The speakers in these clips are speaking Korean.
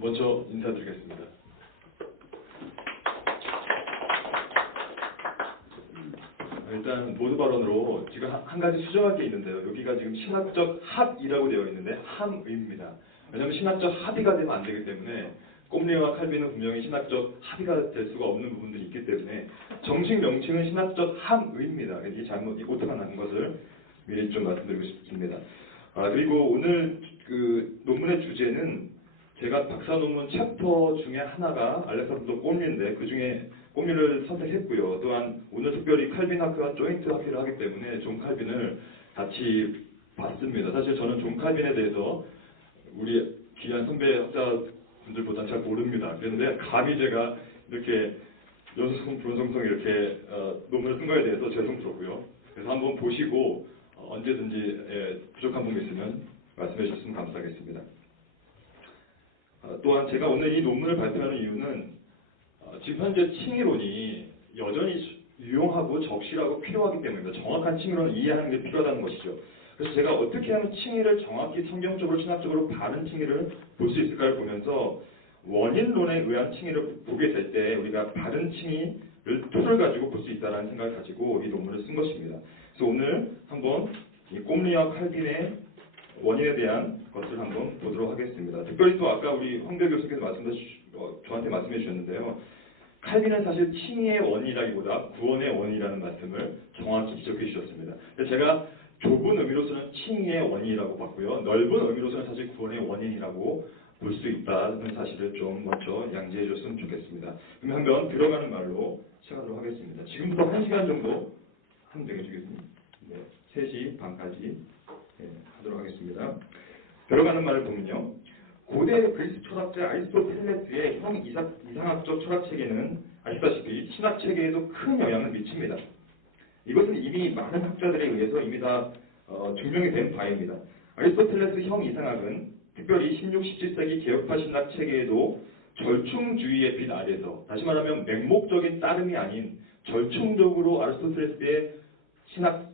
먼저 인사드리겠습니다. 일단 모두 발언으로 지금 한 가지 수정할 게 있는데요. 여기가 지금 신학적 합이라고 되어 있는데 함의입니다. 왜냐하면 신학적 합의가 되면 안 되기 때문에 꼼리와 칼빈은 분명히 신학적 합의가 될 수가 없는 부분들이 있기 때문에 정식 명칭은 신학적 함의입니다. 이 오타가 난 것을 미리 좀 말씀드리고 싶습니다. 그리고 오늘 그 논문의 주제는 제가 박사 논문 챕터 중에 하나가 알렉산더 꼼리인데 그 중에 꼼리를 선택했고요. 또한 오늘 특별히 칼빈 학회와 조인트 학회를 하기 때문에 존 칼빈을 같이 봤습니다. 사실 저는 존 칼빈에 대해서 우리 귀한 선배 학자분들보다 잘 모릅니다. 그런데 감히 제가 이렇게 연속성, 불원성성 이렇게 논문을 쓴 거에 대해서 죄송스럽고요. 그래서 한번 보시고 언제든지 부족한 부분이 있으면 말씀해 주셨으면 감사하겠습니다. 또한 제가 오늘 이 논문을 발표하는 이유는 지금 현재 칭의론이 여전히 유용하고 적실하고 필요하기 때문입니다. 정확한 칭의론을 이해하는 게 필요하다는 것이죠. 그래서 제가 어떻게 하면 칭의를 정확히 성경적으로 신학적으로 바른 칭의를 볼 수 있을까를 보면서 원인론에 의한 칭의를 보게 될 때 우리가 바른 칭의를 툴을 가지고 볼 수 있다는 생각을 가지고 이 논문을 쓴 것입니다. 그래서 오늘 한번 이 꼼리와 칼빈의 원인에 대한 것을 한번 보도록 하겠습니다. 특별히 또 아까 우리 황대 교수께서 저한테 말씀해 주셨는데요. 칼빈은 사실 칭의의 원이라기보다 구원의 원이라는 말씀을 정확히 지적해 주셨습니다. 제가 좁은 의미로서는 칭의의 원이라고 봤고요. 넓은 의미로서는 사실 구원의 원인이라고 볼 수 있다는 사실을 좀 먼저 양지해 줬으면 좋겠습니다. 그럼 한번 들어가는 말로 시작하도록 하겠습니다. 지금부터 1시간 정도 하면 되겠죠, 교수님? 네, 3시 반까지 하도록 하겠습니다. 들어가는 말을 보면요. 고대 그리스 철학자 아리스토텔레스의 형 이상학적 철학체계는 아시다시피 신학체계에도 큰 영향을 미칩니다. 이것은 이미 많은 학자들에 의해서 이미 다 증명이 된 바입니다. 아리스토텔레스 형 이상학은 특별히 16, 17세기 개혁파 신학체계에도 절충주의의 빛 아래서 다시 말하면 맹목적인 따름이 아닌 절충적으로 아리스토텔레스의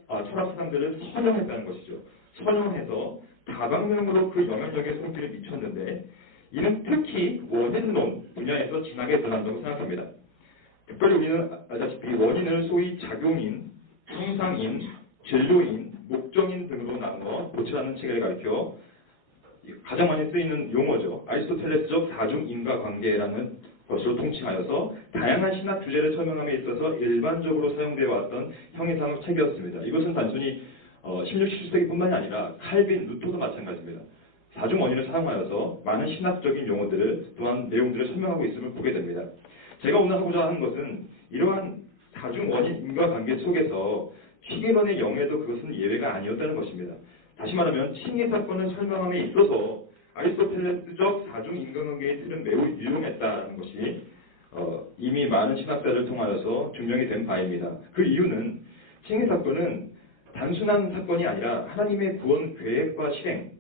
철학상들을 선용했다는 것이죠. 선용해서 다방면으로 그 영향력에 손길을 미쳤는데 이는 특히 원인론 분야에서 진하게 드러난다고 생각합니다. 특별히 우리는 알다시피 원인을 소위 작용인, 형상인, 진료인, 목적인 등으로 나누어 도치라는 체계를 가리켜 가장 많이 쓰이는 용어죠. 아리스토텔레스적 사중인과관계라는 것으로 통칭하여서 다양한 신학 주제를 설명함에 있어서 일반적으로 사용되어 왔던 형이상학 체계였습니다. 이것은 단순히 16, 17세기뿐만이 아니라 칼빈, 루터도 마찬가지입니다. 사중 원인을 사용하여서 많은 신학적인 용어들을 또한 내용들을 설명하고 있음을 보게 됩니다. 제가 오늘 하고자 하는 것은 이러한 사중 원인 인과관계 속에서 칭의론의 영에도 그것은 예외가 아니었다는 것입니다. 다시 말하면 칭의 사건을 설명함에 있어서 아리스토텔레스적 사중 인과관계의 틀은 매우 유용했다는 것이 이미 많은 신학자를 통하여서 증명이 된 바입니다. 그 이유는 칭의 사건은 단순한 사건이 아니라 하나님의 구원 계획과 실행,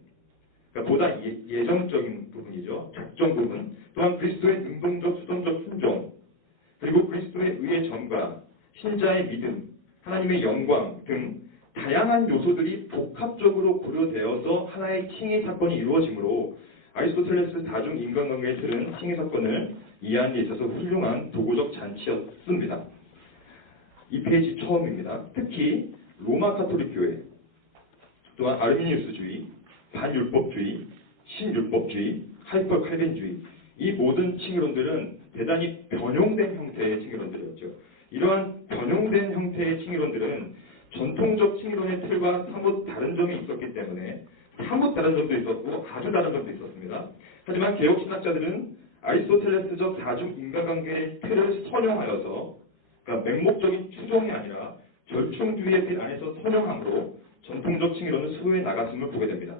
그러니까 보다 예정적인 부분이죠. 작정 부분, 또한 그리스도의 능동적, 수동적 순종, 그리고 그리스도의 의의 전과, 신자의 믿음, 하나님의 영광 등 다양한 요소들이 복합적으로 고려되어서 하나의 칭의 사건이 이루어지므로 아리스토텔레스 다중 인간관계의 틀은 칭의 사건을 이해하는 데 있어서 훌륭한 도구적 잔치였습니다. 이 페이지 처음입니다. 특히 로마 카톨릭 교회, 또한 아르미니우스주의, 반율법주의, 신율법주의, 하이퍼 칼빈주의 이 모든 칭의론들은 대단히 변형된 형태의 칭의론들이었죠. 이러한 변형된 형태의 칭의론들은 전통적 칭의론의 틀과 사뭇 다른 점이 있었기 때문에 사뭇 다른 점도 있었고 아주 다른 점도 있었습니다. 하지만 개혁신학자들은 아리스토텔레스적 사중 인과관계의 틀을 선용하여서 그러니까 맹목적인 추종이 아니라 절충주의의 빛 안에서 선용함으로 전통적 칭의론을 수호해 나갔음을 보게 됩니다.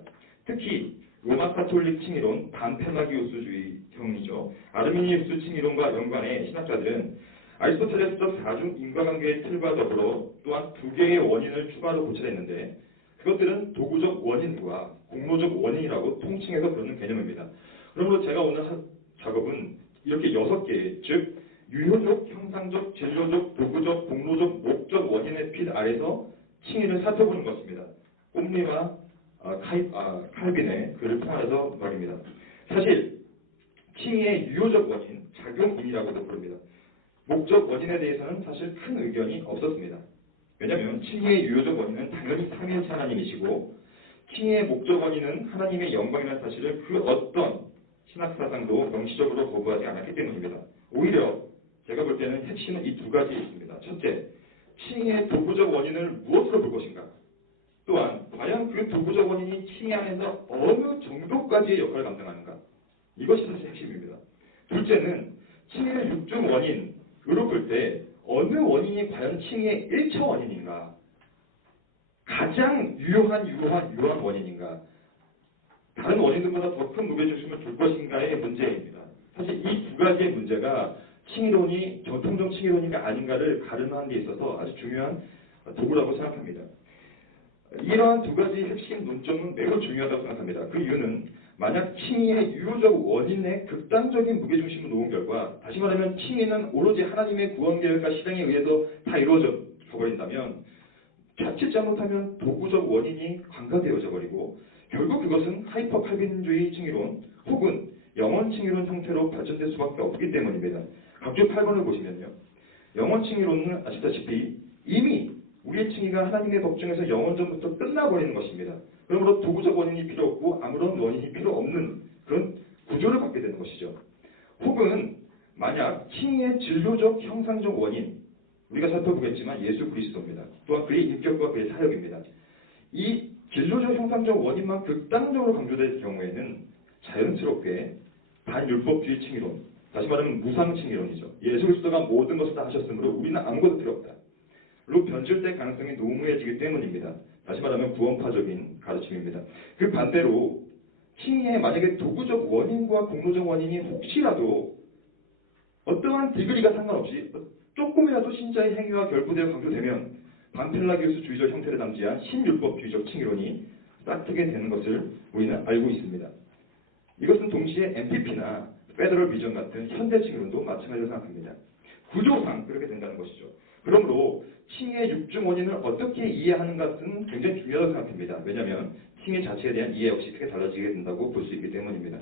특히 로마 카톨릭 칭의론 반페나기우스주의형이죠. 아르미니우스 칭의론과 연관해 신학자들은 아리스토텔레스적 사중 인과관계의 틀과 더불어 또한 두 개의 원인을 추가로 고찰했는데 그것들은 도구적 원인과 공로적 원인이라고 통칭해서 부르는 개념입니다. 그러므로 제가 오늘 한 작업은 이렇게 6개, 즉 유효적, 형상적, 진료적, 도구적, 공로적, 목적 원인의 빛 아래서 칭의를 살펴보는 것입니다. 꼼리와 칼빈의 글을 통해서 말입니다. 사실 칭의의 유효적 원인, 작용인이라고도 부릅니다. 목적 원인에 대해서는 사실 큰 의견이 없었습니다. 왜냐하면 칭의의 유효적 원인은 당연히 삼위일체 하나님이시고 칭의의 목적 원인은 하나님의 영광이라는 사실을 그 어떤 신학사상도 명시적으로 거부하지 않았기 때문입니다. 오히려 제가 볼 때는 핵심은 이 두 가지에 있습니다. 첫째, 칭의의 도구적 원인을 무엇으로 볼 것인가? 또한 과연 그 도구적 원인이 칭의 안에서 어느 정도까지의 역할을 감당하는가? 이것이 사실 핵심입니다. 둘째는 칭의의 육중 원인으로 볼 때 어느 원인이 과연 칭의의 1차 원인인가? 가장 유효한 원인인가? 다른 원인들보다 더 큰 무게중심을 둘 것인가의 문제입니다. 사실 이 두 가지의 문제가 칭의론이 전통적 칭의론인가 아닌가를 가름하는 데 있어서 아주 중요한 도구라고 생각합니다. 이러한 두 가지 핵심 논점은 매우 중요하다고 생각합니다. 그 이유는 만약 칭의의 유효적 원인에 극단적인 무게중심을 놓은 결과, 다시 말하면 칭의는 오로지 하나님의 구원 계획과 실행에 의해서 다 이루어져 버린다면 자칫 잘못하면 도구적 원인이 관가되어져 버리고 결국 그것은 하이퍼 칼빈주의 칭의론 혹은 영원 칭의론 형태로 발전될 수밖에 없기 때문입니다. 각주 8번을 보시면요. 영원 칭의론은 아시다시피 이미 우리의 칭의가 하나님의 법정에서 영원전부터 끝나버리는 것입니다. 그러므로 도구적 원인이 필요 없고 아무런 원인이 필요 없는 그런 구조를 갖게 되는 것이죠. 혹은 만약 칭의의 진료적 형상적 원인, 우리가 살펴보겠지만 예수 그리스도입니다. 또한 그의 인격과 그의 사역입니다. 이 진료적 형상적 원인만 극단적으로 강조될 경우에는 자연스럽게 반율법주의 칭의론, 다시 말하면 무상칭의론이죠. 예수 그리스도가 모든 것을 다 하셨으므로 우리는 아무것도 필요 없다. 로 변질될 가능성이 농후해지기 때문입니다. 다시 말하면 구원파적인 가르침입니다. 그 반대로 칭의의 만약에 도구적 원인과 공로적 원인이 혹시라도 어떠한 디그리가 상관없이 조금이라도 신자의 행위와 결부되어 강조되면 반펠라기우스주의적 형태를 담지한 신율법주의적 칭의론이 싹트게 되는 것을 우리는 알고 있습니다. 이것은 동시에 MPP나 페더럴 비전 같은 현대 칭의론도 마찬가지로 생각합니다. 구조상 그렇게 된다는 것이죠. 그러므로 칭의의 육중 원인을 어떻게 이해하는 것은 굉장히 중요하다고 생각합니다. 왜냐하면 칭의 자체에 대한 이해 역시 크게 달라지게 된다고 볼 수 있기 때문입니다.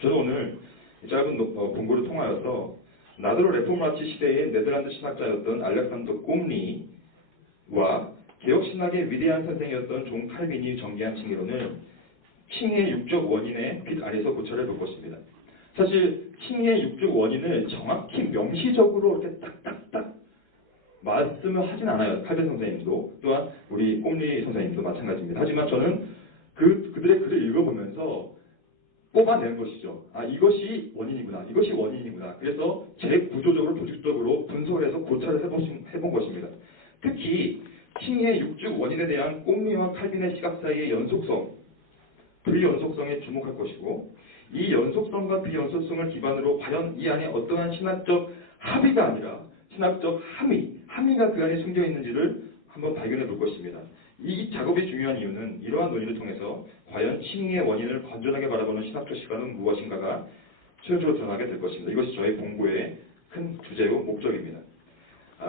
저는 오늘 짧은 공부를 통하여서 나드로 레포마치 시대의 네덜란드 신학자였던 알렉산더 꼼리와 개혁신학의 위대한 선생이었던 존 칼빈이 전개한 칭의론을 칭의의 육적 원인의 빛 아래서 고찰해 볼 것입니다. 사실 칭의의 육적 원인을 정확히 명시적으로 이렇게 딱딱딱 말씀을 하진 않아요. 칼빈 선생님도 또한 우리 꼼리 선생님도 마찬가지입니다. 하지만 저는 그들의 글을 읽어보면서 뽑아내는 것이죠. 아, 이것이 원인이구나. 이것이 원인이구나. 그래서 재구조적으로 조직적으로 분석을 해서 고찰을 해본 것입니다. 특히 칭의의 육중 원인에 대한 꼼리와 칼빈의 시각 사이의 연속성, 불연속성에 주목할 것이고 이 연속성과 비연속성을 기반으로 과연 이 안에 어떠한 신학적 합의가 아니라 신학적 함의가 그 안에 숨겨 있는지를 한번 발견해 볼 것입니다. 이 작업이 중요한 이유는 이러한 논의를 통해서 과연 칭의의 원인을 건전하게 바라보는 신학적 시각은 무엇인가가 최종적으로 드러나게 될 것입니다. 이것이 저의 공부의 큰 주제고 목적입니다.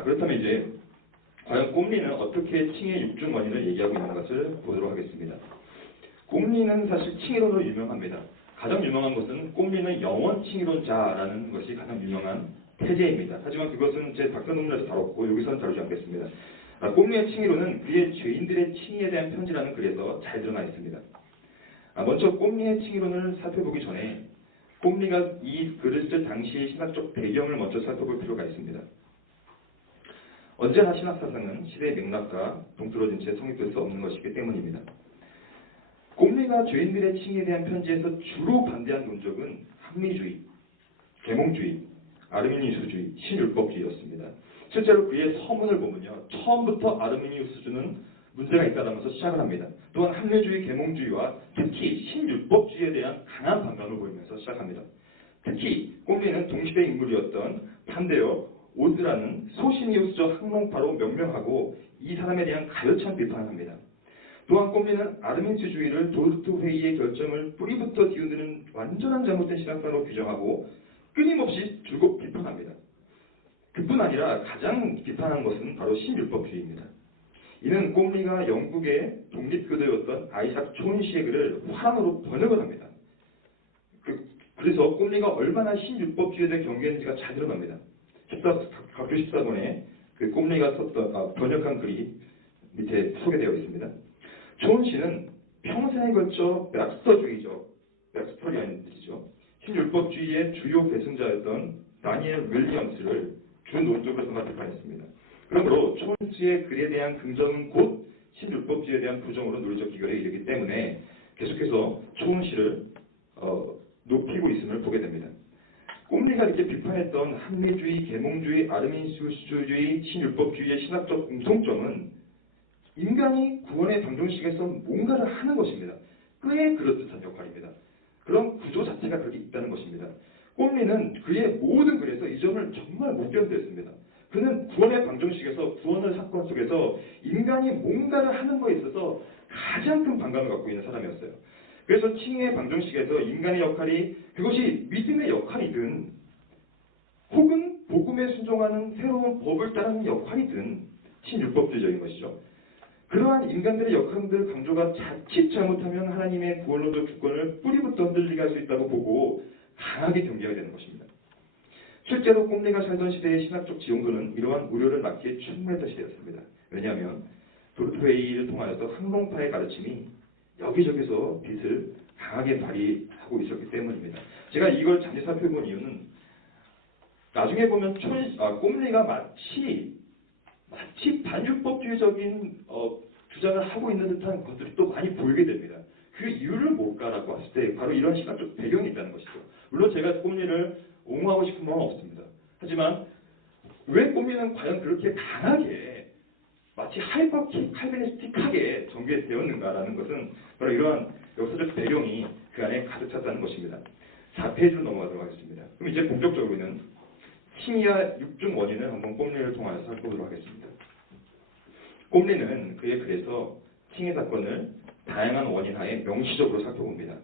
그렇다면 이제 과연 꼼리는 어떻게 칭의의 육중 원인을 얘기하고 있는 것을 보도록 하겠습니다. 꼼리는 사실 칭의론으로 유명합니다. 가장 유명한 것은 꼼리는 영원 칭의론자라는 것이 가장 유명한 태제입니다. 하지만 그것은 제 박사 논문에서 다뤘고 여기서는 다루지 않겠습니다. 꼼리의 칭의론은 그의 죄인들의 칭의에 대한 편지라는 글에서 잘 드러나 있습니다. 먼저 꼼리의 칭의론을 살펴보기 전에 꼼리가 이 글을 쓸 당시의 신학적 배경을 먼저 살펴볼 필요가 있습니다. 언제나 신학사상은 시대의 맥락과 동떨어진 채 성립될 수 없는 것이기 때문입니다. 꼼리가 죄인들의 칭의에 대한 편지에서 주로 반대한 논적은 합리주의, 계몽주의, 아르미니우스주의, 신율법주의였습니다. 실제로 그의 서문을 보면요. 처음부터 아르미니우스주는 문제가 있다면서 시작을 합니다. 또한 합리주의, 계몽주의와 특히 신율법주의에 대한 강한 반감을 보이면서 시작합니다. 특히 꼼리는 동시대 인물이었던 판데어 오드라는 소시니우스적 학론파로 명명하고 이 사람에 대한 가열찬 비판을 합니다. 또한 꼼리는 아르민스주의를 도르트 회의의 결정을 뿌리부터 뒤흔드는 완전한 잘못된 신학사로 규정하고 끊임없이 줄곧 비판합니다. 그뿐 아니라 가장 비판한 것은 바로 신율법주의입니다. 이는 꼼리가 영국의 독립교도였던 아이삭 촌시의 글을 화란으로 번역을 합니다. 그래서 꼼리가 얼마나 신율법주의에 대해 경계했는지가 잘 드러납니다. 각교 14권에 그 꼼리가 번역한 글이 밑에 소개되어 있습니다. 조은 씨는 평생에 걸쳐 맥스터리안인 뜻이죠. 신율법주의의 주요 계승자였던 다니엘 윌리엄스를 주 논적으로 삼아 비판했습니다. 그러므로 조은 씨의 글에 대한 긍정은 곧 신율법주의에 대한 부정으로 논리적 기결에 이르기 때문에 계속해서 조은 씨를 높이고 있음을 보게 됩니다. 꼼리가 이렇게 비판했던 합리주의, 계몽주의, 아르민수주의, 신율법주의의 신학적 공통점은 인간이 구원의 방정식에서 뭔가를 하는 것입니다. 꽤 그럴듯한 역할입니다. 그런 구조 자체가 그렇게 있다는 것입니다. 꼼리는 그의 모든 글에서 이 점을 정말 못 견뎠습니다. 그는 구원의 방정식에서 구원의 사건 속에서 인간이 뭔가를 하는 것에 있어서 가장 큰 반감을 갖고 있는 사람이었어요. 그래서 칭의의 방정식에서 인간의 역할이 그것이 믿음의 역할이든 혹은 복음에 순종하는 새로운 법을 따르는 역할이든 신율법주의적인 것이죠. 그러한 인간들의 역할들 강조가 자칫 잘못하면 하나님의 구원론적 주권을 뿌리부터 흔들리게 할 수 있다고 보고 강하게 경계해야 되는 것입니다. 실제로 꼼리가 살던 시대의 신학적 지형도는 이러한 우려를 막기에 충분했던 시대였습니다. 왜냐하면 도르토웨이를 통하여서 항롱파의 가르침이 여기저기서 빛을 강하게 발휘하고 있었기 때문입니다. 제가 이걸 자세히 살펴본 이유는 나중에 보면 꼼리가 마치 반율법주의적인 주장을 하고 있는 듯한 것들이 또 많이 보이게 됩니다. 그 이유를 뭘까라고 했을 때 바로 이런 시각적 배경이 있다는 것이죠. 물론 제가 꼼리를 옹호하고 싶은 마음은 없습니다. 하지만 왜 꼼리는 과연 그렇게 강하게 마치 칼비니스틱하게 전개되었는가라는 것은 바로 이러한 역사적 배경이 그 안에 가득 찼다는 것입니다. 4페이지로 넘어가도록 하겠습니다. 그럼 이제 본격적으로는 칭의와 육중 원인을 한번 꼼리를 통해서 살펴보도록 하겠습니다. 꼼리는 그의 글에서 칭의 사건을 다양한 원인 하에 명시적으로 살펴봅니다.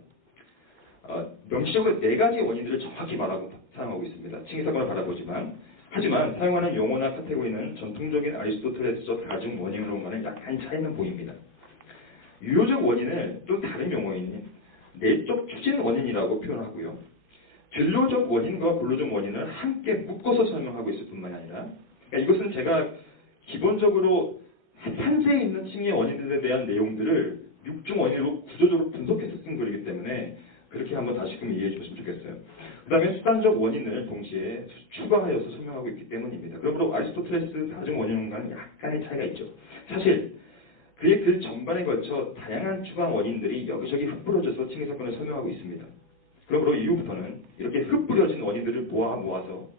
명시적으로 4가지 원인들을 정확히 사용하고 있습니다. 칭의 사건을 바라보지만 하지만 사용하는 용어나 카테고리는 전통적인 아리스토텔레스적 다중 원인으로만은 약간 차이는 보입니다. 유효적 원인을 또 다른 용어인 내적 추진 원인이라고 표현하고요. 진로적 원인과 본로적 원인을 함께 묶어서 설명하고 있을 뿐만 아니라 그러니까 이것은 제가 기본적으로 현재에 있는 칭의 원인들에 대한 내용들을 육중 원인으로 구조적으로 분석해서 쓴 글이기 때문에 그렇게 한번 다시금 이해해 주셨으면 좋겠어요. 그 다음에 수단적 원인을 동시에 추가하여서 설명하고 있기 때문입니다. 그러므로 아리스토텔레스 다중 원인과는 약간의 차이가 있죠. 사실 그의 글 전반에 걸쳐 다양한 추가 원인들이 여기저기 흩뿌려져서 칭의 사건을 설명하고 있습니다. 그러므로 이후부터는 이렇게 흩뿌려진 원인들을 모아서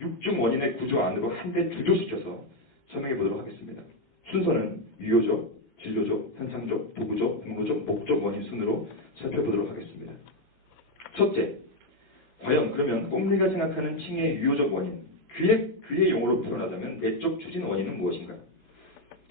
육중 원인의 구조 안으로 한데 주조시켜서 설명해 보도록 하겠습니다. 순서는 유효적, 진로적, 현상적, 도구적, 공로적, 목적 원인 순으로 살펴보도록 하겠습니다. 첫째, 과연 그러면 꼼리가 생각하는 칭의 유효적 원인, 그의 용어로 표현하자면 내적 추진 원인은 무엇인가?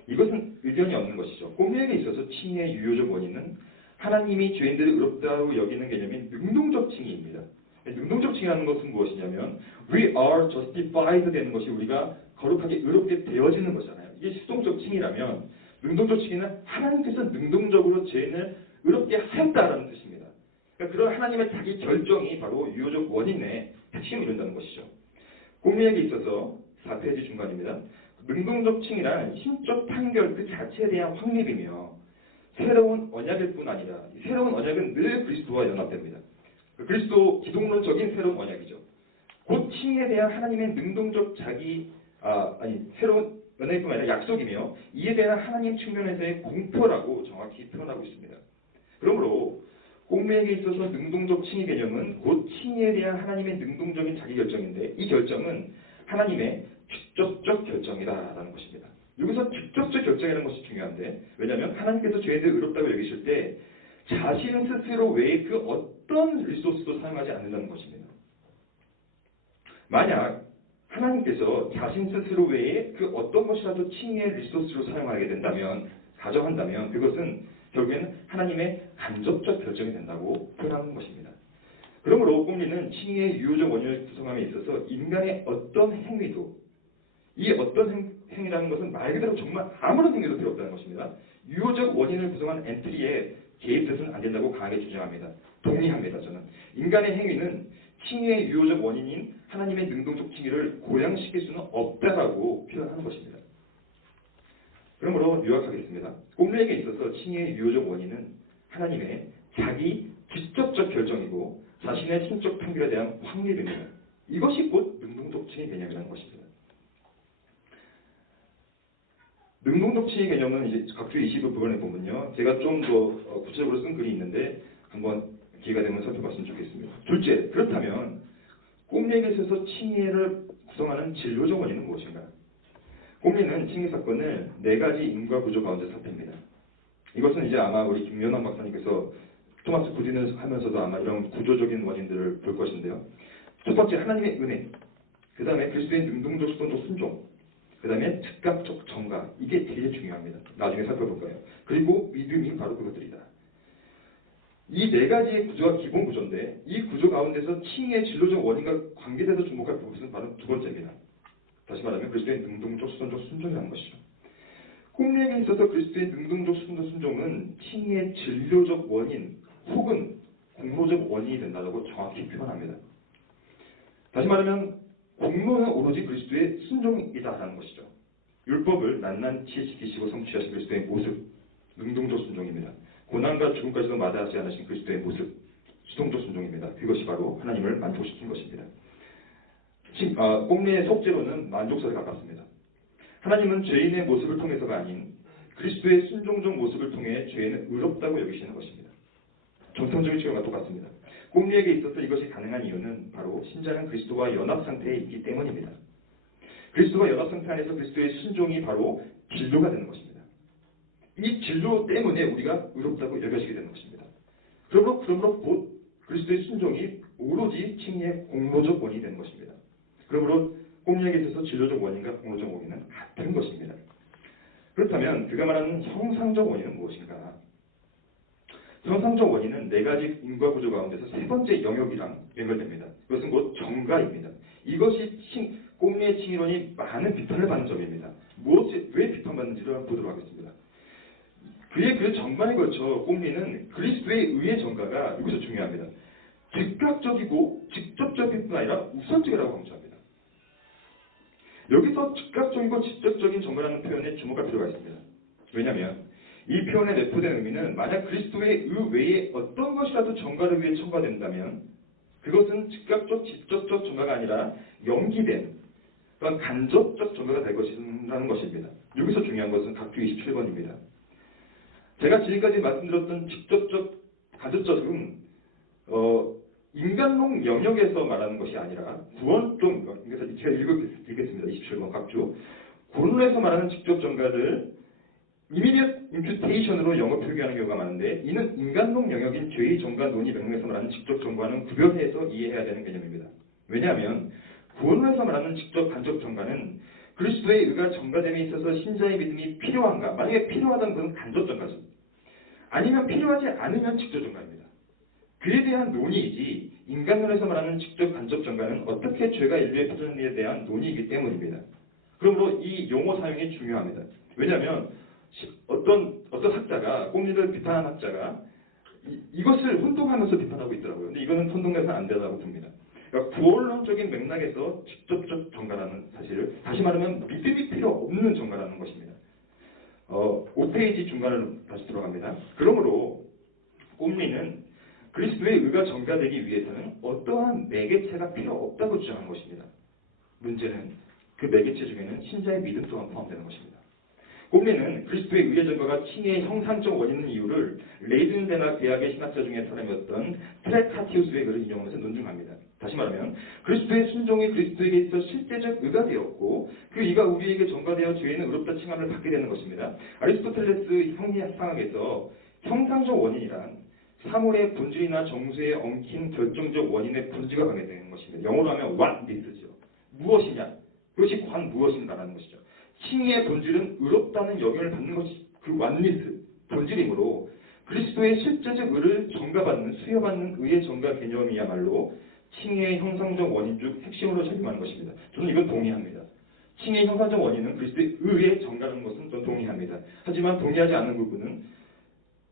이것은 의견이 없는 것이죠. 꼼리에게 있어서 칭의 유효적 원인은 하나님이 죄인들을 의롭다고 여기는 개념인 능동적 칭의입니다. 능동적 칭의라는 것은 무엇이냐면 we are justified 되는 것이 우리가 거룩하게 의롭게 되어지는 것이잖아요. 이게 수동적 칭의라면 능동적 칭의는 하나님께서 능동적으로 죄인을 의롭게 하였다라는 뜻입니다. 그러니까 그런 하나님의 자기 결정이 바로 유효적 원인의 핵심을 이룬다는 것이죠. 꼼리에게 있어서 4페이지 중간입니다. 능동적 칭의란 신적 판결 그 자체에 대한 확립이며 새로운 언약일 뿐 아니라 이 새로운 언약은 늘 그리스도와 연합됩니다. 그리스도 기독론적인 새로운 언약이죠. 곧 칭의에 대한 하나님의 능동적 새로운 연약뿐 아니라 약속이며 이에 대한 하나님 측면에서의 공표라고 정확히 표현하고 있습니다. 그러므로 꼼리에게 있어서 능동적 칭의 개념은 곧 칭의에 대한 하나님의 능동적인 자기 결정인데 이 결정은 하나님의 직접적 결정이다라는 것입니다. 여기서 직접적 결정이라는 것이 중요한데 왜냐하면 하나님께서 죄인들을 의롭다고 여기실 때 자신 스스로 외에 그 어떤 리소스도 사용하지 않는다는 것입니다. 만약 하나님께서 자신 스스로 외에 그 어떤 것이라도 칭의의 리소스로 사용하게 된다면 가정한다면 그것은 결국에는 하나님의 간접적 결정이 된다고 표현하는 것입니다. 그러므로 꼼리는 칭의의 유효적 원인을 구성함에 있어서 인간의 어떤 행위도 이 어떤 행위라는 것은 말 그대로 정말 아무런 행위도 필요 없다는 것입니다. 유효적 원인을 구성한 엔트리에 개입돼서는 안 된다고 강하게 주장합니다. 동의합니다. 저는 인간의 행위는 칭의의 유효적 원인인 하나님의 능동적 칭의를 고양시킬 수는 없다라고 표현하는 것입니다. 그러므로 요약하겠습니다. 꼼리에게 있어서 칭의의 유효적 원인은 하나님의 자기 직접적 결정이고 자신의 신적 판결에 대한 확립입니다. 이것이 곧 능동적 칭의 개념이라는 것입니다. 능동적 칭의 개념은 이제 각주 25부분에 보면요. 제가 좀 더 구체적으로 쓴 글이 있는데 한번 기회가 되면 살펴봤으면 좋겠습니다. 둘째, 그렇다면 꼼리에게 있어서 칭의를 구성하는 진료적 원인은 무엇인가? 꼼리는 칭의 사건을 네 가지 인과 구조 가운데 살핍니다. 이것은 이제 아마 우리 김연환 박사님께서 토마스 구디를 하면서도 아마 이런 구조적인 원인들을 볼 것인데요. 첫 번째, 하나님의 은혜. 그 다음에 그리스도의 능동적 수동적 순종. 그 다음에 즉각적 정가. 이게 되게 중요합니다. 나중에 살펴볼까요? 그리고 믿음이 바로 그것들이다. 이 네 가지의 구조가 기본 구조인데 이 구조 가운데서 칭의의 진로적 원인과 관계돼서 주목할 부분은 바로 두 번째입니다. 다시 말하면 그리스도의 능동적 수동적 순종이라는 것이죠. 꼼리에게 있어서 그리스도의 능동적 수동적 순종은 칭의의 진료적 원인 혹은 공로적 원인이 된다고 정확히 표현합니다. 다시 말하면 공로는 오로지 그리스도의 순종이다라는 것이죠. 율법을 낱낱이 지키시고 성취하신 그리스도의 모습, 능동적 순종입니다. 고난과 죽음까지도 마다하지 않으신 그리스도의 모습, 수동적 순종입니다. 그것이 바로 하나님을 만족시킨 것입니다. 꼼리의 속죄로는 만족사에 가깝습니다. 하나님은 죄인의 모습을 통해서가 아닌 그리스도의 순종적 모습을 통해 죄인을 의롭다고 여기시는 것입니다. 전통적인 치료가 똑같습니다. 꼼리에게 있어서 이것이 가능한 이유는 바로 신자는 그리스도와 연합 상태에 있기 때문입니다. 그리스도와 연합 상태 안에서 그리스도의 순종이 바로 진료가 되는 것입니다. 이 진료 때문에 우리가 의롭다고 여겨지게 되는 것입니다. 그러므로 곧 그리스도의 순종이 오로지 칭의의 공로적 원인이 되는 것입니다. 그러므로 꼼리에게 있어서 진료적 원인과 공로적 원인은 같은 것입니다. 그렇다면 그가 말하는 형상적 원인은 무엇인가? 형상적 원인은 네 가지 인과 구조 가운데서 세 번째 영역이랑 연결됩니다. 그것은 곧 정가입니다. 이것이 꼼리의 칭의론이 많은 비판을 받는 점입니다. 왜 비판받는지를 보도록 하겠습니다. 그의 그 정가에 걸쳐 꼼리는 그리스도의 의의 정가가 여기서 중요합니다. 즉각적이고 직접적일 뿐 아니라 우선적이라고 강조합니다. 여기서 즉각적이고 직접적인 정가라는 표현에 주목할 필요가 있습니다. 왜냐하면 이 표현에 내포된 의미는 만약 그리스도의 의 외에 어떤 것이라도 정가를 위해 첨가된다면 그것은 즉각적, 직접적 정가가 아니라 연기된 그런 간접적 정가가 될 것이라는 것입니다. 여기서 중요한 것은 각주 27번입니다. 제가 지금까지 말씀드렸던 직접적, 간접적은 인간론 영역에서 말하는 것이 아니라 구원론, 그래서 제가 읽겠습니다. 27번 각주. 구원론에서 말하는 직접 정가를 immediate imputation으로 영어 표기하는 경우가 많은데 이는 인간론 영역인 죄의 정가 논의 명령에서 말하는 직접 정가는 구별해서 이해해야 되는 개념입니다. 왜냐하면 구원론에서 말하는 직접 간접 정가는 그리스도의 의가 정가됨에 있어서 신자의 믿음이 필요한가? 만약에 필요하다면 그건 간접 정가죠. 아니면 필요하지 않으면 직접 정가입니다. 그에 대한 논의이지 인간론에서 말하는 직접 간접 정가는 어떻게 죄가 인류에 퍼졌는지에 대한 논의이기 때문입니다. 그러므로 이 용어 사용이 중요합니다. 왜냐하면 어떤 학자가 꼼리를 비판한 학자가 이것을 혼동하면서 비판하고 있더라고요. 근데 이거는 혼동해서는 안 된다고 봅니다. 그러니까 구원론적인 맥락에서 직접적 정가라는 사실을 다시 말하면 믿음이 필요 없는 정가라는 것입니다. 5페이지 중간으로 다시 들어갑니다. 그러므로 꼼리는 그리스도의 의가 정가되기 위해서는 어떠한 매개체가 필요 없다고 주장하는 것입니다. 문제는 그 매개체 중에는 신자의 믿음 또한 포함되는 것입니다. 꼼리는 그리스도의 의의 정가가 칭의의 형상적 원인인 이유를 레이든데나 대학의 신학자 중에 사람이었던 트레카티우스의 글을 인용하면서 논증합니다. 다시 말하면 그리스도의 순종이 그리스도에게 있어 실제적 의가 되었고 그 의가 우리에게 전가되어 죄인은 의롭다 칭함을 받게 되는 것입니다. 아리스토텔레스 형리상학에서 형상적 원인이란 사물의 본질이나 정수에 엉킨 결정적 원인의 본질과 관계되는 것입니다. 영어로 하면 what this죠. 무엇이냐? 그것이 관 무엇인가라는 것이죠. 칭의의 본질은 의롭다는 영향을 받는 것이 그 what this 본질이므로 그리스도의 실제적 의를 전가받는 수여받는 의의 전가 개념이야말로 칭의의 형상적 원인 중 핵심으로 작용하는 것입니다. 저는 이건 동의합니다. 칭의의 형상적 원인은 그리스도의 의의 전가라는 것은 저는 동의합니다. 하지만 동의하지 않는 부분은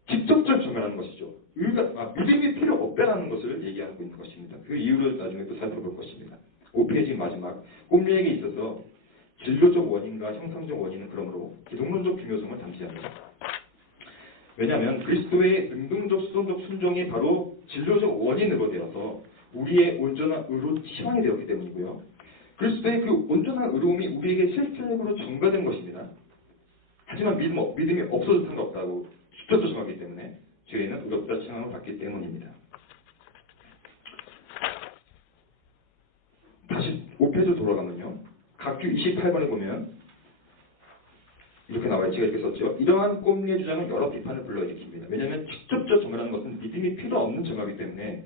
직접적으로 증언하는 것이죠. 믿음이 필요 없다라는 것을 얘기하고 있는 것입니다. 그 이유를 나중에 또 살펴볼 것입니다. 5페이지 마지막 꼼리에게 있어서 진로적 원인과 형상적 원인은 그러므로 기독론적 중요성을 잠시합니다. 왜냐하면 그리스도의 능동적 수동적 순종이 바로 진로적 원인으로 되어서 우리의 온전한 의로 치환이 되었기 때문이고요. 그리스도의 그 온전한 의로움이 우리에게 실질적으로 전가된 것입니다. 하지만 믿음이 없어도 상관없다고 직접적으로 정하기 때문에 죄인은 의롭다 칭함을 받기 때문입니다. 다시 5페이지로 돌아가면요. 각주 28번에 보면 이렇게 나와요. 제가 이렇게 썼죠. 이러한 꼼리의 주장은 여러 비판을 불러일으킵니다. 왜냐하면 직접적으로 정하는 것은 믿음이 필요 없는 정하기 때문에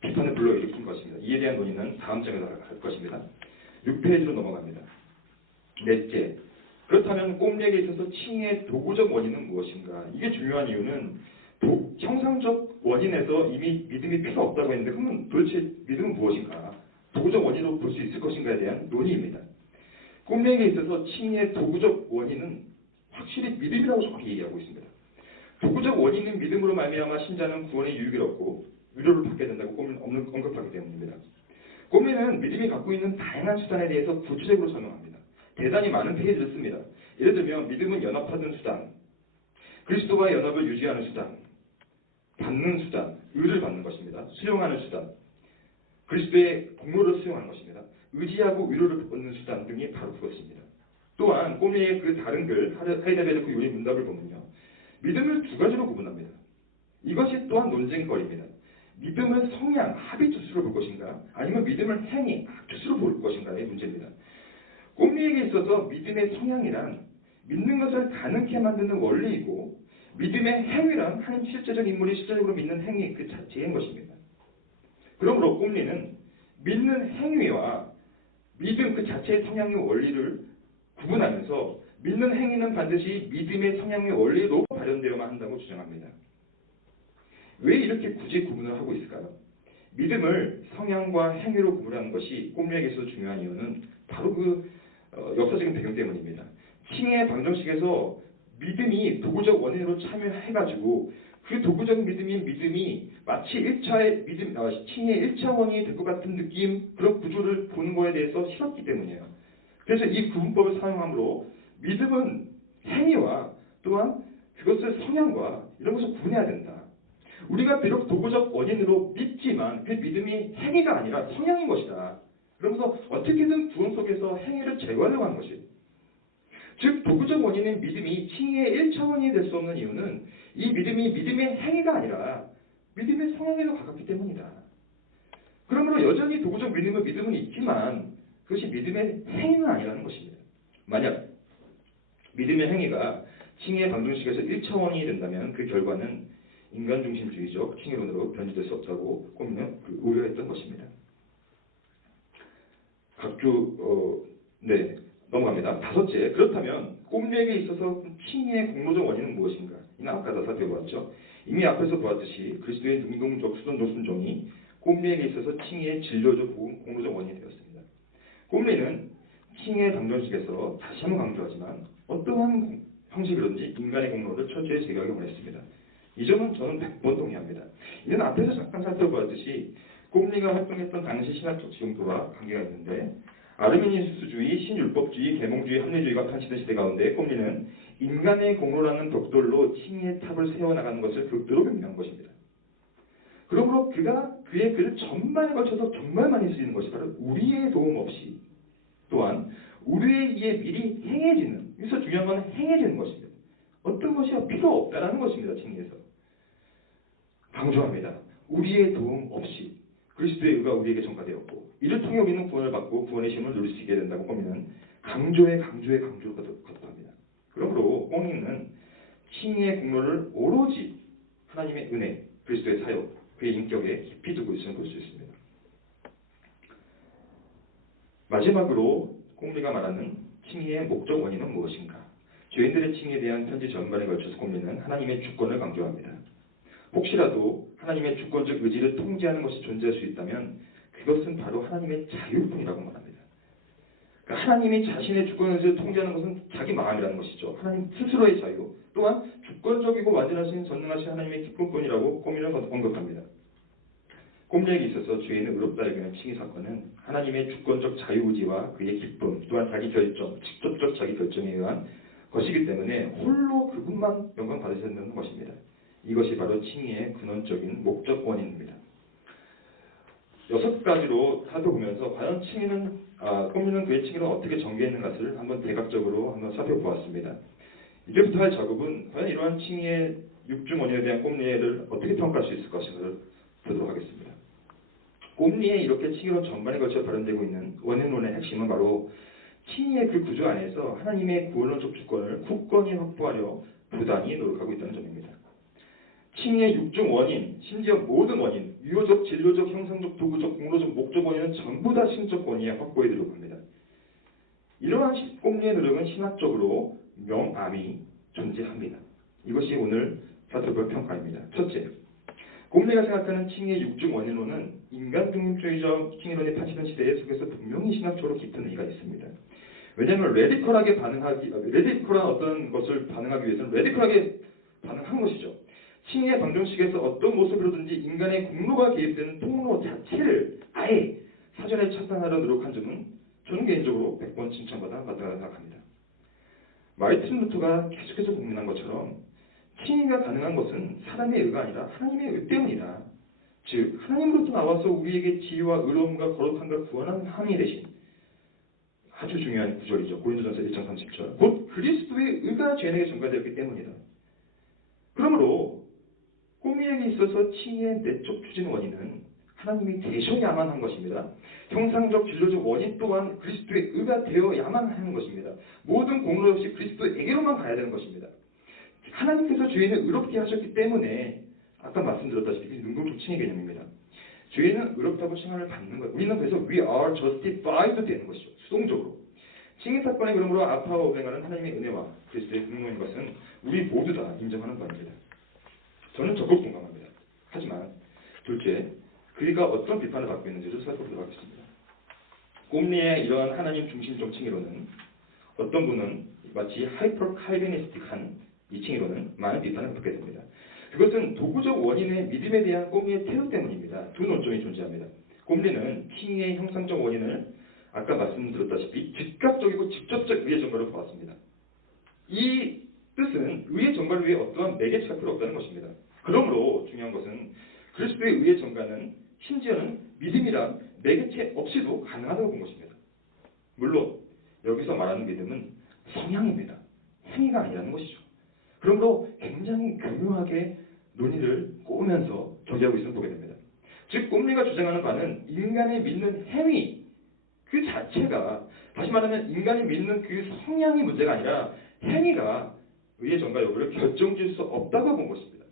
비판을 불러일으킨 것입니다. 이에 대한 논의는 다음 장에서 할 것입니다. 6페이지로 넘어갑니다. 넷째, 그렇다면 꼼리에게 있어서 칭의의 도구적 원인은 무엇인가? 이게 중요한 이유는 형상적 원인에서 이미 믿음이 필요 없다고 했는데 그러면 도대체 믿음은 무엇인가? 도구적 원인으로 볼 수 있을 것인가에 대한 논의입니다. 꼼리에게 있어서 칭의의 도구적 원인은 확실히 믿음이라고 정확히 얘기하고 있습니다. 도구적 원인은 믿음으로 말미암아 신자는 구원의 유익을 얻고 위로를 받게 된다고 언급하기 때문입니다. 꼼리는 믿음이 갖고 있는 다양한 수단에 대해서 구체적으로 설명합니다. 대단히 많은 페이지를 씁니다. 예를 들면 믿음은 연합하는 수단, 그리스도와 연합을 유지하는 수단, 받는 수단, 의를 받는 것입니다. 수용하는 수단, 그리스도의 공로를 수용하는 것입니다. 의지하고 위로를 얻는 수단 등이 바로 그것입니다. 또한 꼼리의 그 다른 글 하이데베르크 요리 문답을 보면요. 믿음을 두 가지로 구분합니다. 이것이 또한 논쟁거리입니다. 믿음을 성향, 하비투스로 볼 것인가 아니면 믿음을 행위, 악투스로 볼 것인가의 문제입니다. 꼼리에게 있어서 믿음의 성향이란 믿는 것을 가능케 만드는 원리이고 믿음의 행위란 한 실제적 인물이 실제적으로 믿는 행위 그 자체인 것입니다. 그러므로 꼼리는 믿는 행위와 믿음 그 자체의 성향의 원리를 구분하면서 믿는 행위는 반드시 믿음의 성향의 원리로 발현되어야만 한다고 주장합니다. 왜 이렇게 굳이 구분을 하고 있을까요? 믿음을 성향과 행위로 구분하는 것이 꼼리에게 있어서 중요한 이유는 바로 그 역사적인 배경 때문입니다. 칭의 방정식에서 믿음이 도구적 원인으로 참여해가지고 그 도구적 믿음이 마치 1차의 칭의 1차 원인이 될 것 같은 느낌, 그런 구조를 보는 거에 대해서 싫었기 때문이에요. 그래서 이 구분법을 사용함으로 믿음은 행위와 또한 그것을 성향과 이런 것을 구분해야 된다. 우리가 비록 도구적 원인으로 믿지만 그 믿음이 행위가 아니라 성향인 것이다. 그러면서 어떻게든 구원 속에서 행위를 제거하려고 하는 것이에요. 즉 도구적 원인인 믿음이 칭의의 1차원이 될 수 없는 이유는 이 믿음이 믿음의 행위가 아니라 믿음의 성향에도 가깝기 때문이다. 그러므로 여전히 도구적 믿음은 있지만 그것이 믿음의 행위는 아니라는 것입니다. 만약 믿음의 행위가 칭의의 방정식에서 1차원이 된다면 그 결과는 인간중심주의적 칭의론으로 변질될 수 없다고 꼼리는 우려했던 것입니다. 넘어갑니다. 다섯째, 그렇다면 꼼리에게 있어서 칭의의 공로적 원인은 무엇인가? 이는 아까 다 살펴보았죠. 이미 앞에서 보았듯이 그리스도의 능동적 수동적 순종이 꼼리에게 있어서 칭의의 진로적 공로적 원인이 되었습니다. 꼼리는 칭의의 방정식에서 다시 한번 강조하지만 어떠한 형식이든지 인간의 공로를 철저히 제거하기 원했습니다. 이 점은 저는 100번 동의합니다. 이는 앞에서 잠깐 살펴보았듯이 꼼리가 활동했던 당시 신학적 지형도와 관계가 있는데 아르미니우스주의, 신율법주의, 계몽주의, 합리주의가 판치던 시대 가운데 꼼리는 인간의 공로라는 벽돌로 칭의의 탑을 세워나가는 것을 극도로 경계한 것입니다. 그러므로 그의 글을 전반에 걸쳐서 정말 많이 쓰이는 것이 바로 우리의 도움 없이 또한 우리에게 미리 행해지는, 여기서 중요한 건 행해지는 것입니다. 어떤 것이 필요 없다라는 것입니다. 칭의에서 강조합니다. 우리의 도움 없이 그리스도의 의가 우리에게 전가되었고 이를 통해 우리는 구원을 받고 구원의 힘을 누릴 수 있게 된다고 꼼리는 강조를 거듭합니다. 그러므로 꼼리는 칭의의 공로를 오로지 하나님의 은혜, 그리스도의 사역, 그의 인격에 깊이 두고 있음을 볼 수 있습니다. 마지막으로 꼼리가 말하는 칭의의 목적 원인은 무엇인가? 죄인들의 칭의에 대한 편지 전반에 걸쳐서 꼼리는 하나님의 주권을 강조합니다. 혹시라도 하나님의 주권적 의지를 통제하는 것이 존재할 수 있다면 그것은 바로 하나님의 자유뿐이라고 말합니다. 그러니까 하나님이 자신의 주권을 통제하는 것은 자기 마음이라는 것이죠. 하나님 스스로의 자유, 또한 주권적이고 완전하신 전능하신 하나님의 기쁨뿐이라고 꼬미는 언급합니다. 꼬미에게 있어서 죄인은 의롭다 여기는 칭의 사건은 하나님의 주권적 자유의지와 그의 기쁨, 또한 자기 결정, 직접적 자기 결정에 의한 것이기 때문에 홀로 그분만 영광 받으셔야 된다는 것입니다. 이것이 바로 칭의의 근원적인 목적 원인입니다. 6가지로 살펴보면서 과연 칭의는 꼬미는 그의 칭의를 어떻게 전개했는가를 한번 대각적으로 한번 살펴보았습니다. 이제부터 할 작업은 과연 이러한 칭의의 6중 원인에 대한 꼼리를 어떻게 평가할 수 있을 것인가를 보도록 하겠습니다. 꼼리에 이렇게 칭의론 전반에 걸쳐 발현되고 있는 원인론의 핵심은 바로 칭의의 그 구조 안에서 하나님의 구원론적 주권을 굳건히 확보하려 부단히 노력하고 있다는 점입니다. 칭의의 6중 원인, 심지어 모든 원인, 유효적, 진료적, 형상적, 도구적, 공로적, 목적 원인은 전부 다 신적 원인에 확보해 드리려고 합니다. 이러한 꼼리의 노력은 신학적으로 명암이 존재합니다. 이것이 오늘 살펴볼 평가입니다. 첫째, 꼼리가 생각하는 칭의의 6중 원인론은 인간 중립주의적 칭의론이 파치던 시대에 속에서 분명히 신학적으로 깊은 의의가 있습니다. 왜냐하면 레디컬한 어떤 것을 반응하기 위해서는 레디컬하게 반응한 것이죠. 칭의의 방정식에서 어떤 모습으로든지 인간의 공로가 개입되는 통로 자체를 아예 사전에 차단하려 노력한 점은 저는 개인적으로 100번 칭찬받아 마땅하다고 생각합니다. 마르틴 루터가 계속해서 고민한 것처럼 칭의가 가능한 것은 사람의 의가 아니라 하나님의 의 때문이다. 즉 하나님으로부터 나와서 우리에게 지혜와 의로움과 거룩함과 구원한 함이 되신 아주 중요한 구절이죠. 고린도전서 1장 30절. 곧 그리스도의 의가 죄인에게 전가되었기 때문이다. 그러므로 꼼리에게 있어서 칭의의 내적 추진 원인은 하나님이 되셔야만 한 것입니다. 형상적 진로적 원인 또한 그리스도의 의가 되어야만 하는 것입니다. 모든 공로 역시 그리스도에게로만 가야 되는 것입니다. 하나님께서 죄인을 의롭게 하셨기 때문에 아까 말씀드렸다시피 능동적 칭의 개념입니다. 죄인은 의롭다고 칭함을 받는 것. 우리는 그래서 we are justified 되는 것이죠. 수동적으로. 칭의 사건의 그러므로 알파와 오메가는 하나님의 은혜와 그리스도의 공로인 것은 우리 모두 다 인정하는 바입니다. 저는 적극 공감합니다. 하지만 둘째, 그가 어떤 비판을 받고 있는지를 살펴보도록 하겠습니다. 꼼리의 이러한 하나님 중심적 칭의로는 어떤 분은 마치 하이퍼 칼비니스틱한 이 칭의로는 많은 비판을 받게 됩니다. 그것은 도구적 원인의 믿음에 대한 꼼리의 태도 때문입니다. 두 논점이 존재합니다. 꼼리는 칭의의 형상적 원인을 아까 말씀드렸다시피 즉각적이고 직접적 의의 전가로 보았습니다. 이 뜻은 의의 전가를 위해 어떠한 매개체가 필요 없다는 것입니다. 그러므로 중요한 것은 그리스도의 의의 전가는 심지어는 믿음이란 매개체 없이도 가능하다고 본 것입니다. 물론 여기서 말하는 믿음은 성향입니다. 행위가 아니라는 것이죠. 그러므로 굉장히 교묘하게 논의를 꼬으면서 전개하고 있음을 보게 됩니다. 즉 꼼리가 주장하는 바는 인간의 믿는 행위 그 자체가 다시 말하면 인간이 믿는 그 성향이 문제가 아니라 행위가 의의 전가 여부를 결정지을 수 없다고 본 것입니다.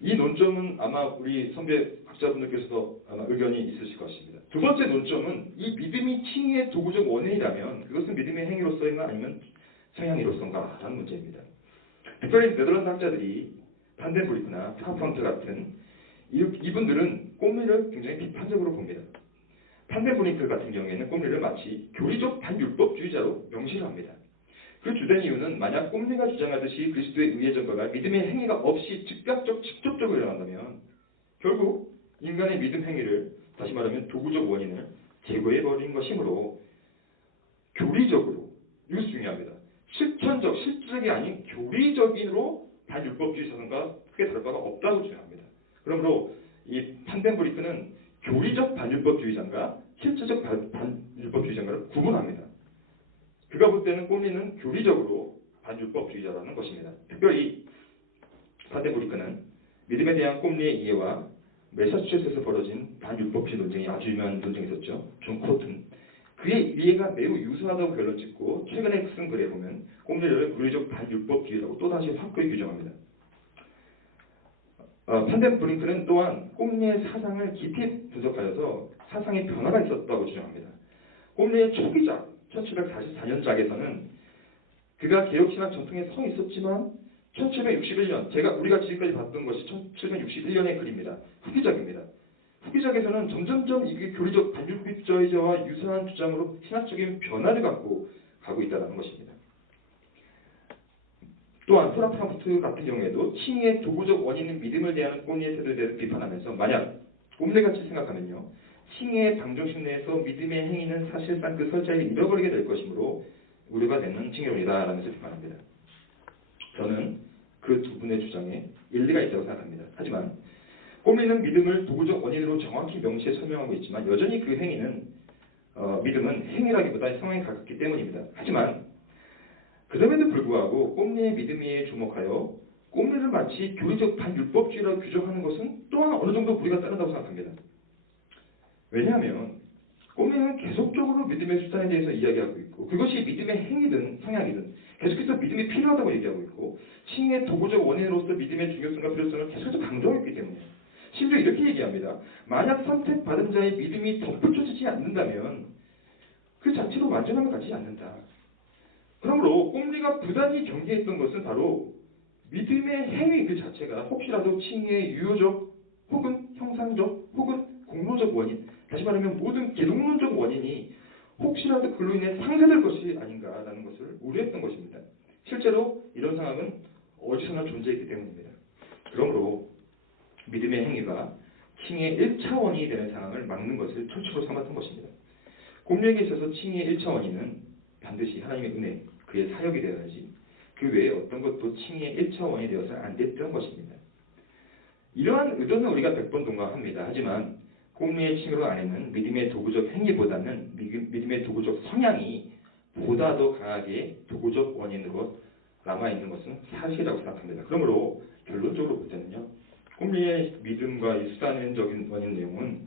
이 논점은 아마 우리 선배 학자분들께서도 아마 의견이 있으실 것입니다. 두 번째 논점은 이 믿음이 칭의의 도구적 원인이라면 그것은 믿음의 행위로서인가 아니면 성향으로서인가 라는 문제입니다. 특별히 네덜란드 학자들이 판덴브리크나 파펑트 같은 이분들은 꼼리를 굉장히 비판적으로 봅니다. 판덴브리크 같은 경우에는 꼼리를 마치 교리적 반율법주의자로 명시를 합니다. 그 주된 이유는 만약 꼼리가 주장하듯이 그리스도의 의의 전가가 믿음의 행위가 없이 즉각적, 직접적으로 일어난다면 결국 인간의 믿음 행위를 다시 말하면 도구적 원인을 제거해버린 것이므로 교리적으로 이것이 중요합니다. 실천적, 실질적이 아닌 교리적인으로 반율법주의 사상과 크게 다를 바가 없다고 주장합니다. 그러므로 이 판덴브리크는 교리적 반율법주의자인가 실질적 반율법주의자인가를 구분합니다. 그가 볼 때는 꼼리는 교리적으로 반율법주의자라는 것입니다. 특별히 판덴브리크는 믿음에 대한 꼼리의 이해와 매사추세츠에서 벌어진 반율법주의 논쟁이 아주 유명한 논쟁이 있었죠. 존 코튼. 그의 이해가 매우 유사하다고 결론 짓고 최근에 쓴 글에 보면 꼼리를 교리적 반율법주의라고 또다시 확고히 규정합니다. 판덴브리크는 또한 꼼리의 사상을 깊이 분석하여서 사상의 변화가 있었다고 주장합니다. 꼼리의 초기작 1744년작에서는 그가 개혁신학 전통에 서 있었지만 1761년 우리가 지금까지 봤던 것이 1761년의 글입니다. 후기작입니다. 후기작에서는 점점점 이게 교리적 반율법주의자와 유사한 주장으로 신학적인 변화를 갖고 가고 있다는 것입니다. 또한 프랑크푸르트 같은 경우에도 칭의의 도구적 원인인 믿음을 대하는 꼼리의 태도에 대해서 비판하면서 만약 꼼리같이 생각하면요. 칭의의 방정식 내에서 믿음의 행위는 사실상 그 설자를 잃어버리게 될 것이므로 우려가 되는 칭의론이다라면서 비판합니다. 저는 그 두 분의 주장에 일리가 있다고 생각합니다. 하지만 꼼리는 믿음을 도구적 원인으로 정확히 명시해 설명하고 있지만 여전히 그 행위는 믿음은 행위라기보다 상황에 가깝기 때문입니다. 하지만 그럼에도 불구하고 꼼리의 믿음에 주목하여 꼼리를 마치 교리적 반율법주의라고 규정하는 것은 또한 어느 정도 무리가 따른다고 생각합니다. 왜냐하면 꼼리는 계속적으로 믿음의 수단에 대해서 이야기하고 있고 그것이 믿음의 행위든 성향이든 계속해서 믿음이 필요하다고 얘기하고 있고 칭의의 도구적 원인으로서 믿음의 중요성과 필요성을 계속해서 강조하고 있기 때문에 심지어 이렇게 얘기합니다. 만약 선택받은 자의 믿음이 덧붙여지지 않는다면 그 자체로 완전함을 가지지 않는다. 그러므로 꼼리가 부단히 경계했던 것은 바로 믿음의 행위 그 자체가 혹시라도 칭의의 유효적 혹은 형상적 혹은 공로적 원인 다시 말하면 모든 기독론적 원인이 혹시라도 그로 인해 상쇄될 것이 아닌가라는 것을 우려했던 것입니다. 실제로 이런 상황은 어디서나 존재했기 때문입니다. 그러므로 믿음의 행위가 칭의의 1차원이 되는 상황을 막는 것을 초축으로 삼았던 것입니다. 꼼리에게 있어서 칭의의 1차원인은 반드시 하나님의 은혜, 그의 사역이 되어야지 그 외에 어떤 것도 칭의의 1차원이 되어서는 안 됐던 것입니다. 이러한 의도는 우리가 100번 동감합니다. 하지만 꼼리의 칭의론 안에는 믿음의 도구적 행위보다는 믿음의 도구적 성향이 보다 더 강하게 도구적 원인으로 남아있는 것은 사실이라고 생각합니다. 그러므로 결론적으로 볼 때는요. 꼼리의 믿음과 이 수단적인 원인 내용은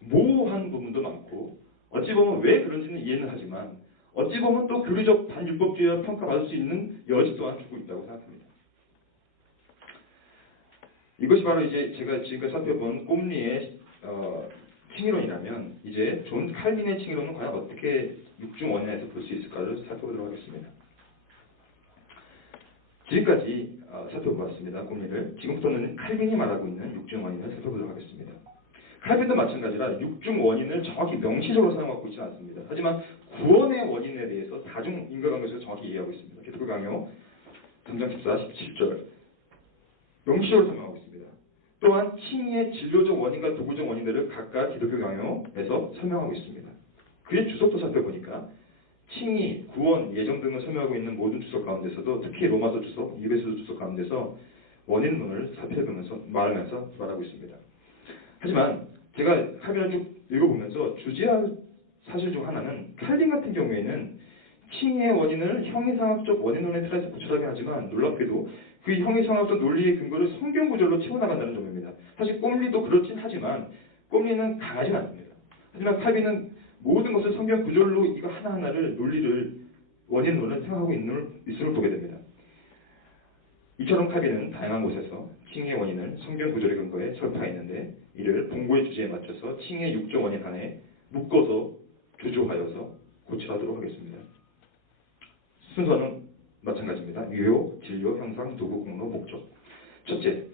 모호한 부분도 많고 어찌 보면 왜 그런지는 이해는 하지만 어찌 보면 또 교리적 반율법주의와 평가받을 수 있는 여지 또한 두고 있다고 생각합니다. 이것이 바로 이제 제가 지금까지 살펴본 꼼리의 칭의론이라면 이제 존 칼빈의 칭의론은 과연 어떻게 육중원인에서 볼 수 있을까를 살펴보도록 하겠습니다. 지금까지 살펴보았습니다. 꼼리를. 지금부터는 칼빈이 말하고 있는 육중원인을 살펴보도록 하겠습니다. 칼빈도 마찬가지라 육중원인을 정확히 명시적으로 사용하고 있지는 않습니다. 하지만 구원의 원인에 대해서 다중 인과관계에서 정확히 이해하고 있습니다. 기독교 강요 3장 14, 17절 명시적으로 설명하고 있습니다. 또한 칭의의 진료적 원인과 도구적 원인들을 각각 기독교 강요에서 설명하고 있습니다. 그의 주석도 살펴보니까 칭의, 구원, 예정 등을 설명하고 있는 모든 주석 가운데서도 특히 로마서 주석, 에베소 주석 가운데서 원인론을 살펴보면서 말하고 있습니다. 하지만 제가 칼빈을 쭉 읽어보면서 주제할 사실 중 하나는 칼빈 같은 경우에는 칭의의 원인을 형이상학적 원인론의 틀에서 부처하게 하지만 놀랍게도 그 형이상학적 논리의 근거를 성경 구절로 채워나간다는 점입니다. 사실 꼼리도 그렇긴 하지만 꼼리는 강하진 않습니다. 하지만 칼빈은 모든 것을 성경 구절로 이거 하나하나를 논리를 원인론을 생각하고 있음을 보게 됩니다. 이처럼 칼빈은 다양한 곳에서 칭의의 원인을 성경 구절의 근거에 설파했는데 이를 본고의 주제에 맞춰서 칭의의 육종 원인 안에 묶어서 조조하여서 고치하도록 하겠습니다. 순서는 마찬가지입니다. 유효, 진료, 형상, 도구, 공로, 목적. 첫째,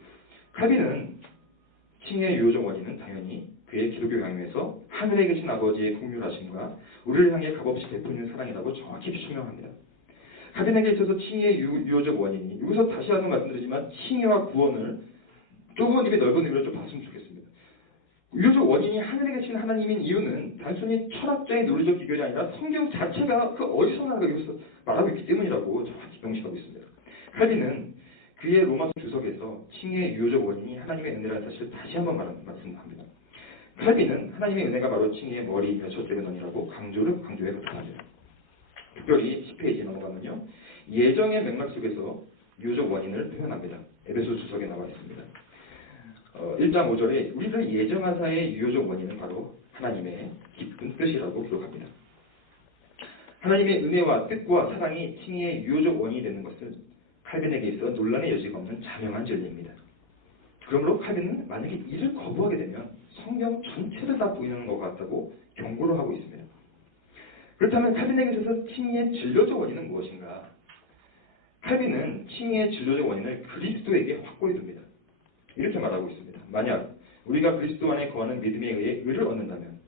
칼빈은 칭의의 유효적 원인은 당연히 그의 기독교 강요에서 하늘에 계신 아버지의 긍휼하심과 우리를 향해 값없이 베푸는 사랑이라고 정확히 설명합니다. 칼빈에게 있어서 칭의의 유효적 원인이 여기서 다시 한번 말씀드리지만 칭의와 구원을 조금은 입에 넓은 의미로 좀 봤으면 좋겠습니다. 유효적 원인이 하늘에 계신 하나님인 이유는 단순히 철학자의 논리적 비결이 아니라 성경 자체가 그 어디서나 여기서 말하고 있기 때문이라고 정확히 명시하고 있습니다. 칼빈은 그의 로마서 주석에서 칭의의 유효적 원인이 하나님의 은혜라는 사실을 다시 한번 말씀합니다. 칼빈은 하나님의 은혜가 바로 칭의의 머리이며 첫째 근원이라고 강조해 거듭합니다. 특별히 10페이지 넘어가면요. 예정의 맥락 속에서 유효적 원인을 표현합니다. 에베소 주석에 나와 있습니다. 1장 5절에 우리를 예정하사의 유효적 원인은 바로 하나님의 기쁜 뜻이라고 기록합니다. 하나님의 은혜와 뜻과 사랑이 칭의의 유효적 원인이 되는 것은 칼빈에게 있어 논란의 여지가 없는 자명한 진리입니다. 그러므로 칼빈은 만약에 이를 거부하게 되면 성경 전체를 다 부인하는 것 같다고 경고를 하고 있습니다. 그렇다면 칼빈에게 있어서 칭의의 진료적 원인은 무엇인가? 칼빈은 칭의의 진료적 원인을 그리스도에게 확고히 둡니다. 이렇게 말하고 있습니다. 만약 우리가 그리스도 안에 거하는 믿음에 의해 의를 얻는다면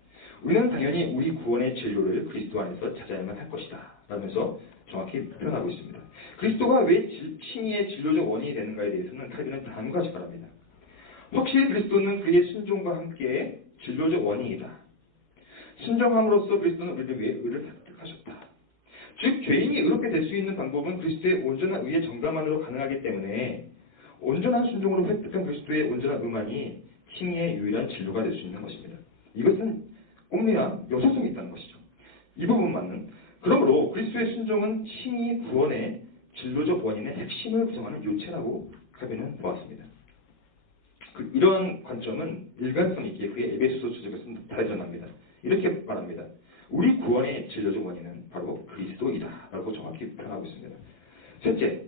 우리는 당연히 우리 구원의 진로를 그리스도 안에서 찾아야만 할 것이다 라면서 정확히 표현하고 있습니다. 그리스도가 왜 칭의의 진로적 원인이 되는가에 대해서는 칼빈은 다음과 같이 말합니다. 확실히 그리스도는 그의 순종과 함께 진로적 원인이다. 순종함으로써 그리스도는 우리를 위해 의를 획득하셨다. 즉 죄인이 의롭게 될 수 있는 방법은 그리스도의 온전한 의의 정감만으로 가능하기 때문에 온전한 순종으로 획득한 그리스도의 온전한 의만이 칭의의 유일한 진로가 될 수 있는 것입니다. 이것은 꼼리와 여소성이 있다는 것이죠. 이 부분만은 그러므로 그리스도의 순종은 칭의 구원의 진로적 원인의 핵심을 구성하는 요체라고 칼빈은 보았습니다. 이런 관점은 일관성 있게 그의 에베소서 주석에서 다 드러납니다. 이렇게 말합니다. 우리 구원의 진로적 원인은 바로 그리스도이다 라고 정확히 표현하고 있습니다. 셋째,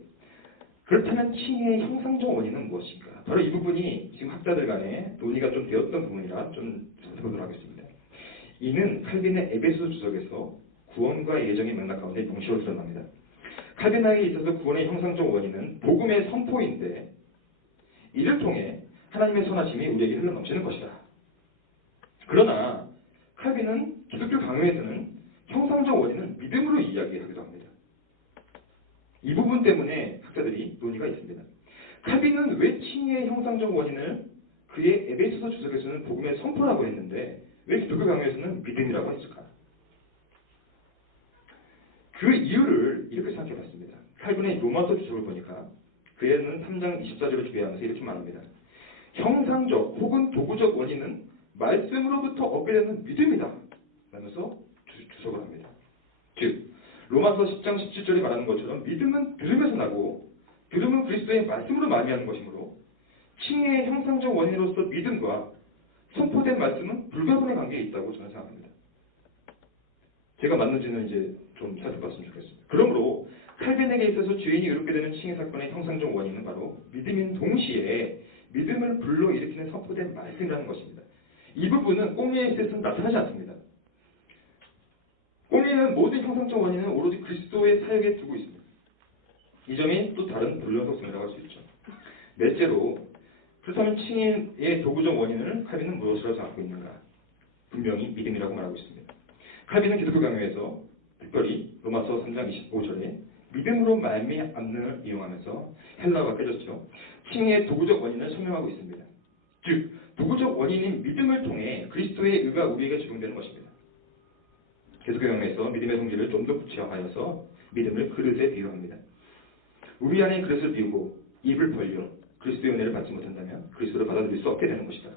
그렇다면 칭의의 형상적 원인은 무엇인가? 바로 이 부분이 지금 학자들 간에 논의가 좀 되었던 부분이라 좀 살펴보도록 하겠습니다. 이는 칼빈의 에베소 주석에서 구원과 예정의 맥락 가운데 명시로 드러납니다. 칼빈에게 있어서 구원의 형상적 원인은 복음의 선포인데 이를 통해 하나님의 선하심이 우리에게 흘러넘치는 것이다. 그러나 칼빈은 기독교 강요에서는 형상적 원인은 믿음으로 이야기하기도 합니다. 이 부분 때문에 학자들이 논의가 있습니다. 칼빈은 왜 칭의의 형상적 원인을 그의 에베소서 주석에서는 복음의 선포라고 했는데 왜 기독교 강요에서는 믿음이라고 했을까? 그 이유를 이렇게 생각해봤습니다. 칼빈의 로마서 주석을 보니까 그에는 3장 24절을 주배하면서 이렇게 말합니다. 형상적 혹은 도구적 원인은 말씀으로부터 얻게 되는 믿음이다 라면서 주석을 합니다. 즉 로마서 10장 17절에 말하는 것처럼 믿음은 들음에서 나고 들음은 그리스도의 말씀으로 말미암는 것이므로 칭의의 형상적 원인으로서 믿음과 선포된 말씀은 불가분의 관계에 있다고 저는 생각합니다. 제가 맞는지는 이제 좀 살펴봤으면 좋겠습니다. 그러므로 칼빈에게 있어서 죄인이 의롭게 되는 칭의 사건의 형상적 원인은 바로 믿음인 동시에 믿음을 불러일으키는 선포된 말씀이라는 것입니다. 이 부분은 꼼리에 있어서는 나타나지 않습니다. 꼼리는 모든 형상적 원인은 오로지 그리스도의 사역에 두고 있습니다. 이 점이 또 다른 불륜 속성이라고 할 수 있죠. 넷째로 그렇다면 칭의의 도구적 원인을 칼빈은 무엇이라고 생각하고 있는가? 분명히 믿음이라고 말하고 있습니다. 칼빈은 기독교 강요에서 특별히 로마서 3장 25절에 믿음으로 말미암는을 이용하면서 헬라어가 깨졌죠. 칭의의 도구적 원인을 설명하고 있습니다. 즉 도구적 원인인 믿음을 통해 그리스도의 의가 우리에게 적용되는 것입니다. 기독교 강요에서 믿음의 성질을 좀 더 구체화하여서 믿음을 그릇에 비유합니다. 우리 안에 그릇을 비우고 입을 벌려 그리스도의 은혜를 받지 못한다면 그리스도를 받아들일 수 없게 되는 것이다.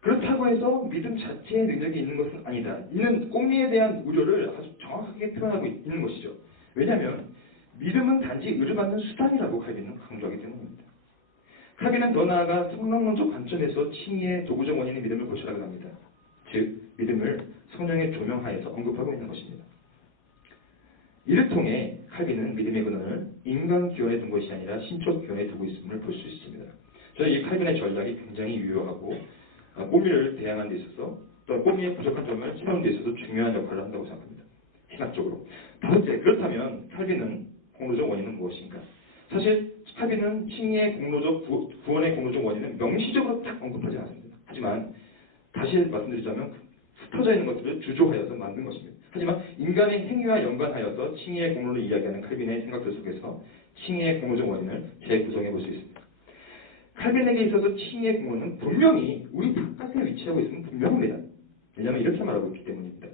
그렇다고 해서 믿음 자체의 능력이 있는 것은 아니다. 이는 꼼리에 대한 우려를 아주 정확하게 표현하고 있는 것이죠. 왜냐하면 믿음은 단지 의를 받는 수단이라고 칼빈은 강조하기 때문입니다. 칼빈은 더 나아가 성령론적 관점에서 칭의의 도구적 원인의 믿음을 고찰하고 합니다. 즉 믿음을 성령의 조명하에서 언급하고 있는 것입니다. 이를 통해 칼빈은 믿음의 근원을 인간 기원에 둔 것이 아니라 신적 기원에 두고 있음을 볼 수 있습니다. 저는 이 칼빈의 전략이 굉장히 유효하고 꼼리를 대항하는 데 있어서 또 꼼리의 부족한 점을 채우는 데 있어서 중요한 역할을 한다고 생각합니다. 신학적으로. 두 번째, 그렇다면 칼빈은 공로적 원인은 무엇인가? 사실 칼빈은 칭의의 공로적 구원의 공로적 원인은 명시적으로 딱 언급하지 않습니다. 하지만 다시 말씀드리자면 흩어져 있는 것들을 주조하여서 만든 것입니다. 하지만 인간의 행위와 연관하여서 칭의의 공로를 이야기하는 칼빈의 생각들 속에서 칭의의 공로적 원인을 재구성해 볼 수 있습니다. 칼빈에게 있어서 칭의의 공로는 분명히 우리 바깥에 위치하고 있으면 분명합니다. 왜냐하면 이렇게 말하고 있기 때문입니다.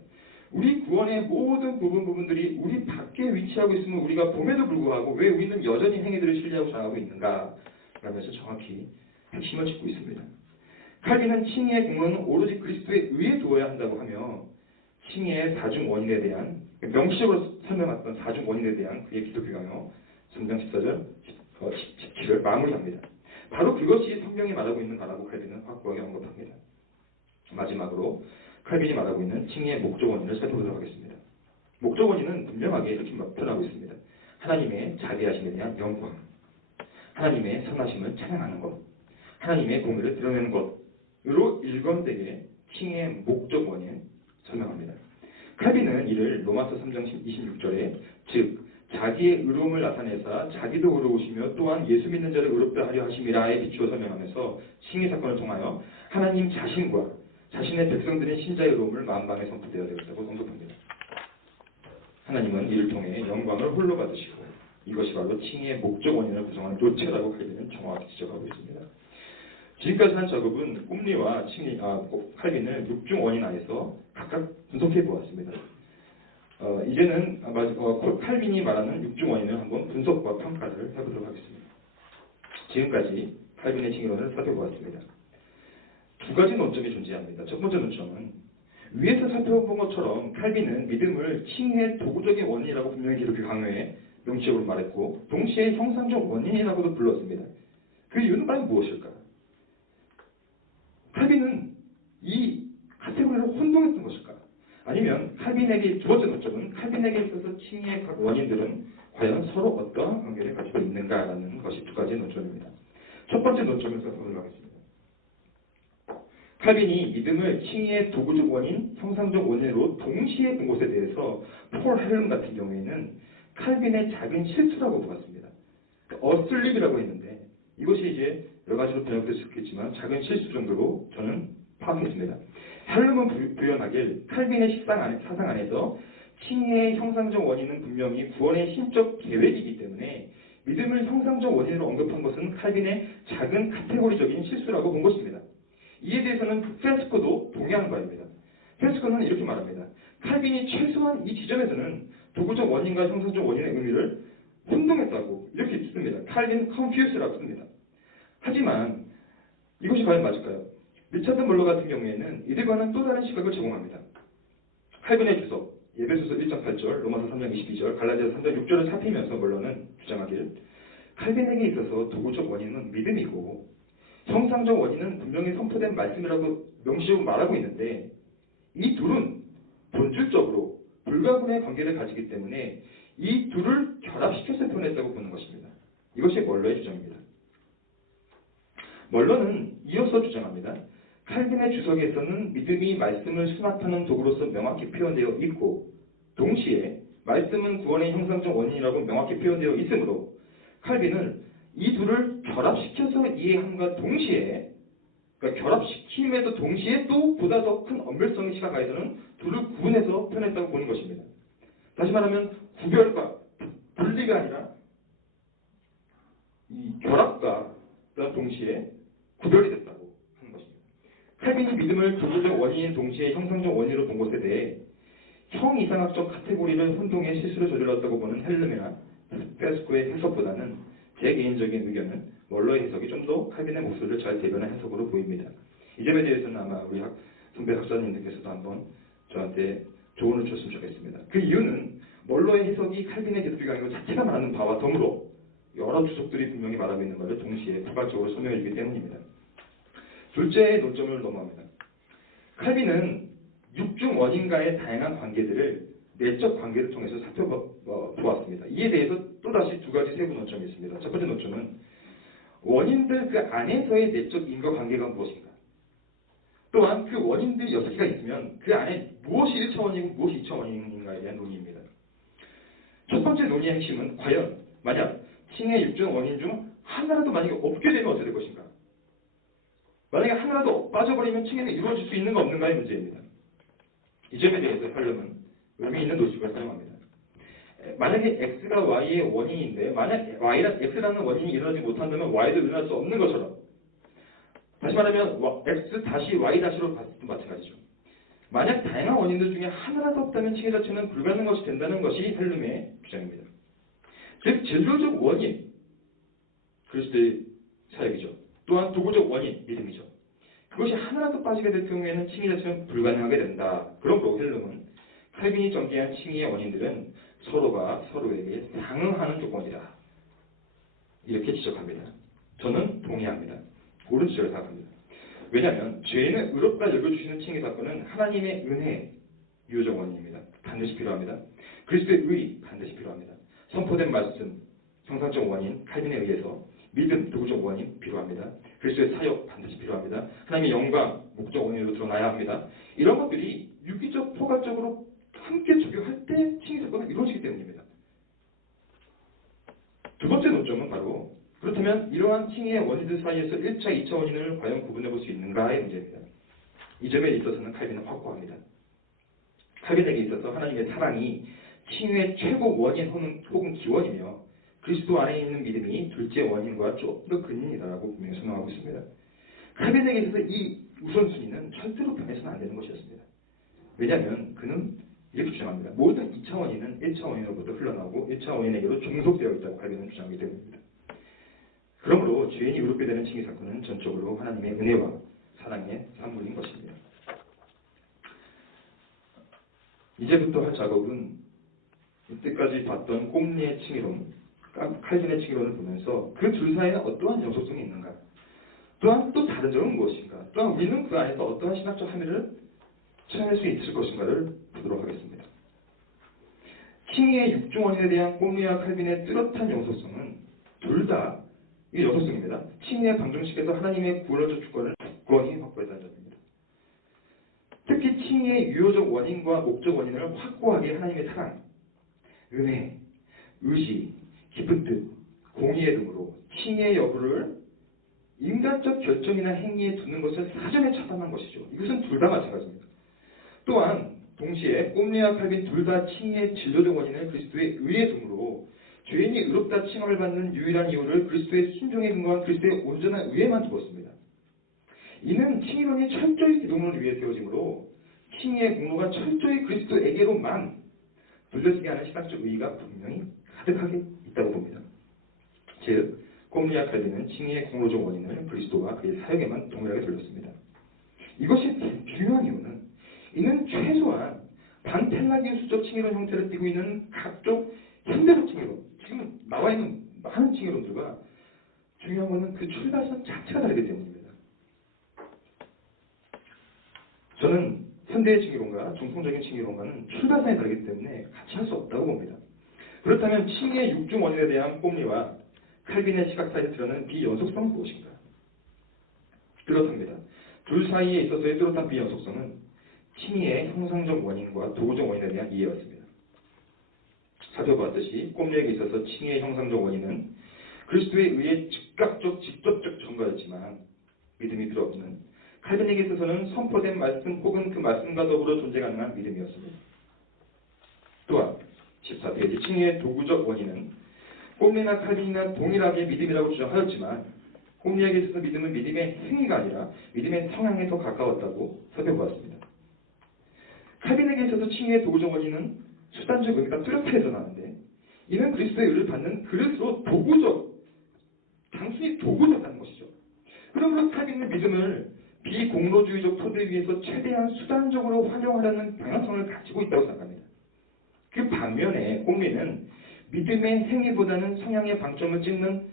우리 구원의 모든 부분들이 우리 밖에 위치하고 있으면 우리가 봄에도 불구하고 왜 우리는 여전히 행위들을 신뢰하고 전하고 있는가? 라면서 정확히 핵심을 짚고 있습니다. 칼빈은 칭의의 공로는 오로지 그리스도의 의에 두어야 한다고 하며 칭의의 사중 원인에 대한 명시적으로 설명했던 사중 원인에 대한 그의 기독교 강요 3장 14절 17을 마무리합니다. 바로 그것이 성경이 말하고 있는 바라고 칼빈은 확고하게 언급합니다. 마지막으로 칼빈이 말하고 있는 칭의의 목적 원인을 살펴보도록 하겠습니다. 목적 원인은 분명하게 이렇게 표현하고 있습니다. 하나님의 자비하심에 대한 영광, 하나님의 선하심을 찬양하는 것, 하나님의 공의를 드러내는 것으로 일관되게 칭의의 목적 원인 설명합니다. 칼빈은 이를 로마서 3장 26절에 즉 자기의 의로움을 나타내사 자기도 의로우시며 또한 예수 믿는 자를 의롭다 하려 하심이라에 비추어 설명하면서 칭의 사건을 통하여 하나님 자신과 자신의 백성들인 신자의 의로움을 만방에 선포되어야 되었다고 언급합니다. 하나님은 이를 통해 영광을 홀로 받으시고 이것이 바로 칭의의 목적 원인을 구성하는 요체라고 칼빈은 정확히 지적하고 있습니다. 지금까지 한 작업은 꼼리와 칼빈을 육중 원인 안에서 각각 분석해 보았습니다. 이제는 칼빈이 말하는 육중 원인을 한번 분석과 평가를 해보도록 하겠습니다. 지금까지 칼빈의 칭의론을 살펴보았습니다. 두 가지 논점이 존재합니다. 첫 번째 논점은 위에서 살펴본 것처럼 칼빈은 믿음을 칭의의 도구적인 원인이라고 분명히 기록해 강요해 명시적으로 말했고 동시에 형상적 원인이라고도 불렀습니다. 그 이유는 과연 무엇일까? 칼빈은 이 카테고리를 혼동했던 것일까? 아니면 칼빈에게 두 번째 논점은 칼빈에게 있어서 칭의의 각 원인들은 과연 서로 어떠한 관계를 가지고 있는가라는 것이 두 가지 논점입니다. 첫 번째 논점을 살펴보도록 하겠습니다. 칼빈이 믿음을 칭의의 도구적 원인, 형상적 원인으로 동시에 본 것에 대해서 폴 헬름 같은 경우에는 칼빈의 작은 실수라고 보았습니다. 어슬립이라고 했는데 이것이 이제 여러 가지로 번역될 수 있겠지만 작은 실수 정도로 저는 파악했습니다. 헬름은 부연하길 칼빈의 사상 안에서 칭의의 형상적 원인은 분명히 구원의 신적 계획이기 때문에 믿음을 형상적 원인으로 언급한 것은 칼빈의 작은 카테고리적인 실수라고 본 것입니다. 이에 대해서는 페스코도 동의하는 바입니다. 페스코는 이렇게 말합니다. 칼빈이 최소한 이 지점에서는 도구적 원인과 형상적 원인의 의미를 혼동했다고 이렇게 씁니다. 칼빈 confuse라고 씁니다. 하지만 이것이 과연 맞을까요? 리차드 몰러 같은 경우에는 이들과는 또 다른 시각을 제공합니다. 칼빈의 주석, 예배소서 1장 8절, 로마서 3장 22절, 갈라디아서 3장 6절을 살피면서 몰러는 주장하길 칼빈에게 있어서 도구적 원인은 믿음이고 형상적 원인은 분명히 선포된 말씀이라고 명시적으로 말하고 있는데 이 둘은 본질적으로 불가분의 관계를 가지기 때문에 이 둘을 결합시켜서 표현했다고 보는 것입니다. 이것이 멀러의 주장입니다. 멀러는 이어서 주장합니다. 칼빈의 주석에서는 믿음이 말씀을 수납하는 도구로서 명확히 표현되어 있고 동시에 말씀은 구원의 형상적 원인이라고 명확히 표현되어 있으므로 칼빈은 이 둘을 결합시켜서 이해함과 동시에 그러니까 결합시킴에도 동시에 또 보다 더 큰 엄밀성의 시각에서는 둘을 구분해서 표현했다고 보는 것입니다. 다시 말하면 구별과 분리가 아니라 이 결합과 동시에 구별이 됐다고 하는 것입니다. 칼빈이 믿음을 도구적 원인인 동시에 형상적 원인으로 본 것에 대해 형이상학적 카테고리를 혼동해 실수를 저질렀다고 보는 헬름이나 페스코의 해석보다는 제 개인적인 의견은 멀러의 해석이 좀 더 칼빈의 목소리를 잘 대변한 해석으로 보입니다. 이 점에 대해서는 아마 우리 선배 학사님들께서도 한번 저한테 조언을 줬으면 좋겠습니다. 그 이유는 멀러의 해석이 칼빈의 해석이 아니고 자체가 말하는 바와 더불어 여러 주석들이 분명히 말하고 있는 것을 동시에 포괄적으로 설명해주기 때문입니다. 둘째 논점을 넘어갑니다. 칼빈은 육중 원인과의 다양한 관계들을 내적 관계를 통해서 살펴보았습니다. 이에 대해서 또다시 두 가지 세부 논점이 있습니다. 첫 번째 논점은 원인들 그 안에서의 내적 인과관계가 무엇인가? 또한 그 원인들이 6개가 있으면 그 안에 무엇이 1차 원인이고 무엇이 2차 원인인가에 대한 논의입니다. 첫 번째 논의의 핵심은 과연 만약 칭의 육중 원인 중 하나라도 만약에 없게 되면 어떻게 될 것인가? 만약에 하나라도 빠져버리면 칭의는 이루어질 수 있는가 없는가의 문제입니다. 이 점에 대해서 헬름은 의미 있는 노식을 사용합니다. 만약에 X가 Y의 원인인데 만약 X라는 원인이 일어나지 못한다면 Y도 일어날 수 없는 것처럼 다시 말하면 X 다시 Y 다시로 봤을 때 마찬가지죠. 만약 다양한 원인들 중에 하나라도 없다면 칭의 자체는 불가능한 것이 된다는 것이 헬름의 주장입니다. 즉 진로적 원인 그리스도의 사역이죠. 또한 도구적 원인 믿음이죠. 그것이 하나라도 빠지게 될 경우에는 칭의 자체는 불가능하게 된다. 그러므로 헬름은 칼빈이 전개한 칭의의 원인들은 서로가 서로에게 상응하는 조건이다. 이렇게 지적합니다. 저는 동의합니다. 옳은 지적을 생각합니다. 왜냐하면 죄인을 의롭다 여겨주시는 칭의 사건은 하나님의 은혜, 유효적 원인입니다. 반드시 필요합니다. 그리스도의 의, 반드시 필요합니다. 선포된 말씀, 형상적 원인, 칼빈에 의해서 믿음, 도구적 원인 필요합니다. 그리스도의 사역 반드시 필요합니다. 하나님의 영광, 목적 원인으로 드러나야 합니다. 이런 것들이 유기적, 포괄적으로 함께 적용할 때 칭의 사건은 이루어지기 때문입니다. 번째 논점은 바로 그렇다면 이러한 칭의의 원인들 사이에서 1차, 2차 원인을 과연 구분해 볼 수 있는가의 문제입니다. 이 점에 있어서는 칼빈은 확고합니다. 칼빈에게 있어서 하나님의 사랑이 칭의의 최고 원인 혹은 기원이며 그리스도 안에 있는 믿음이 둘째 원인과 조금 더 근인이다라고 분명히 설명하고 있습니다. 칼빈에게 있어서 이 우선순위는 절대로 변해서는 안 되는 것이었습니다. 왜냐하면 그는 이렇게 주장합니다. 모든 2차 원인은 1차 원인으로부터 흘러나오고 1차 원인에게로 종속되어 있다고 칼빈은 주장하기 때문입니다. 그러므로 죄인이 의롭게 되는 칭의 사건은 전적으로 하나님의 은혜와 사랑의 산물인 것입니다. 이제부터 할 작업은 이때까지 봤던 꼼리의 칭의론, 칼빈의 칭의론을 보면서 그 둘 사이에는 어떠한 연속성이 있는가, 또한 또 다른 점은 무엇인가, 또한 우리는 그 안에서 어떠한 신학적 함의를 찾아낼 수 있을 것인가를 보도록 하겠습니다. 칭의의 6중 원인에 대한 꼼리와 칼빈의 뚜렷한 연속성은 둘 다 이 연속성입니다. 칭의의 방정식에서 하나님의 구원적 주권을 굳건히 확보했다는 점입니다. 특히 칭의의 유효적 원인과 목적 원인을 확고하게 하나님의 사랑, 은혜, 의지, 깊은 뜻, 공의의 등으로 칭의의 여부를 인간적 결정이나 행위에 두는 것을 사전에 차단한 것이죠. 이것은 둘 다 마찬가지입니다. 또한 동시에 꼼리와 칼빈 둘 다 칭의의 진료적 원인을 그리스도의 의에 둠으로 죄인이 의롭다 칭함을 받는 유일한 이유를 그리스도의 순종에 근거한 그리스도의 온전한 의에만 두었습니다. 이는 칭의론이 철저히 기독론을 위해 세워지므로 칭의의 공로가 철저히 그리스도에게로만 돌려지게 하는 신학적 의의가 분명히 가득하게 있다고 봅니다. 즉, 꼼리와 칼빈은 칭의의 공로적 원인을 그리스도와 그의 사역에만 동일하게 돌렸습니다. 이것이 중요한 이유는 이는 최소한 반텔라기우스적 칭의론 형태를 띠고 있는 각종 현대적 칭의론, 지금 나와 있는 많은 칭의론들과 중요한 것은 그 출발선 자체가 다르기 때문입니다. 저는 현대의 칭의론과 정통적인 칭의론과는 출발선이 다르기 때문에 같이 할 수 없다고 봅니다. 그렇다면 칭의의 6중 원인에 대한 꼼리와 칼빈의 시각 사이에 드러나는 비연속성은 무엇인가? 뚜렷합니다. 둘 사이에 있어서의 뚜렷한 비연속성은 칭의의 형상적 원인과 도구적 원인에 대한 이해였습니다. 살펴보았듯이 꼼리에게 있어서 칭의의 형상적 원인은 그리스도에 의해 즉각적, 직접적 전가였지만 믿음이 필요 없는 칼빈에게 있어서는 선포된 말씀 혹은 그 말씀과 더불어 존재 가능한 믿음이었습니다. 또한 14페이지 칭의의 도구적 원인은 꼼리나 칼빈이나 동일하게 믿음이라고 주장하였지만 꼼리에게 있어서 믿음은 믿음의 행위가 아니라 믿음의 성향에 더 가까웠다고 살펴보았습니다. 칼빈에게 있어서 칭의의 도구적 원인은 수단적 의미가 뚜렷하게 드러나는데 이는 그리스도의 의를 받는 그릇으로 도구적, 단순히 도구적이라는 것이죠. 그러므로 칼빈은 믿음을 비공로주의적 토대 위에서 최대한 수단적으로 활용하려는 방향성을 가지고 있다고 생각합니다. 그 반면에 꼼리는 믿음의 행위보다는 성향의 방점을 찍는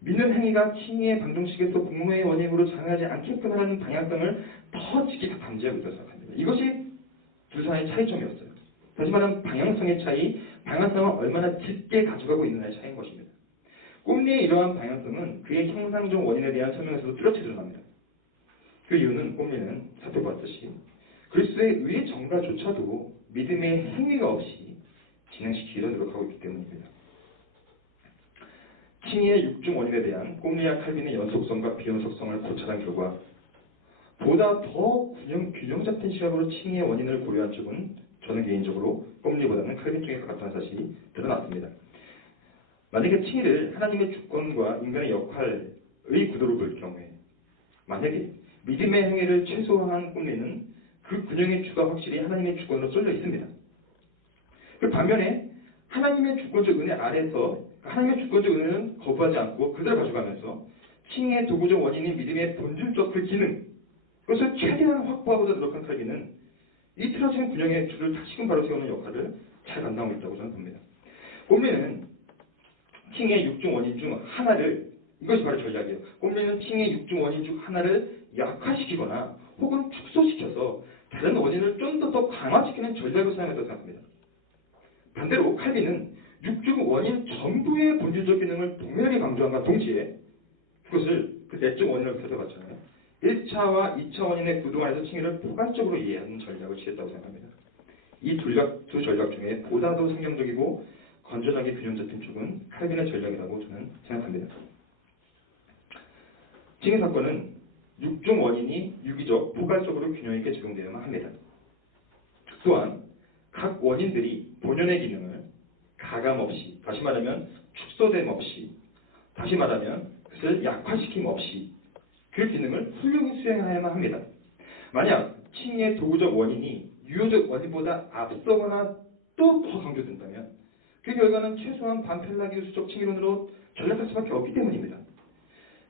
믿는 행위가 칭의의 방정식에서 공로의 원인으로 작용하지 않게끔 하라는 방향성을 더 지키게 담지하고 있다고 생각합니다. 이것이 두 사람의 차이점이었어요. 다시 말하면 방향성의 차이, 방향성을 얼마나 짙게 가져가고 있느냐의 차이인 것입니다. 꼼리의 이러한 방향성은 그의 형상적 원인에 대한 설명에서도 뚜렷이 드러납니다. 그 이유는 꼼리는 살펴봤듯이 그리스도의 의의 정가조차도 믿음의 행위가 없이 진행시키려 노력하고 있기 때문입니다. 칭의의 6중 원인에 대한 꼼리와 칼빈의 연속성과 비연속성을 고찰한 결과 보다 더 균형 잡힌 시각으로 칭의의 원인을 고려한 쪽은 저는 개인적으로 꼼리보다는 칼빈 쪽에 가깝다는 사실이 드러났습니다. 만약에 칭의를 하나님의 주권과 인간의 역할의 구도로 볼 경우에 만약에 믿음의 행위를 최소화한 꼼리는 그 균형의 주가 확실히 하나님의 주권으로 쏠려 있습니다. 그 반면에 하나님의 주권적 은혜 아래서 하나님의 주권적 은혜는 거부하지 않고 그대로 가져가면서 칭의의 도구적 원인인 믿음의 본질적 그 기능 그것을 최대한 확보하고자 노력한 칼빈은 이 틀어진 균형의 줄을 다시금 바로 세우는 역할을 잘 감당하고 있다고 저는 봅니다. 꼼리는 칭의의 6중 원인 중 하나를 이것이 바로 전략이에요. 꼼리는 칭의의 6중 원인 중 하나를 약화시키거나 혹은 축소시켜서 다른 원인을 좀 더 강화시키는 전략을 사용했다고 생각합니다. 반대로 칼빈은 6중 원인 전부의 본질적 기능을 동일하게 강조함과 동시에 그것을 그 내적 원인을 살펴봤잖아요. 1차와 2차 원인의 구동 안에서 칭의를 포괄적으로 이해하는 전략을 취했다고 생각합니다. 이 두 전략 중에 보다 더 성경적이고 건전하게 균형 잡힌 쪽은 칼빈의 전략이라고 저는 생각합니다. 칭의 사건은 육중 원인이 유기적, 포괄적으로 균형 있게 적용되어야만 합니다. 또한 각 원인들이 본연의 기능을 가감없이, 다시 말하면 축소됨 없이, 다시 말하면 그것을 약화시킴 없이 그 기능을 훌륭히 수행해야만 합니다. 만약 칭의의 도구적 원인이 유효적 원인보다 앞서거나 또 더 강조된다면 그 결과는 최소한 반펠라기우스적 칭의론으로 전락할 수밖에 없기 때문입니다.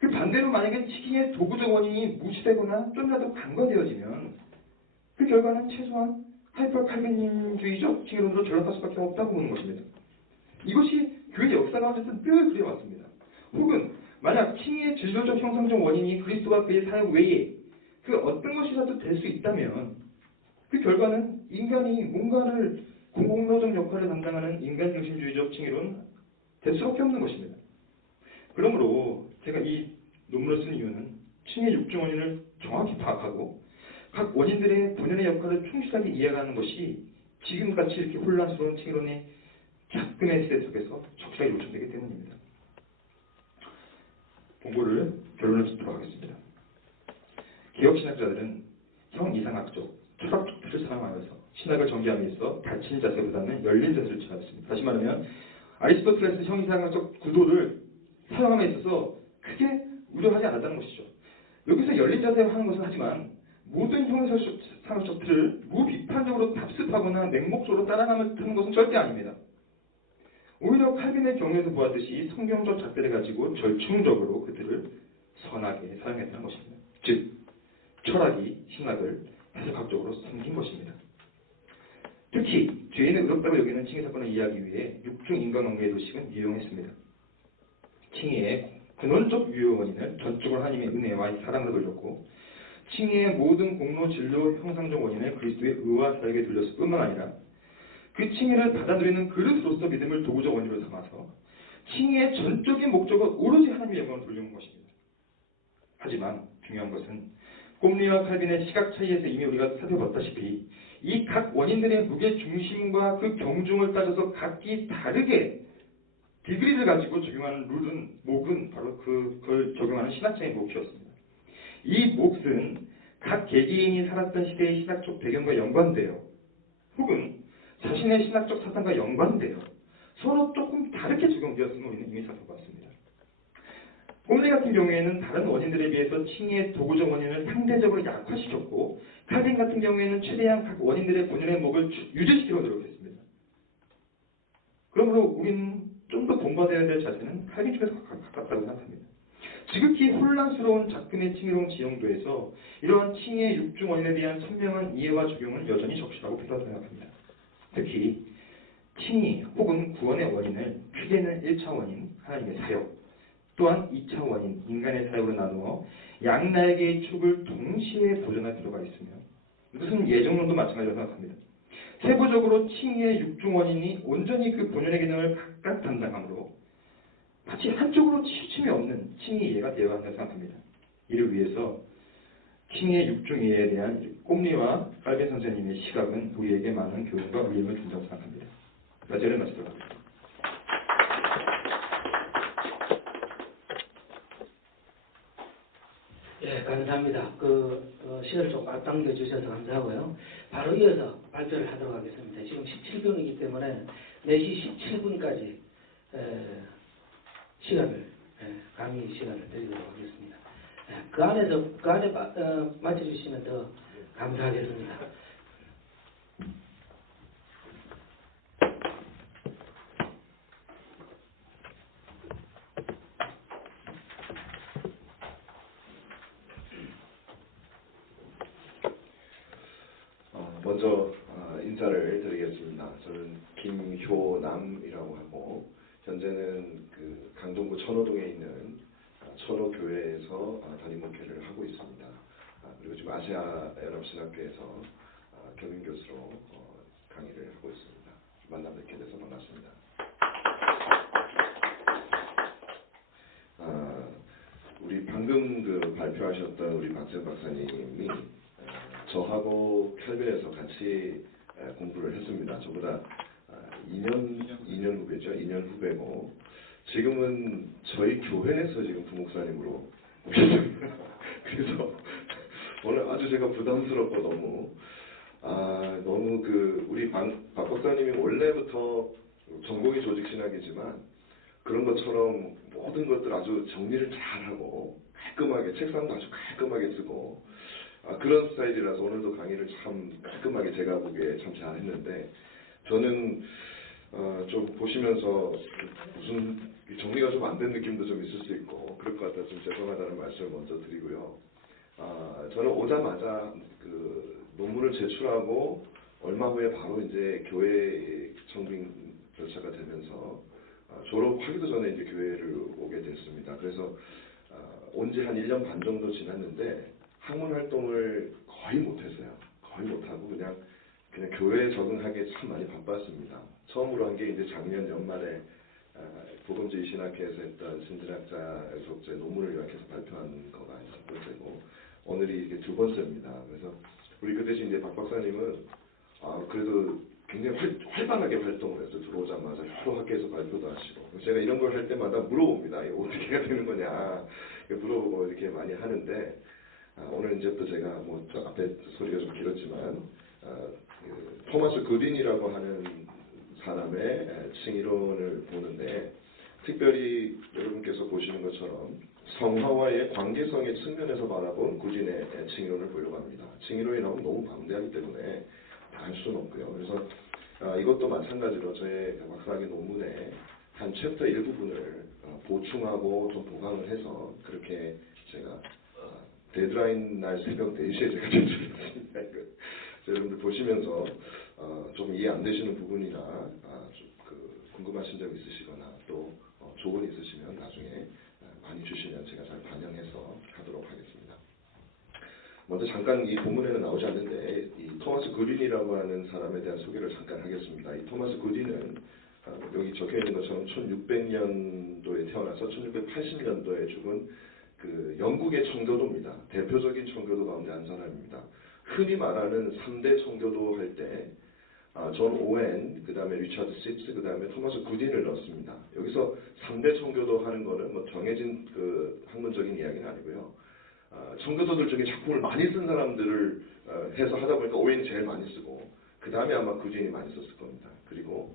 그 반대로 만약에 칭의의 도구적 원인이 무시되거나 좀이라도 간과되어지면 그 결과는 최소한 하이퍼 칼빈주의적 칭의론으로 전락할 수밖에 없다고 보는 것입니다. 이것이 교회 역사가 어쨌든 늘 그래왔습니다. 혹은 만약 칭의의 진로적 형성적 원인이 그리스도와 그의 사역 외에 그 어떤 것이라도 될 수 있다면 그 결과는 인간이 뭔가를 공공노적 역할을 담당하는 인간중심주의적 칭의론 될 수밖에 없는 것입니다. 그러므로 제가 이 논문을 쓴 이유는 칭의의 육중 원인을 정확히 파악하고 각 원인들의 본연의 역할을 충실하게 이해하는 것이 지금같이 이렇게 혼란스러운 칭의론의 작금의 시대 속에서 적실하게 요청되기 때문입니다. 본고를 결론을 짓도록 하겠습니다. 개혁신학자들은 형이상학적, 철학적 틀을 사용하여서 신학을 전개함에 있어 닫힌 자세보다는 열린 자세를 취하였습니다. 다시 말하면 아리스토텔레스 형이상학적 구도를 사용함에 있어서 크게 우려하지 않았다는 것이죠. 여기서 열린 자세로 하는 것은 하지만 모든 형이상학적 틀을 무비판적으로 답습하거나 맹목적으로 따라가면 하는 것은 절대 아닙니다. 오히려 칼빈의 경우에서 보았듯이 성경적 잣대를 가지고 절충적으로 그들을 선하게 사용했다는 것입니다. 즉, 철학이 신학을 해석학적으로 섬긴 것입니다. 특히 죄인을 의롭다고 여기는 칭의 사건을 이해하기 위해 육중 인간관계의 도식은 유용했습니다. 칭의의 근원적 유효 원인을 전적으로 하나님의 은혜와 사랑으로 돌렸고 칭의의 모든 공로 진로 형상적 원인을 그리스도의 의와 사역에 돌렸을 뿐만 아니라 그 칭의를 받아들이는 그릇으로서 믿음을 도구적 원인으로 삼아서 칭의의 전적인 목적은 오로지 하나님의 영광을 돌리는 것입니다. 하지만 중요한 것은 꼼리와 칼빈의 시각 차이에서 이미 우리가 살펴봤다시피 이 각 원인들의 무게 중심과 그 경중을 따져서 각기 다르게 디그리를 가지고 적용하는 룰은 목은 바로 그걸 적용하는 신학자의 몫이었습니다. 이 몫은 각 개개인이 살았던 시대의 신학적 배경과 연관되어 혹은 자신의 신학적 사상과 연관되어 서로 조금 다르게 적용되었음을 우리는 이미 살펴봤습니다. 꼼리 같은 경우에는 다른 원인들에 비해서 칭의의 도구적 원인을 상대적으로 약화시켰고 칼빈 같은 경우에는 최대한 각 원인들의 본연의 목을 유지시키려 노력했습니다. 그러므로 우리는 좀 더 공부해야 될 자세는 칼빈 쪽에서 가깝다고 생각합니다. 지극히 혼란스러운 작금의 칭의론 지형도에서 이러한 칭의의 육중 원인에 대한 선명한 이해와 적용은 여전히 적실하고 필요하다고 생각합니다. 특히 칭의 혹은 구원의 원인을 크게는 1차 원인, 하나님의 사역, 또한 2차 원인, 인간의 사역으로 나누어 양날개의 축을 동시에 보존할 필요가 있으며 이것은 예정론도 마찬가지라고 생각합니다. 세부적으로 칭의의 육중 원인이 온전히 그 본연의 기능을 각각 담당하므로 마치 한쪽으로 치우침이 없는 칭의 이해가 되어야 한다고 생각합니다. 이를 위해서 칭의의 육중 이해에 대한 꼼리와 칼빈 선생님의 시각은 우리에게 많은 교훈과 의미를 준다고 생각합니다. 제를 마치도록 하겠습니다. 예, 감사합니다. 시간을 좀 앞당겨 주셔서 감사하고요. 바로 이어서 발표를 하도록 하겠습니다. 지금 17분이기 때문에 4시 17분까지 강의 시간을 드리도록 하겠습니다. 그 안에 맞춰주시면 더 감사하겠습니다. 먼저 인사를 드리겠습니다. 저는 김효남이라고 하고 현재는 그 강동구 천호동에 있는 천호교회에서 담임 목회를 하고 있습니다. 그리고 지금 아시아연합신학교에서 겸임교수로 강의를 하고 있습니다. 만나 뵙게 돼서 반갑습니다. 우리 방금 그 발표하셨던 우리 박재현 박사님이 저하고 칼빈에서 같이 공부를 했습니다. 저보다 2년 후배죠. 2년 후배고 지금은 저희 교회에서 지금 부목사님으로 오셨습니다. 그래서 오늘 아주 제가 부담스럽고 너무 우리 박 박사님이 원래부터 전공이 조직신학이지만 그런 것처럼 모든 것들 아주 정리를 잘하고 깔끔하게 책상도 아주 깔끔하게 쓰고 그런 스타일이라서 오늘도 강의를 참 깔끔하게 제가 보기에 참 잘했는데 저는 좀 보시면서 무슨 정리가 좀 안 된 느낌도 좀 있을 수 있고 그럴 것 같아서 좀 죄송하다는 말씀을 먼저 드리고요. 저는 오자마자 논문을 제출하고 얼마 후에 바로 이제 교회 청빙 절차가 되면서 졸업하기도 전에 이제 교회를 오게 됐습니다. 그래서 온 지 한 1년 반 정도 지났는데 학문 활동을 거의 못했어요. 거의 못하고 그냥 교회에 적응하기에 참 많이 바빴습니다. 처음으로 한 게 이제 작년 연말에 복음주의 신학회에서 했던 신진학자 속제 논문을 요약해서 발표한 거가 첫 번째고 오늘이 이게 두 번째입니다. 그래서 우리 그 대신 이제 박 박사님은 그래도 굉장히 활발하게 활동을 했어요. 들어오자마자 여러 학교에서 발표도 하시고 제가 이런 걸 할 때마다 물어봅니다. 이거 어떻게 해야 되는 거냐 물어보고 이렇게 많이 하는데 오늘 이제 또 제가 저 앞에 소리가 좀 길었지만 토마스 그린이라고 하는 사람의 칭의론을 보는데 특별히 여러분께서 보시는 것처럼 성화와의 관계성의 측면에서 바라본 구진의 칭의론을 보려고 합니다. 칭의론이 나오면 너무 방대하기 때문에 다 할 수는 없고요. 그래서 이것도 마찬가지로 저의 박사학위 논문에 한 챕터 일부분을 보충하고 좀 보강을 해서 그렇게 제가 데드라인 날 새벽 4시에 제가 제출했습니다. 여러분들 보시면서 좀 이해 안 되시는 부분이나 궁금하신 점 있으시거나 또 조언 있으시면 나중에 많이 주시면 제가 잘 반영해서 하도록 하겠습니다. 먼저 잠깐 이 본문에는 나오지 않는데 이 토마스 그린이라고 하는 사람에 대한 소개를 잠깐 하겠습니다. 이 토마스 그린은 여기 적혀 있는 것처럼 1600년도에 태어나서 1680년도에 죽은 영국의 청교도입니다. 대표적인 청교도 가운데 한 사람입니다. 흔히 말하는 3대 청교도 할 때 존 오웬, 그 다음에 리처드 시츠, 그 다음에 토마스 구딘을 넣습니다. 여기서 3대 청교도 하는 거는 정해진 학문적인 이야기는 아니고요. 청교도들 중에 작품을 많이 쓴 사람들을 해서 하다 보니까 오웬이 제일 많이 쓰고 그 다음에 아마 구딘이 많이 썼을 겁니다. 그리고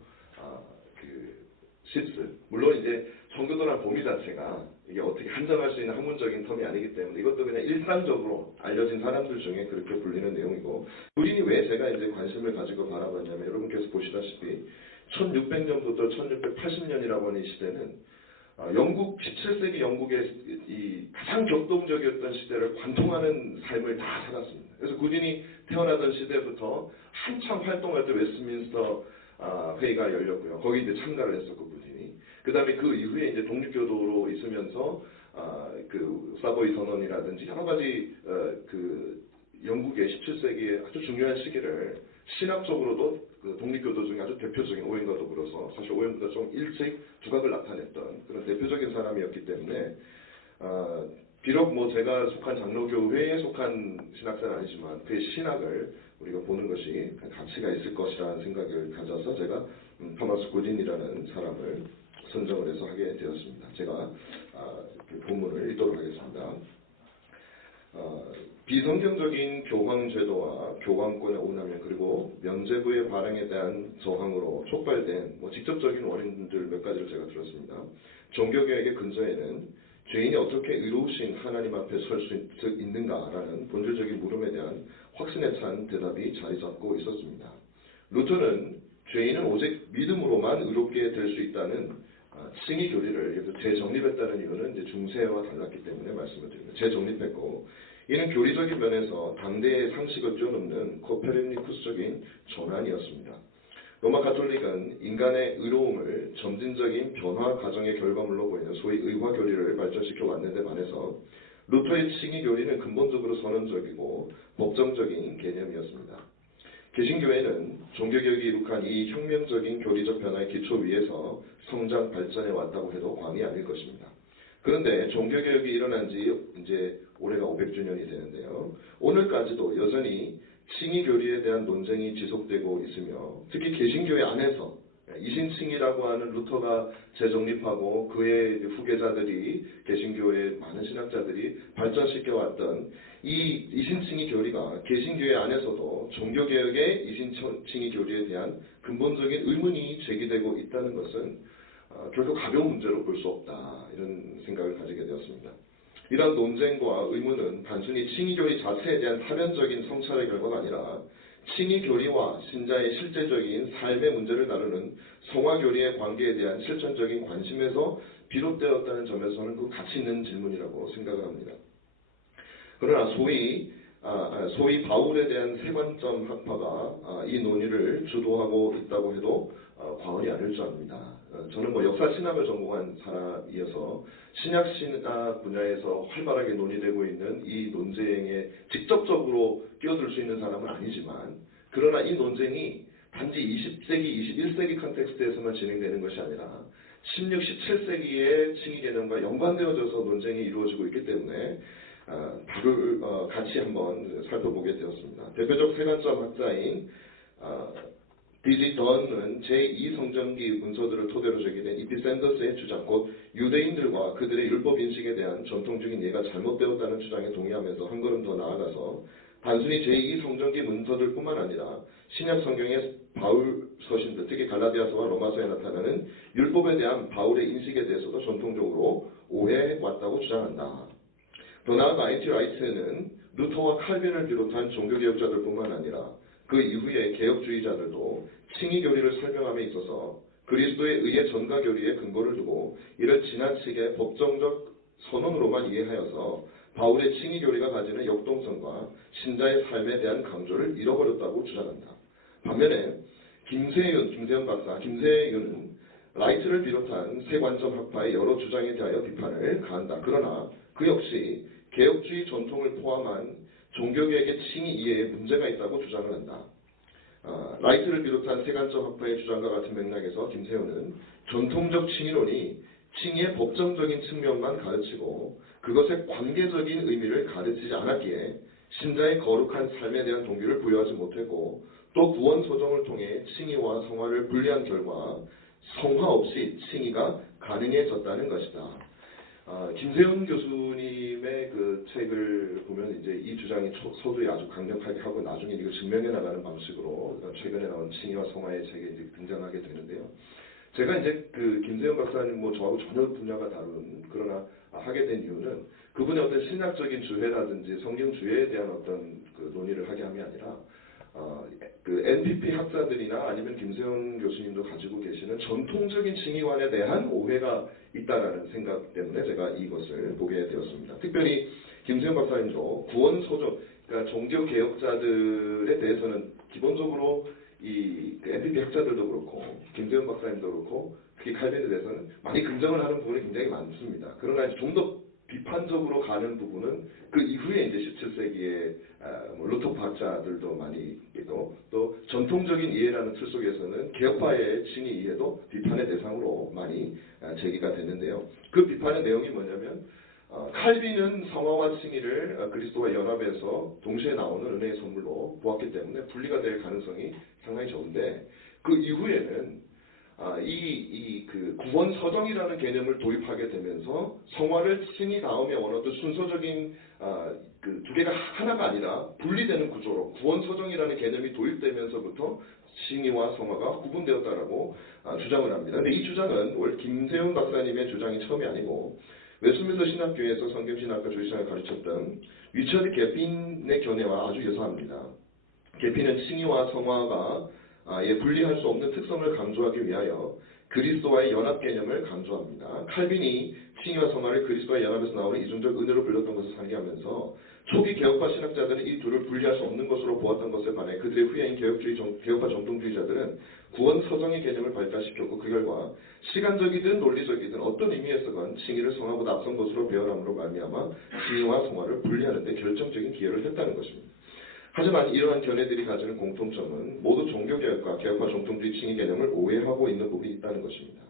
시츠, 물론 이제 청교도라는 범위 자체가 이게 어떻게 한정할 수 있는 학문적인 텀이 아니기 때문에 이것도 그냥 일상적으로 알려진 사람들 중에 그렇게 불리는 내용이고 구린이 왜 제가 이제 관심을 가지고 바라봤냐면 여러분께서 보시다시피 1600년부터 1680년이라고 하는 이 시대는 영국 17세기 영국의 이 가장 격동적이었던 시대를 관통하는 삶을 다 살았습니다. 그래서 구딘이 태어나던 시대부터 한참 활동할 때 웨스트민스터 회의가 열렸고요. 거기 이제 참가를 했었고 구딘이. 그 다음에 그 이후에 이제 독립교도로 있으면서 사보이 선언이라든지 여러 가지 영국의 17세기의 아주 중요한 시기를 신학적으로도 독립교도 중에 아주 대표적인 오웬과 더불어서 사실 오웬보다 좀 일찍 두각을 나타냈던 그런 대표적인 사람이었기 때문에 비록 제가 속한 장로교회에 속한 신학자는 아니지만 그의 신학을 우리가 보는 것이 가치가 있을 것이라는 생각을 가져서 제가 토마스 구딘이라는 사람을 선정을 해서 하게 되었습니다. 제가 본문을 읽도록 하겠습니다. 비성경적인 교황제도와 교황권의 오남용 그리고 면제부의 발행에 대한 저항으로 촉발된 직접적인 원인들 몇 가지를 제가 들었습니다. 종교개혁의 근저에는 죄인이 어떻게 의로우신 하나님 앞에 설 수 있는가라는 본질적인 물음에 대한 확신에 찬 대답이 자리 잡고 있었습니다. 루터는 죄인은 오직 믿음으로만 의롭게 될 수 있다는 칭의 교리를 재정립했다는 이유는 이제 중세와 달랐기 때문에 말씀을 드립니다. 재정립했고 이는 교리적인 면에서 당대의 상식을 뛰어넘는 코페르니쿠스적인 전환이었습니다. 로마 가톨릭은 인간의 의로움을 점진적인 변화 과정의 결과물로 보이는 소위 의화 교리를 발전시켜 왔는데 반해서 루터의 칭의 교리는 근본적으로 선언적이고 법정적인 개념이었습니다. 개신교회는 종교개혁이 이룩한 이 혁명적인 교리적 변화의 기초 위에서 성장 발전해 왔다고 해도 과언이 아닐 것입니다. 그런데 종교개혁이 일어난 지 이제 올해가 500주년이 되는데요. 오늘까지도 여전히 칭의 교리에 대한 논쟁이 지속되고 있으며 특히 개신교회 안에서 이신칭이라고 하는 루터가 재정립하고 그의 후계자들이 개신교의 많은 신학자들이 발전시켜왔던 이 이신칭의 교리가 개신교회 안에서도 종교개혁의 이신칭의 교리에 대한 근본적인 의문이 제기되고 있다는 것은 결코 가벼운 문제로 볼 수 없다, 이런 생각을 가지게 되었습니다. 이러한 논쟁과 의문은 단순히 칭의교리 자체에 대한 사변적인 성찰의 결과가 아니라 칭의교리와 신자의 실제적인 삶의 문제를 다루는 성화교리의 관계에 대한 실천적인 관심에서 비롯되었다는 점에서는 그 가치 있는 질문이라고 생각을 합니다. 그러나 소위 바울에 대한 세관점 학파가 이 논의를 주도하고 있다고 해도 과언이 아닐 줄 압니다. 저는 역사 신학을 전공한 사람이어서 신약 신학 분야에서 활발하게 논의되고 있는 이 논쟁에 직접적으로 끼어들 수 있는 사람은 아니지만, 그러나 이 논쟁이 단지 20세기, 21세기 컨텍스트에서만 진행되는 것이 아니라 16, 17세기의 칭의 개념과 연관되어져서 논쟁이 이루어지고 있기 때문에 답을 같이 한번 살펴보게 되었습니다. 대표적 세관점 학자인 D.G. 던은 제2성전기 문서들을 토대로 제기된 E.P. 샌더스의 주장, 곧 유대인들과 그들의 율법 인식에 대한 전통적인 이해가 잘못되었다는 주장에 동의하면서 한 걸음 더 나아가서 단순히 제2성전기 문서들뿐만 아니라 신약 성경의 바울 서신들, 특히 갈라디아서와 로마서에 나타나는 율법에 대한 바울의 인식에 대해서도 전통적으로 오해해왔다고 주장한다. 더 나아가 N.T. 라이트는 루터와 칼빈을 비롯한 종교개혁자들뿐만 아니라 그 이후의 개혁주의자들도 칭의교리를 설명함에 있어서 그리스도에 의해 전가교리에 근거를 두고 이를 지나치게 법정적 선언으로만 이해하여서 바울의 칭의교리가 가지는 역동성과 신자의 삶에 대한 강조를 잃어버렸다고 주장한다. 반면에 김세윤 박사, 김세윤은 라이트를 비롯한 세관점 학파의 여러 주장에 대하여 비판을 가한다. 그러나 그 역시 개혁주의 전통을 포함한 종교개혁의 칭의 이해에 문제가 있다고 주장을 한다. 라이트를 비롯한 세관점 학파의 주장과 같은 맥락에서 김세훈은 전통적 칭의론이 칭의의 법정적인 측면만 가르치고 그것의 관계적인 의미를 가르치지 않았기에 신자의 거룩한 삶에 대한 동기를 부여하지 못했고, 또 구원 소정을 통해 칭의와 성화를 분리한 결과 성화 없이 칭의가 가능해졌다는 것이다. 김세훈 교수님의 그 책을 보면 이제 이 주장이 서두에 아주 강력하게 하고 나중에 이걸 증명해 나가는 방식으로 최근에 나온 칭의와 성화의 책에 이제 등장하게 되는데요. 제가 이제 그 김세훈 박사님 저하고 전혀 분야가 다른, 그러나 하게 된 이유는 그분의 어떤 신학적인 주해라든지 성경 주해에 대한 어떤 그 논의를 하게 함이 아니라 그 NPP 학자들이나 아니면 김세훈 교수님도 가지고 계시는 전통적인 칭의관에 대한 오해가 있다라는 생각 때문에 제가 이것을 보게 되었습니다. 특별히 김세훈 박사님도 구원 소정, 그러니까 종교 개혁자들에 대해서는 기본적으로 이 NPP 학자들도 그렇고 김세훈 박사님도 그렇고 특히 칼빈에 대해서는 많이 긍정을 하는 부분이 굉장히 많습니다. 그러나 좀 더 비판적으로 가는 부분은 그 이후에 이제 17세기의 루터파 학자들도 많이 있고, 또 전통적인 이해라는 틀 속에서는 개혁파의 칭의 이해도 비판의 대상으로 많이 제기가 됐는데요. 그 비판의 내용이 뭐냐면 칼빈은 성화와 칭의를 그리스도와 연합해서 동시에 나오는 은혜의 선물로 보았기 때문에 분리가 될 가능성이 상당히 적은데, 그 이후에는 그 구원 서정이라는 개념을 도입하게 되면서 성화를 칭의 다음에 원하던 순서적인 그 두 개가 하나가 아니라 분리되는 구조로 구원 서정이라는 개념이 도입되면서부터 칭의와 성화가 구분되었다라고 주장을 합니다. 근데 이 주장은 원래 김세훈 박사님의 주장이 처음이 아니고 웨스트민스터 신학교에서 성경신학과 조지신학을 가르쳤던 리처드 개핀의 견해와 아주 유사합니다. 개핀은 칭의와 성화가 분리할 수 없는 특성을 강조하기 위하여 그리스도와의 연합 개념을 강조합니다. 칼빈이 칭의와 성화를 그리스도와 연합에서 나오는 이중적 은혜로 불렸던 것을 상기하면서 초기 개혁파 신학자들은 이 둘을 분리할 수 없는 것으로 보았던 것에 반해 그들의 후예인 개혁파 정통주의자들은 구원 서정의 개념을 발달시켰고, 그 결과 시간적이든 논리적이든 어떤 의미에서건 칭의를 성화보다 앞선 것으로 배열함으로 말미암아 칭의와 성화를 분리하는 데 결정적인 기여를 했다는 것입니다. 하지만 이러한 견해들이 가지는 공통점은 모두 종교개혁과 개혁파 정통주의 칭의 개념을 오해하고 있는 부분이 있다는 것입니다.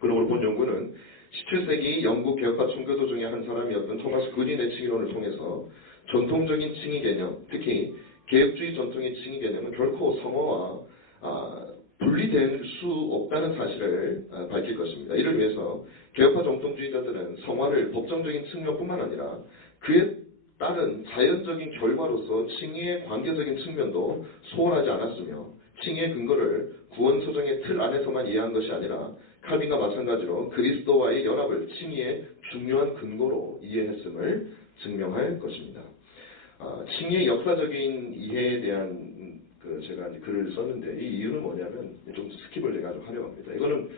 그러므로 본 연구는 17세기 영국 개혁파 총교도 중에 한 사람이었던 토마스 그린의 칭의론을 통해서 전통적인 칭의 개념, 특히 개혁주의 전통의 칭의 개념은 결코 성화와 분리될 수 없다는 사실을 밝힐 것입니다. 이를 위해서 개혁파 정통주의자들은 성화를 법정적인 측면뿐만 아니라 그에 따른 자연적인 결과로서 칭의의 관계적인 측면도 소홀하지 않았으며 칭의의 근거를 구원서정의 틀 안에서만 이해한 것이 아니라 칼빈과 마찬가지로 그리스도와의 연합을 칭의의 중요한 근거로 이해했음을 증명할 것입니다. 칭의의 역사적인 이해에 대한 제가 이제 글을 썼는데 이 이유는 뭐냐면 좀 스킵을 내가 좀 하려고 합니다. 이거는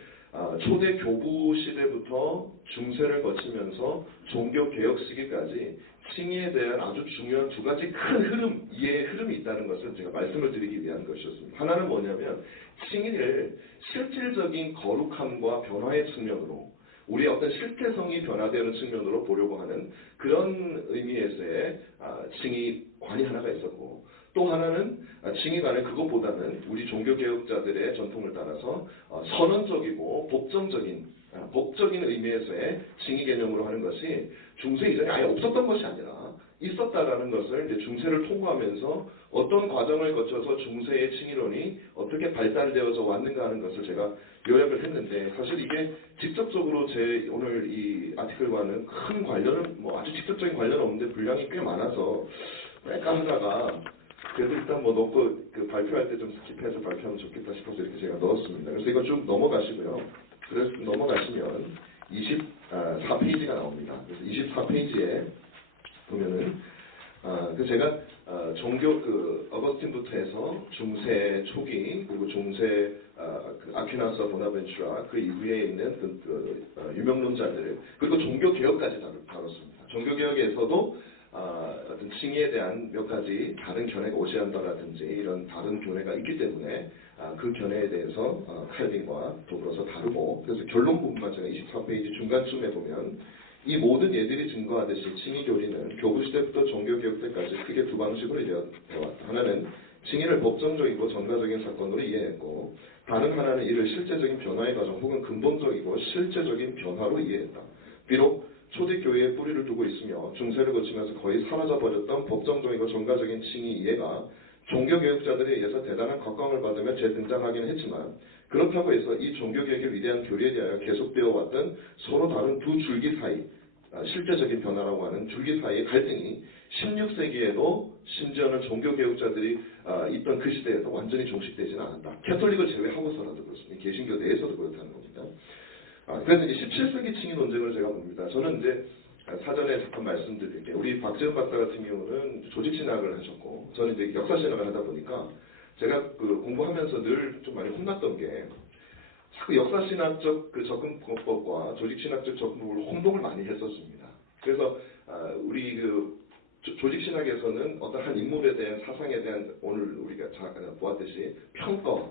초대 교부 시대부터 중세를 거치면서 종교 개혁 시기까지 칭의에 대한 아주 중요한 두 가지 큰 흐름, 이해의 흐름이 있다는 것을 제가 말씀을 드리기 위한 것이었습니다. 하나는 뭐냐면 칭의를 실질적인 거룩함과 변화의 측면으로 우리의 어떤 실태성이 변화되는 측면으로 보려고 하는 그런 의미에서의 칭의관이 하나가 있었고 또 하나는 칭의관은 그것보다는 우리 종교개혁자들의 전통을 따라서 선언적이고 법적인 의미에서의 칭의 개념으로 하는 것이 중세 이전에 아예 없었던 것이 아니라 있었다라는 것을 이제 중세를 통과하면서 어떤 과정을 거쳐서 중세의 칭의론이 어떻게 발달되어져 왔는가 하는 것을 제가 요약을 했는데 사실 이게 직접적으로 제 오늘 이 아티클과는 큰 관련은 아주 직접적인 관련은 없는데 분량이 꽤 많아서 뺄까 하다가 그래도 일단 넣고 발표할 때 좀 스킵해서 발표하면 좋겠다 싶어서 이렇게 제가 넣었습니다. 그래서 이거 쭉 넘어가시고요. 그래서 넘어가시면 24페이지가 나옵니다. 그래서 24페이지에 보면은 제가 종교 어거스틴부터 해서 중세 초기 그리고 중세 아퀴나스 보나벤투라 그 이후에 있는 유명론자들 그리고 종교 개혁까지 다뤘습니다. 종교 개혁에서도 어떤 칭의에 대한 몇 가지 다른 견해가 오시안다라든지 이런 다른 견해가 있기 때문에 그 견해에 대해서 칼빈과 더불어서 다루고 그래서 결론 부분만 제가 24페이지 중간쯤에 보면 이 모든 예들이 증거하듯이 칭의 교리는 교부 시대부터 종교 개혁 때까지 크게 두 방식으로 이루어왔다. 하나는 칭의를 법정적이고 전가적인 사건으로 이해했고 다른 하나는 이를 실제적인 변화의 과정 혹은 근본적이고 실제적인 변화로 이해했다. 비록 초대교회에 뿌리를 두고 있으며 중세를 거치면서 거의 사라져버렸던 법정적이고 전가적인 칭의 이해가 종교개혁자들에 의해서 대단한 각광을 받으며 재등장하기는 했지만 그렇다고 해서 이 종교개혁의 위대한 교리에 대하여 계속되어 왔던 서로 다른 두 줄기 사이 실제적인 변화라고 하는 줄기 사이의 갈등이 16세기에도 심지어는 종교개혁자들이 있던 그 시대에도 완전히 종식되지는 않았다. 캐톨릭을 제외하고서라도 그렇습니다. 개신교 내에서도 그렇다는 겁니다. 그래서 이제 17세기 칭의 논쟁을 제가 봅니다. 저는 이제 사전에 잠깐 말씀드릴게요. 우리 박재훈 박사 같은 경우는 조직신학을 하셨고 저는 이제 역사신학을 하다 보니까 제가 공부하면서 늘 좀 많이 혼났던 게 자꾸 역사신학적 접근법과 조직신학적 접근법을 혼동을 많이 했었습니다. 그래서 우리 조직신학에서는 어떤 한 인물에 대한 사상에 대한 오늘 우리가 보았듯이 평가,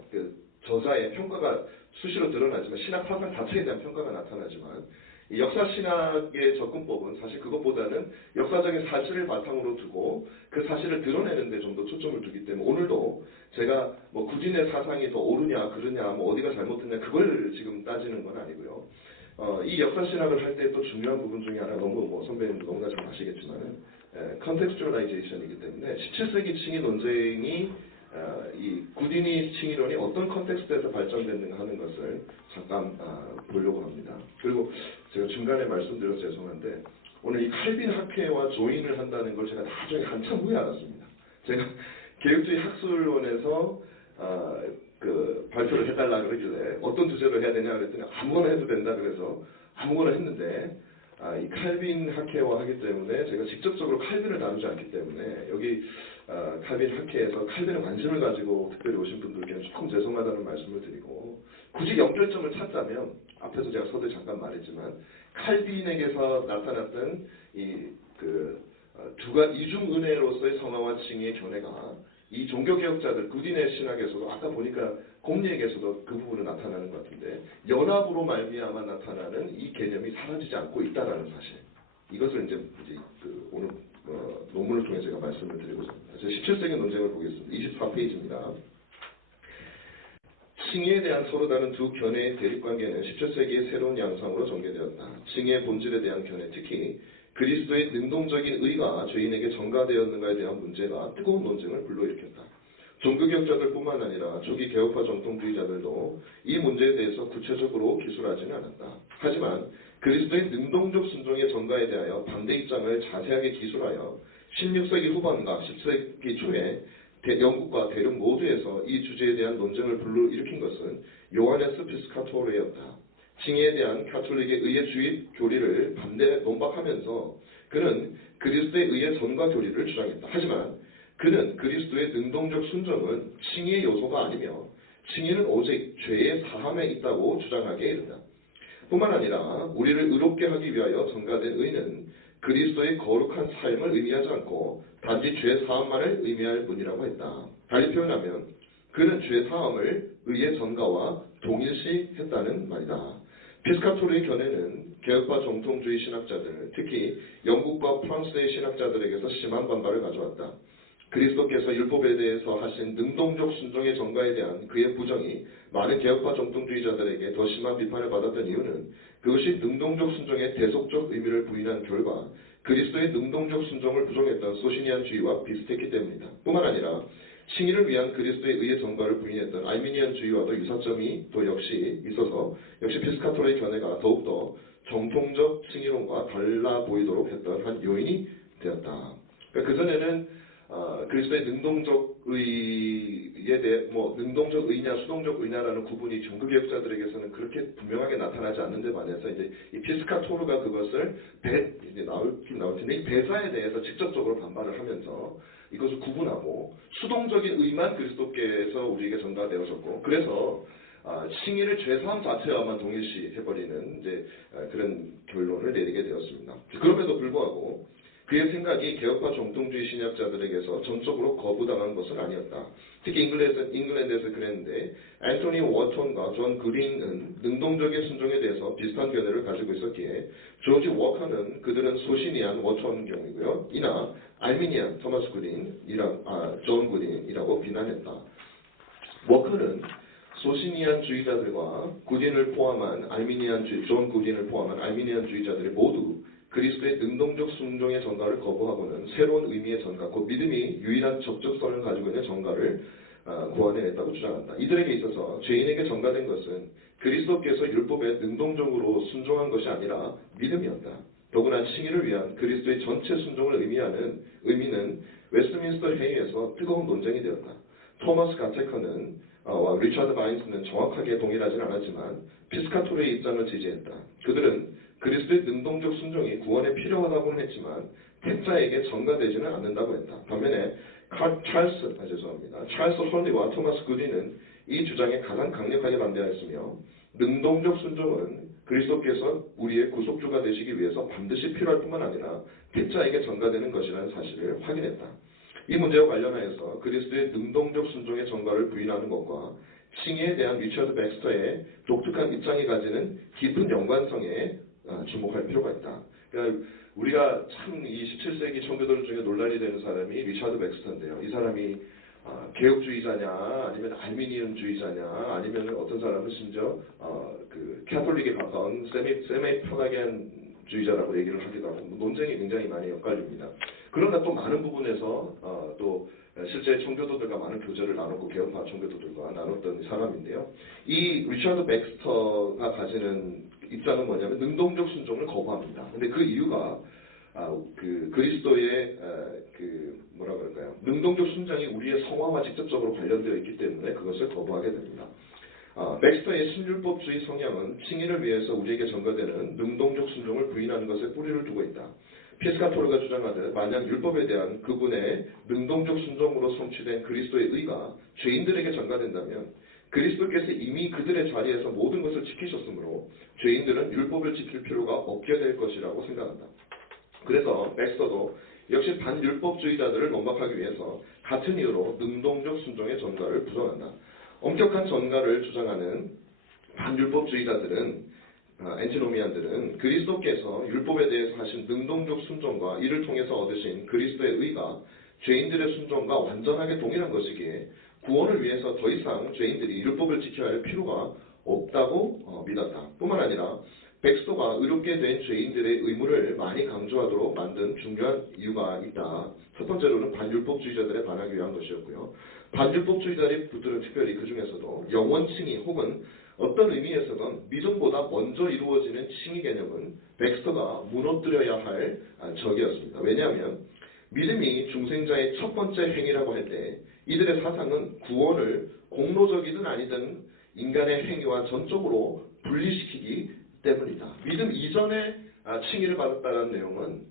저자의 평가가 수시로 드러나지만 신학 사상 자체에 대한 평가가 나타나지만 이 역사신학의 접근법은 사실 그것보다는 역사적인 사실을 바탕으로 두고 그 사실을 드러내는 데 좀 더 초점을 두기 때문에 오늘도 제가 굳이 내 사상이 더 옳으냐 그르냐 어디가 잘못됐냐 그걸 지금 따지는 건 아니고요. 이 역사신학을 할 때 또 중요한 부분 중에 하나 너무 선배님도 너무나 잘 아시겠지만 컨텍스츄얼라이제이션이기 때문에 17세기 칭의 논쟁이 이 구디니 칭의론이 어떤 컨텍스트에서 발전됐는가 하는 것을 잠깐 보려고 합니다. 그리고 제가 중간에 말씀드려서 죄송한데 오늘 이 칼빈 학회와 조인을 한다는 걸 제가 나중에 한참 후에 알았습니다. 제가 개혁주의 학술원에서 발표를 해달라 그러길래 어떤 주제로 해야 되냐 그랬더니 아무거나 해도 된다 그래서 아무거나 했는데 이 칼빈 학회와 하기 때문에 제가 직접적으로 칼빈을 다루지 않기 때문에 여기 칼빈 학회에서 칼빈에 관심을 가지고 특별히 오신 분들께는 조금 죄송하다는 말씀을 드리고 굳이 연결점을 찾자면 앞에서 제가 서두에 잠깐 말했지만 칼빈에게서 나타났던 이중은혜로서의 성화와 칭의의 견해가 이 종교개혁자들 구디네 신학에서도 아까 보니까 공리에게서도 그 부분은 나타나는 것 같은데 연합으로 말미암아 나타나는 이 개념이 사라지지 않고 있다라는 사실 이것을 이제 오늘 논문을 통해 제가 말씀을 드리고자 합니다. 17세기 논쟁을 보겠습니다. 24페이지입니다. 칭의에 대한 서로 다른 두 견해의 대립관계는 17세기의 새로운 양상으로 전개되었다. 칭의의 본질에 대한 견해, 특히 그리스도의 능동적인 의가 죄인에게 전가되었는가에 대한 문제가 뜨거운 논쟁을 불러일으켰다. 종교개혁자들뿐만 아니라 초기 개혁파 정통주의자들도 이 문제에 대해서 구체적으로 기술하지는 않았다. 하지만 그리스도의 능동적 순종의 전가에 대하여 반대 입장을 자세하게 기술하여 16세기 후반과 17세기 초에 영국과 대륙 모두에서 이 주제에 대한 논쟁을 불러일으킨 것은 요하네스 피스카토레였다. 칭의에 대한 가톨릭의 의회 주입 교리를 논박하면서 그는 그리스도의 의회 전가 교리를 주장했다. 하지만 그는 그리스도의 능동적 순종은 칭의의 요소가 아니며 칭의는 오직 죄의 사함에 있다고 주장하게 이른다. 뿐만 아니라 우리를 의롭게 하기 위하여 전가된 의는 그리스도의 거룩한 삶을 의미하지 않고 단지 죄 사함만을 의미할 뿐이라고 했다. 달리 표현하면 그는 죄 사함을 의의 전가와 동일시했다는 말이다. 피스카토르의 견해는 개혁파 정통주의 신학자들, 특히 영국과 프랑스의 신학자들에게서 심한 반발을 가져왔다. 그리스도께서 율법에 대해서 하신 능동적 순종의 전가에 대한 그의 부정이 많은 개혁파 정통주의자들에게 더 심한 비판을 받았던 이유는 그것이 능동적 순종의 대속적 의미를 부인한 결과 그리스도의 능동적 순종을 부정했던 소시니안주의와 비슷했기 때문이다. 뿐만 아니라 칭의를 위한 그리스도의 의의 전가를 부인했던 알미니안주의와도 유사점이 또 역시 있어서 역시 피스카토르의 견해가 더욱더 정통적 칭의론과 달라 보이도록 했던 한 요인이 되었다. 그러니까 그전에는 그리스도의 능동적 의에 대해 능동적 의냐 수동적 의냐라는 구분이 종교개혁자들에게서는 그렇게 분명하게 나타나지 않는데 반해서 이제 이 피스카토르가 그것을 나올긴 나올 텐데 이 배사에 대해서 직접적으로 반발을 하면서 이것을 구분하고 수동적인 의만 그리스도께서 우리에게 전가되어졌고 그래서 칭의를 죄사함 자체와만 동일시해버리는 이제 그런 결론을 내리게 되었습니다. 그럼에도 불구하고 그의 생각이 개혁파 정통주의 신학자들에게서 전적으로 거부당한 것은 아니었다. 특히 잉글랜드에서 그랬는데 앤토니 워턴과 존 그린은 능동적인 순종에 대해서 비슷한 견해를 가지고 있었기에 조지 워커는 그들은 소시니안 워턴경이고요. 이나 알미니안 토마스 존 그린이라고 비난했다. 워커는 소시니안주의자들과 존 그린을 포함한 알미니안주의자들이 모두 그리스도의 능동적 순종의 전가를 거부하고는 새로운 의미의 전가, 곧 믿음이 유일한 적적성을 가지고 있는 전가를 구원해냈다고 주장한다. 이들에게 있어서 죄인에게 전가된 것은 그리스도께서 율법에 능동적으로 순종한 것이 아니라 믿음이었다. 더구나 칭의를 위한 그리스도의 전체 순종을 의미는 웨스트민스터 회의에서 뜨거운 논쟁이 되었다. 토마스 가테커는 리차드 마인스는 정확하게 동일하진 않았지만 피스카토르의 입장을 지지했다. 그들은 그리스도의 능동적 순종이 구원에 필요하다고는 했지만 택자에게 전가되지는 않는다고 했다. 반면에 찰스 헐리와 토마스 그린은 이 주장에 가장 강력하게 반대하였으며 능동적 순종은 그리스도께서 우리의 구속주가 되시기 위해서 반드시 필요할 뿐만 아니라 택자에게 전가되는 것이라는 사실을 확인했다. 이 문제와 관련하여서 그리스도의 능동적 순종의 전가를 부인하는 것과 칭의에 대한 리처드 백스터의 독특한 입장이 가지는 깊은 연관성에 주목할 필요가 있다. 그러니까 우리가 참 이 17세기 청교도들 중에 논란이 되는 사람이 리처드 백스터인데요. 이 사람이 개혁주의자냐, 아니면 알미니언주의자냐, 아니면 어떤 사람은 심지어 그 캐톨릭에 가까운 세미 편하게주의자라고 얘기를 하기도 하고 논쟁이 굉장히 많이 엇갈립니다. 그러나 또 많은 부분에서 또 실제 청교도들과 많은 교제를 나눴고 개혁파 청교도들과 나눴던 사람인데요. 이 리처드 백스터가 가지는 입장은 뭐냐면 능동적 순종을 거부합니다. 근데 그 이유가 그리스도의 능동적 순종이 우리의 성화와 직접적으로 관련되어 있기 때문에 그것을 거부하게 됩니다. 백스터의 신율법주의 성향은 칭의를 위해서 우리에게 전가되는 능동적 순종을 부인하는 것에 뿌리를 두고 있다. 피스카토르가 주장하듯 만약 율법에 대한 그분의 능동적 순종으로 성취된 그리스도의 의가 죄인들에게 전가된다면 그리스도께서 이미 그들의 자리에서 모든 것을 지키셨으므로 죄인들은 율법을 지킬 필요가 없게 될 것이라고 생각한다. 그래서 백스터도 역시 반율법주의자들을 논박하기 위해서 같은 이유로 능동적 순종의 전가를 부정한다. 엄격한 전가를 주장하는 반율법주의자들은 엔티노미안들은 그리스도께서 율법에 대해서 하신 능동적 순종과 이를 통해서 얻으신 그리스도의 의가 죄인들의 순종과 완전하게 동일한 것이기에 구원을 위해서 더 이상 죄인들이 율법을 지켜야 할 필요가 없다고 믿었다. 뿐만 아니라 백스터가 의롭게 된 죄인들의 의무를 많이 강조하도록 만든 중요한 이유가 있다. 첫 번째로는 반율법주의자들에 반하기 위한 것이었고요. 반율법주의자들은 특별히 그 중에서도 영원 칭의 혹은 어떤 의미에서는 믿음보다 먼저 이루어지는 칭의 개념은 백스터가 무너뜨려야 할 적이었습니다. 왜냐하면 믿음이 중생자의 첫 번째 행위라고 할 때 이들의 사상은 구원을 공로적이든 아니든 인간의 행위와 전적으로 분리시키기 때문이다. 믿음 이전에 칭의를 받았다는 내용은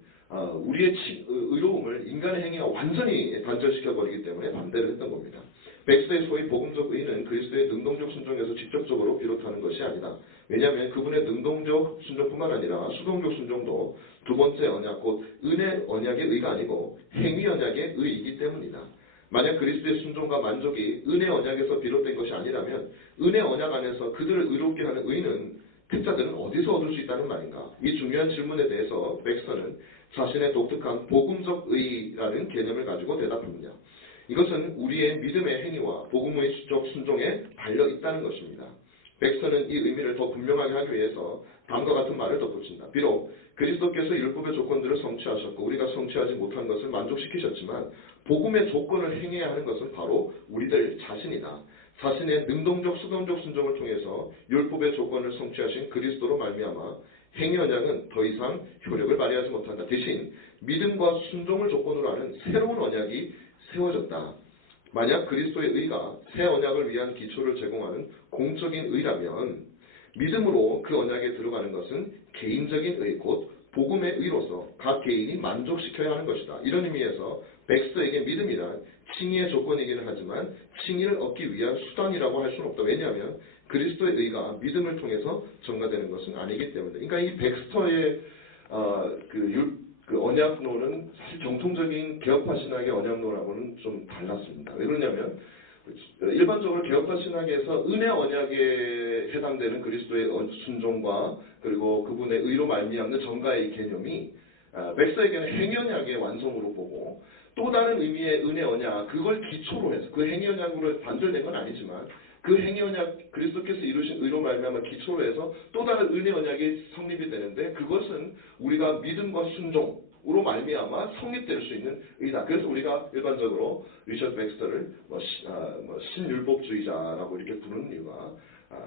우리의 의로움을 인간의 행위와 완전히 단절시켜버리기 때문에 반대를 했던 겁니다. 백스터의 소위 복음적 의는 그리스도의 능동적 순종에서 직접적으로 비롯하는 것이 아니다. 왜냐하면 그분의 능동적 순종뿐만 아니라 수동적 순종도 두 번째 언약, 곧 은혜 언약의 의가 아니고 행위 언약의 의이기 때문이다. 만약 그리스도의 순종과 만족이 은혜 언약에서 비롯된 것이 아니라면 은혜 언약 안에서 그들을 의롭게 하는 의는 택자들은 어디서 얻을 수 있다는 말인가? 이 중요한 질문에 대해서 백스터는 자신의 독특한 복음적 의라는 개념을 가지고 대답합니다. 이것은 우리의 믿음의 행위와 복음의 수적 순종에 달려 있다는 것입니다. 백스터는 이 의미를 더 분명하게 하기 위해서 다음과 같은 말을 덧붙인다. 비록 그리스도께서 율법의 조건들을 성취하셨고 우리가 성취하지 못한 것을 만족시키셨지만 복음의 조건을 행해야 하는 것은 바로 우리들 자신이다. 자신의 능동적 수동적 순종을 통해서 율법의 조건을 성취하신 그리스도로 말미암아 행위 언약은 더 이상 효력을 발휘하지 못한다. 대신 믿음과 순종을 조건으로 하는 새로운 언약이 세워졌다. 만약 그리스도의 의가 새 언약을 위한 기초를 제공하는 공적인 의라면 믿음으로 그 언약에 들어가는 것은 개인적인 의, 곧 복음의 의로서 각 개인이 만족시켜야 하는 것이다. 이런 의미에서 백스터에게 믿음이란 칭의의 조건이기는 하지만 칭의를 얻기 위한 수단이라고 할 수는 없다. 왜냐하면 그리스도의 의가 믿음을 통해서 전가되는 것은 아니기 때문에. 그러니까 이 백스터의 그 언약론은 사실 정통적인 개혁파 신학의 언약론하고는 좀 달랐습니다. 왜 그러냐면 일반적으로 개혁파 신학에서 은혜 언약에 해당되는 그리스도의 순종과 그리고 그분의 의로 말미암는 전가의 개념이 백서에게는 행위 언약의 완성으로 보고 또 다른 의미의 은혜 언약 그걸 기초로 해서 그 행위 언약으로 단절된 건 아니지만 그 행위 언약 그리스도께서 이루신 의로 말미암아 기초로 해서 또 다른 은혜 언약이 성립이 되는데 그것은 우리가 믿음과 순종으로 말미암아 성립될 수 있는 의다. 그래서 우리가 일반적으로 리처드 백스터를 신율법주의자라고 이렇게 부르는 이유가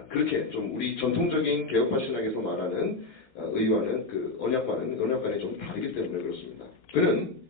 그렇게 좀 우리 전통적인 개혁파 신학에서 말하는 의와는 그 언약과는 좀 다르기 때문에 그렇습니다. 그는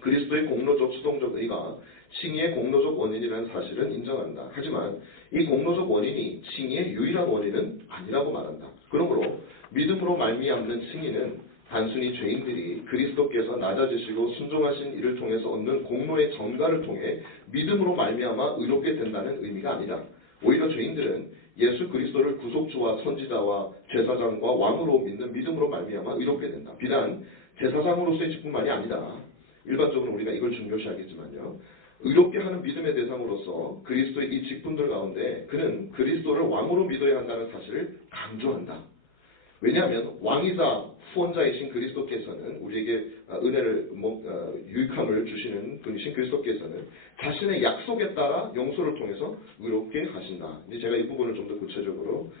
그리스도의 공로적 수동적 의가 칭의의 공로적 원인이라는 사실은 인정한다. 하지만 이 공로적 원인이 칭의의 유일한 원인은 아니라고 말한다. 그러므로 믿음으로 말미암는 칭의는 단순히 죄인들이 그리스도께서 낮아지시고 순종하신 이를 통해서 얻는 공로의 전가를 통해 믿음으로 말미암아 의롭게 된다는 의미가 아니다. 오히려 죄인들은 예수 그리스도를 구속주와 선지자와 제사장과 왕으로 믿는 믿음으로 말미암아 의롭게 된다. 비단 제사장으로서의 직분만이 아니다. 일반적으로 우리가 이걸 중요시하겠지만요. 의롭게 하는 믿음의 대상으로서 그리스도의 이 직분들 가운데 그는 그리스도를 왕으로 믿어야 한다는 사실을 강조한다. 왜냐하면 왕이자 후원자이신 그리스도께서는 우리에게 은혜를 유익함을 주시는 분이신 그리스도께서는 자신의 약속에 따라 영소를 통해서 의롭게 하신다. 이제 제가 이 부분을 좀 더 구체적으로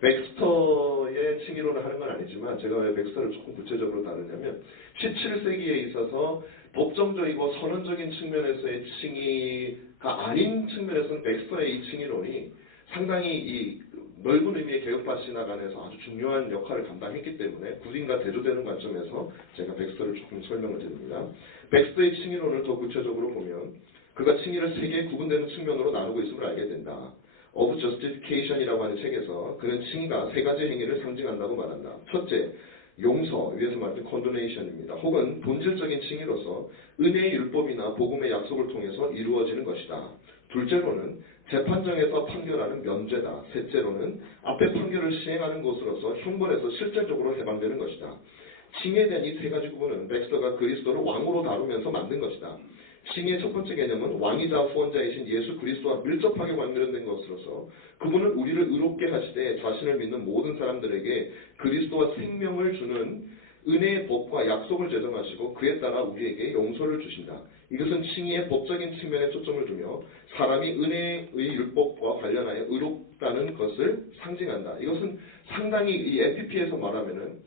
백스터의 칭의론을 하는 건 아니지만 제가 왜 백스터를 조금 구체적으로 다루냐면 17세기에 있어서 법정적이고 선언적인 측면에서의 칭의가 아닌 측면에서는 백스터의 이 칭의론이 상당히 이 넓은 의미의 개혁파 신학 안에서 아주 중요한 역할을 감당했기 때문에 구린과 대조되는 관점에서 제가 백스터를 조금 설명을 드립니다. 백스터의 칭의론을 더 구체적으로 보면 그가 칭의를 세 개의 구분되는 측면으로 나누고 있음을 알게 된다. of Justification이라고 하는 책에서 그는 칭의가 세 가지 행위를 상징한다고 말한다. 첫째, 용서, 위에서 말한 condemnation입니다. 혹은 본질적인 칭의로서 은혜의 율법이나 복음의 약속을 통해서 이루어지는 것이다. 둘째로는 재판정에서 판결하는 면죄다. 셋째로는 앞에 판결을 시행하는 것으로서 형벌에서 실질적으로 해방되는 것이다. 칭의에 대한 이 세 가지 구분은 백서가 그리스도를 왕으로 다루면서 만든 것이다. 칭의의 첫 번째 개념은 왕이자 후원자이신 예수 그리스도와 밀접하게 관련된 것으로서 그분은 우리를 의롭게 하시되 자신을 믿는 모든 사람들에게 그리스도와 생명을 주는 은혜의 법과 약속을 제정하시고 그에 따라 우리에게 용서를 주신다. 이것은 칭의의 법적인 측면에 초점을 두며 사람이 은혜의 율법과 관련하여 의롭다는 것을 상징한다. 이것은 상당히 이 FPP에서 말하면은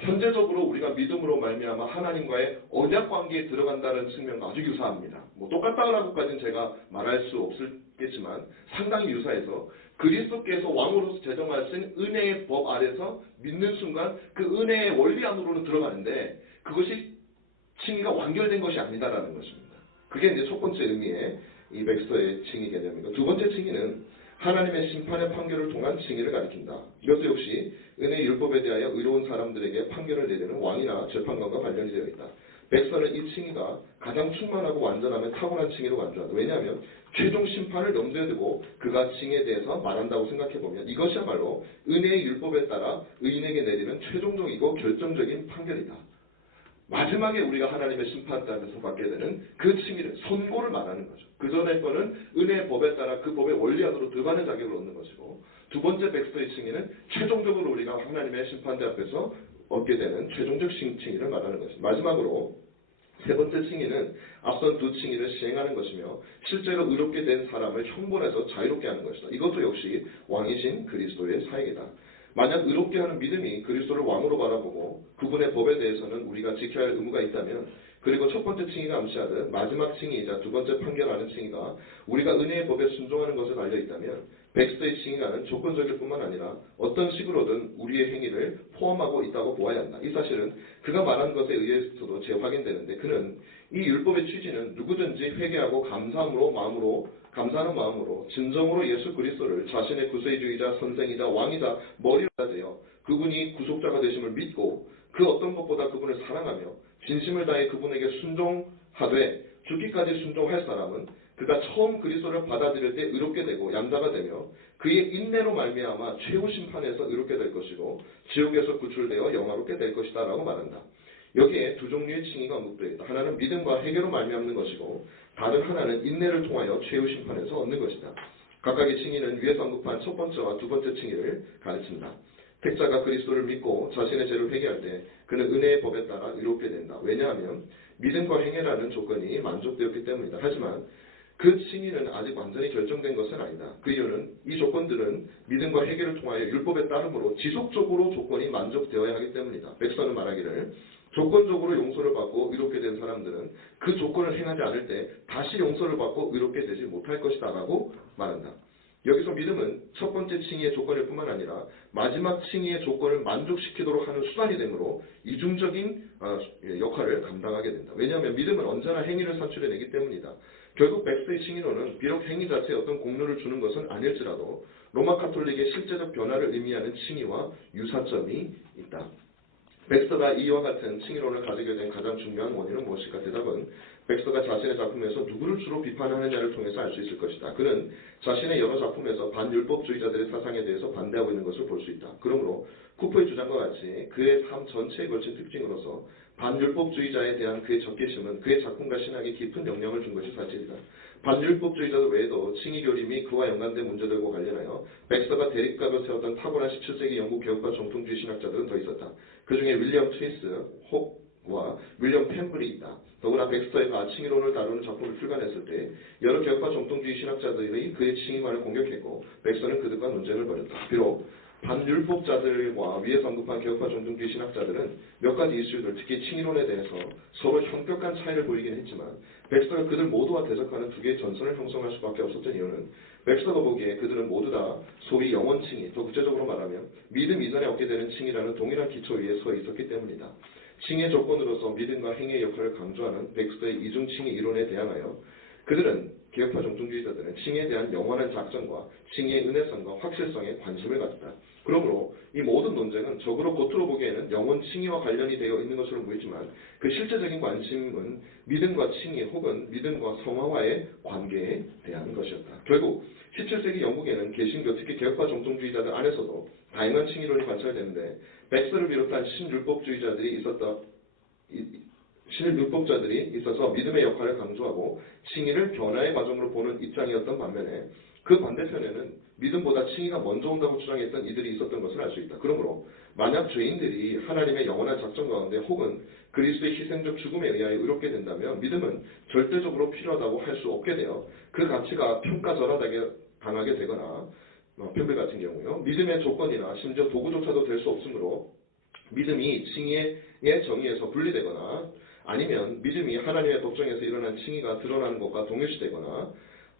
현재적으로 우리가 믿음으로 말미암아 하나님과의 언약 관계에 들어간다는 측면과 아주 유사합니다. 뭐 똑같다고까지는 제가 말할 수 없겠지만 상당히 유사해서 그리스도께서 왕으로서 제정하신 은혜의 법 아래서 믿는 순간 그 은혜의 원리 안으로는 들어가는데 그것이 칭의가 완결된 것이 아니다라는 것입니다. 그게 이제 첫 번째 의미의 이 백서의 칭의 개념이고, 두 번째 칭의는 하나님의 심판의 판결을 통한 칭의를 가리킨다. 이것도 역시 은혜 율법에 대하여 의로운 사람들에게 판결을 내리는 왕이나 재판관과 관련이 되어 있다. 백서는 이 칭의가 가장 충만하고 완전하면 타고난 칭의로 간주한다. 왜냐하면 최종 심판을 염두에 두고 그가 칭의에 대해서 말한다고 생각해보면 이것이야말로 은혜의 율법에 따라 의인에게 내리는 최종적이고 결정적인 판결이다. 마지막에 우리가 하나님의 심판단에서 받게 되는 그 칭의를, 선고를 말하는 거죠. 그 전에 거는 은혜의 법에 따라 그 법의 원리 안으로 들어가는 자격을 얻는 것이고, 두 번째 백서의 칭의는 최종적으로 우리가 하나님의 심판대 앞에서 얻게 되는 최종적 칭의를 말하는 것입니다. 마지막으로 세 번째 칭의는 앞선 두 칭의를 시행하는 것이며 실제로 의롭게 된 사람을 형벌해서 자유롭게 하는 것이다. 이것도 역시 왕이신 그리스도의 사역이다. 만약 의롭게 하는 믿음이 그리스도를 왕으로 바라보고 그분의 법에 대해서는 우리가 지켜야 할 의무가 있다면, 그리고 첫 번째 칭의가 암시하듯 마지막 칭의이자 두 번째 판결하는 칭의가 우리가 은혜의 법에 순종하는 것을 달려있다면 백서의 칭의가는 조건적일 뿐만 아니라 어떤 식으로든 우리의 행위를 포함하고 있다고 보아야 한다. 이 사실은 그가 말한 것에 의해서도 재확인되는데, 그는 이 율법의 취지는 누구든지 회개하고 감사하는 마음으로 진정으로 예수 그리스도를 자신의 구세주이자 선생이자 왕이자 머리가 되어 그분이 구속자가 되심을 믿고 그 어떤 것보다 그분을 사랑하며 진심을 다해 그분에게 순종하되 죽기까지 순종할 사람은 그가 처음 그리스도를 받아들일 때 의롭게 되고 양자가 되며 그의 인내로 말미암아 최후 심판에서 의롭게 될 것이고 지옥에서 구출되어 영화롭게 될 것이다 라고 말한다. 여기에 두 종류의 칭의가 언급되어 있다. 하나는 믿음과 회개로 말미암는 것이고 다른 하나는 인내를 통하여 최후 심판에서 얻는 것이다. 각각의 칭의는 위에서 언급한 첫 번째와 두 번째 칭의를 가르친다. 택자가 그리스도를 믿고 자신의 죄를 회개할 때 그는 은혜의 법에 따라 의롭게 된다. 왜냐하면 믿음과 행위라는 조건이 만족되었기 때문이다. 하지만 그 칭의는 아직 완전히 결정된 것은 아니다. 그 이유는 이 조건들은 믿음과 회개를 통하여 율법에 따름으로 지속적으로 조건이 만족되어야 하기 때문이다. 백서는 말하기를 조건적으로 용서를 받고 의롭게 된 사람들은 그 조건을 행하지 않을 때 다시 용서를 받고 의롭게 되지 못할 것이다 라고 말한다. 여기서 믿음은 첫 번째 칭의의 조건일 뿐만 아니라 마지막 칭의의 조건을 만족시키도록 하는 수단이 되므로 이중적인 역할을 감당하게 된다. 왜냐하면 믿음은 언제나 행위를 산출해내기 때문이다. 결국 백서의 칭의론은 비록 행위 자체에 어떤 공로를 주는 것은 아닐지라도 로마 카톨릭의 실제적 변화를 의미하는 칭의와 유사점이 있다. 백서가 이와 같은 칭의론을 가지게 된 가장 중요한 원인은 무엇일까? 대답은 백서가 자신의 작품에서 누구를 주로 비판하느냐를 통해서 알 수 있을 것이다. 그는 자신의 여러 작품에서 반율법주의자들의 사상에 대해서 반대하고 있는 것을 볼 수 있다. 그러므로 쿠퍼의 주장과 같이 그의 삶 전체에 걸친 특징으로서 반율법주의자에 대한 그의 적개심은 그의 작품과 신학에 깊은 영향을 준 것이 사실이다. 반율법주의자들 외에도 칭의교리 및 그와 연관된 문제들과 관련하여 백서가 대립각을 세웠던 탁월한 17세기 영국 개혁파 정통주의 신학자들은 더 있었다. 그 중에 윌리엄 트위스, 혹과 윌리엄 캠블이 있다. 더구나 백서가 칭의론을 다루는 작품을 출간했을 때 여러 개혁파 정통주의 신학자들이 그의 칭의관을 공격했고 백서는 그들과 논쟁을 벌였다. 비록 반율법자들과 위에서 언급한 개혁파 정통주의 신학자들은 몇 가지 이슈들, 특히 칭의론에 대해서 서로 현격한 차이를 보이긴 했지만 백서가 그들 모두와 대적하는 두 개의 전선을 형성할 수밖에 없었던 이유는 백서가 보기에 그들은 모두 다 소위 영원 칭의, 더 구체적으로 말하면 믿음 이전에 얻게 되는 칭의라는 동일한 기초 위에 서 있었기 때문이다. 칭의 조건으로서 믿음과 행위의 역할을 강조하는 백서의 이중 칭의 이론에 대항하여 그들은 개혁파 정통주의자들은 칭의에 대한 영원한 작전과 칭의의 은혜성과 확실성에 관심을 갖다. 그러므로 이 모든 논쟁은 적으로 겉으로 보기에는 영원 칭의와 관련이 되어 있는 것으로 보이지만 그 실제적인 관심은 믿음과 칭의 혹은 믿음과 성화와의 관계에 대한 것이었다. 결국 17세기 영국에는 개신교, 특히 개혁파 정통주의자들 안에서도 다양한 칭의론이 관찰되는데 백서를 비롯한 신율법자들이 있어서 믿음의 역할을 강조하고 칭의를 변화의 과정으로 보는 입장이었던 반면에 그 반대편에는 믿음보다 칭의가 먼저 온다고 주장했던 이들이 있었던 것을 알 수 있다. 그러므로 만약 죄인들이 하나님의 영원한 작전 가운데 혹은 그리스도의 희생적 죽음에 의하여 의롭게 된다면 믿음은 절대적으로 필요하다고 할 수 없게 되어 그 가치가 평가절하당하게 되거나 편배 같은 경우요. 믿음의 조건이나 심지어 도구조차도 될 수 없으므로 믿음이 칭의의 정의에서 분리되거나 아니면 믿음이 하나님의 법정에서 일어난 칭의가 드러나는 것과 동일시되거나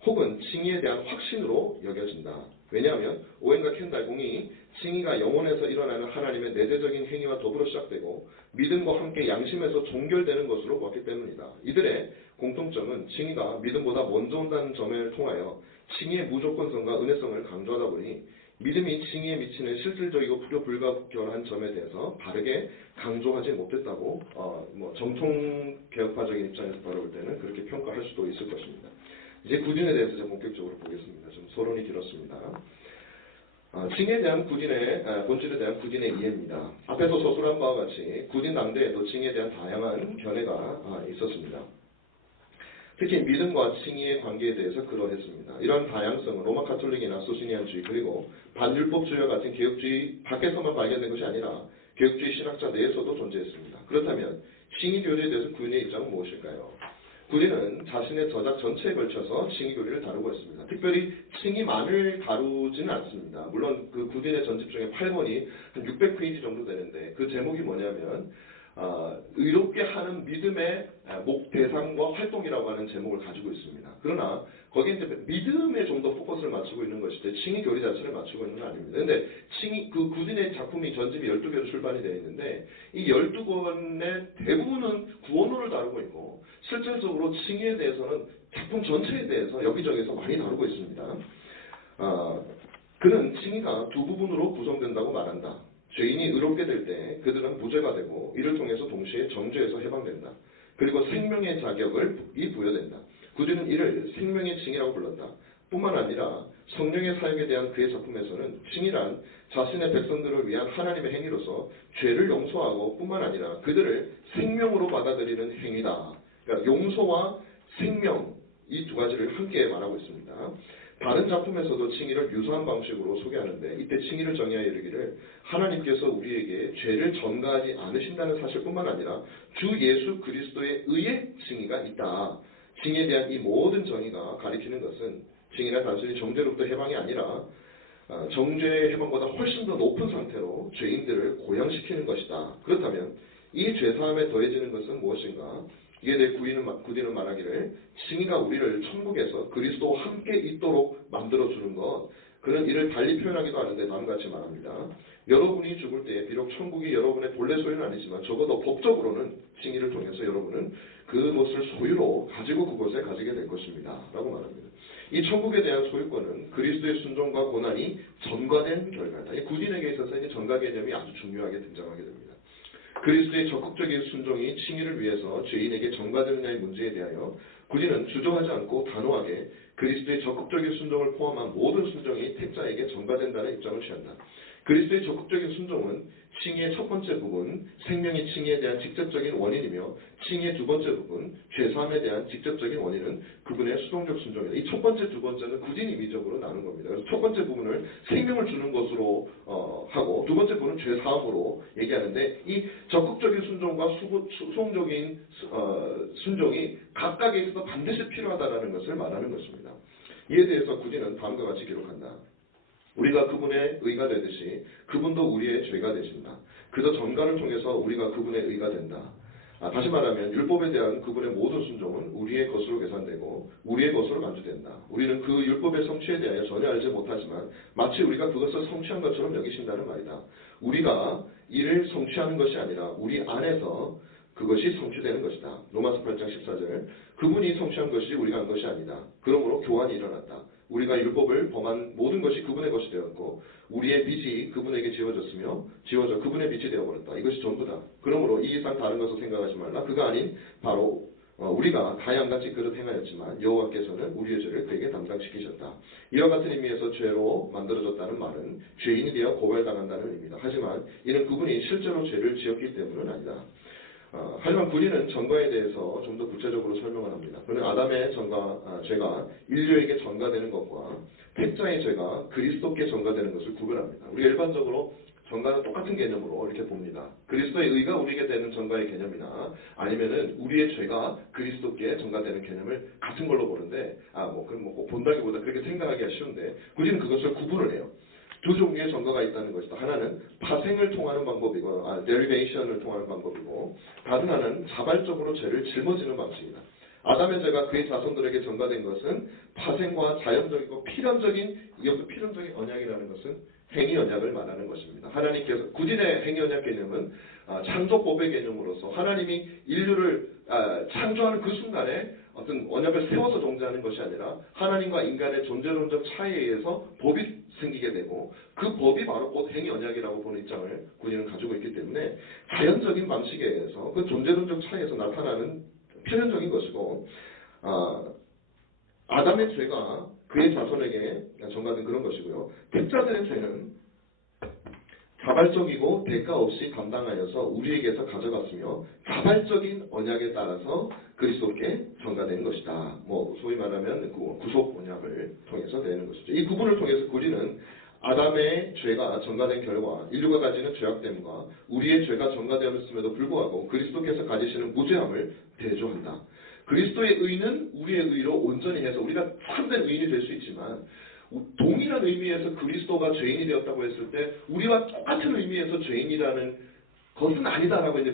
혹은 칭의에 대한 확신으로 여겨진다. 왜냐하면 오웬과 켄달공이 칭의가 영혼에서 일어나는 하나님의 내재적인 행위와 더불어 시작되고 믿음과 함께 양심에서 종결되는 것으로 보았기 때문이다. 이들의 공통점은 칭의가 믿음보다 먼저 온다는 점을 통하여 칭의의 무조건성과 은혜성을 강조하다 보니 믿음이 칭의에 미치는 실질적이고 불가결한 점에 대해서 바르게 강조하지 못했다고 정통개혁파적인 입장에서 바라볼 때는 그렇게 평가할 수도 있을 것입니다. 이제 구진에 대해서 좀 본격적으로 보겠습니다. 좀 서론이 길었습니다. 칭의에 대한 본질에 대한 구진의 이해입니다. 앞에서 서술한 바와 같이 구진 당대에도 칭의에 대한 다양한 견해가 있었습니다. 특히 믿음과 칭의의 관계에 대해서 그러했습니다. 이러한 다양성은 로마 카톨릭이나 소시니안주의 그리고 반율법주의와 같은 개혁주의 밖에서만 발견된 것이 아니라 개혁주의 신학자 내에서도 존재했습니다. 그렇다면 칭의 교리에 대해서 구진의 입장은 무엇일까요? 구진은 자신의 저작 전체에 걸쳐서 칭의 교리를 다루고 있습니다. 특별히 칭의만을 다루지는 않습니다. 물론 그 구진의 전집 중에 8권이 한 600페이지 정도 되는데 그 제목이 뭐냐면 의롭게 하는 믿음의 목 대상과 활동이라고 하는 제목을 가지고 있습니다. 그러나 거기에 이제 믿음에 좀 더 포커스를 맞추고 있는 것이지 칭의 교리 자체를 맞추고 있는 건 아닙니다. 근데 그 구진의 작품이 전집이 12개로 출판이 되어 있는데 이 12권의 대부분은 구원론을 다루고 있고 실질적으로 칭의에 대해서는 작품 전체에 대해서 여기저기서 많이 다루고 있습니다. 그는 칭의가 두 부분으로 구성된다고 말한다. 죄인이 의롭게 될 때 그들은 무죄가 되고 이를 통해서 동시에 정죄에서 해방된다. 그리고 생명의 자격이 부여된다. 구진은 이를 생명의 칭의라고 불렀다. 뿐만 아니라 성령의 사역에 대한 그의 작품에서는 칭의란 자신의 백성들을 위한 하나님의 행위로서 죄를 용서하고 뿐만 아니라 그들을 생명으로 받아들이는 행위다. 그러니까 용서와 생명 이 두 가지를 함께 말하고 있습니다. 다른 작품에서도 칭의를 유사한 방식으로 소개하는데 이때 칭의를 정의하여 이르기를 하나님께서 우리에게 죄를 전가하지 않으신다는 사실뿐만 아니라 주 예수 그리스도의 의의 칭의가 있다. 칭의에 대한 이 모든 정의가 가리키는 것은 칭의는 단순히 정죄로부터 해방이 아니라 정죄의 해방보다 훨씬 더 높은 상태로 죄인들을 고양시키는 것이다. 그렇다면 이 죄사함에 더해지는 것은 무엇인가? 이에 대해 구디는 말하기를 칭의가 우리를 천국에서 그리스도와 함께 있도록 만들어주는 것, 그는 이를 달리 표현하기도 하는데 다음같이 말합니다. 여러분이 죽을 때 비록 천국이 여러분의 본래 소유는 아니지만 적어도 법적으로는 칭의를 통해서 여러분은 그것을 소유로 가지고 그곳에 가지게 될 것입니다. 라고 말합니다. 이 천국에 대한 소유권은 그리스도의 순종과 고난이 전가된 결과다. 이 구진에게 있어서 이 전가 개념이 아주 중요하게 등장하게 됩니다. 그리스도의 적극적인 순종이 칭의를 위해서 죄인에게 전가되느냐의 문제에 대하여 구진은 주저하지 않고 단호하게 그리스도의 적극적인 순종을 포함한 모든 순종이 택자에게 전가된다는 입장을 취한다. 그리스도의 적극적인 순종은 칭의의 첫 번째 부분, 생명의 칭의에 대한 직접적인 원인이며 칭의의 두 번째 부분, 죄사함에 대한 직접적인 원인은 그분의 수동적 순종이다. 이 첫 번째, 두 번째는 구진 임의적으로 나눈 겁니다. 그래서 첫 번째 부분을 생명을 주는 것으로 하고 두 번째 부분은 죄사함으로 얘기하는데 이 적극적인 순종과 수동적인 순종이 각각에 있어서 반드시 필요하다는 것을 말하는 것입니다. 이에 대해서 구진은 다음과 같이 기록한다. 우리가 그분의 의가 되듯이 그분도 우리의 죄가 되신다. 그저 전가를 통해서 우리가 그분의 의가 된다. 다시 말하면 율법에 대한 그분의 모든 순종은 우리의 것으로 계산되고 우리의 것으로 간주된다. 우리는 그 율법의 성취에 대하여 전혀 알지 못하지만 마치 우리가 그것을 성취한 것처럼 여기신다는 말이다. 우리가 이를 성취하는 것이 아니라 우리 안에서 그것이 성취되는 것이다. 로마서 8장 14절 그분이 성취한 것이 우리가 한 것이 아니다. 그러므로 교환이 일어났다. 우리가 율법을 범한 모든 것이 그분의 것이 되었고 우리의 빚이 그분에게 지워져 그분의 빚이 되어버렸다. 이것이 전부다. 그러므로 이 이상 다른 것을 생각하지 말라. 그가 아닌 바로 우리가 다 양같이 그릇 행하였지만 여호와께서는 우리의 죄를 그에게 담당시키셨다. 이와 같은 의미에서 죄로 만들어졌다는 말은 죄인이 되어 고발당한다는 의미다. 하지만 이는 그분이 실제로 죄를 지었기 때문은 아니다. 하지만 구리는 전가에 대해서 좀 더 구체적으로 설명을 합니다. 그는 아담의 죄가 인류에게 전가되는 것과 택자의 죄가 그리스도께 전가되는 것을 구별합니다. 우리가 일반적으로 전가는 똑같은 개념으로 이렇게 봅니다. 그리스도의 의가 우리에게 되는 전가의 개념이나 아니면은 우리의 죄가 그리스도께 전가되는 개념을 같은 걸로 보는데 그럼 꼭 본다기보다 그렇게 생각하기가 쉬운데 구리는 그것을 구분을 해요. 두 종류의 전가가 있다는 것이다. 하나는 파생을 통하는 방법이고, 데리베이션을 통하는 방법이고, 다른 하나는 자발적으로 죄를 짊어지는 방식이다. 아담의 죄가 그의 자손들에게 전가된 것은 파생과 자연적이고 필연적인, 이것도 필연적인 언약이라는 것은 행위 언약을 말하는 것입니다. 하나님께서 구진의 행위 언약 개념은 창조법의 개념으로서 하나님이 인류를 창조하는 그 순간에 어떤 언약을 세워서 존재하는 것이 아니라 하나님과 인간의 존재론적 차이에 의해서 법이 생기게 되고 그 법이 바로 곧 행위 언약이라고 보는 입장을 구진은 가지고 있기 때문에 자연적인 방식에 의해서 그 존재론적 차이에서 나타나는 필연적인 것이고 아담의 죄가 그의 자손에게 전가된 그런 것이고요. 택자들의 죄는 자발적이고 대가 없이 감당하여서 우리에게서 가져갔으며 자발적인 언약에 따라서 그리스도께 전가된 것이다. 소위 말하면 구속 언약을 통해서 되는 것이죠. 이 구분을 통해서 구리는 아담의 죄가 전가된 결과 인류가 가지는 죄악됨과 우리의 죄가 전가되었음에도 불구하고 그리스도께서 가지시는 무죄함을 대조한다. 그리스도의 의는 우리의 의로 온전히 해서 우리가 참된 의인이 될 수 있지만 동일한 의미에서 그리스도가 죄인이 되었다고 했을 때 우리와 똑같은 의미에서 죄인이라는 것은 아니다라고 이제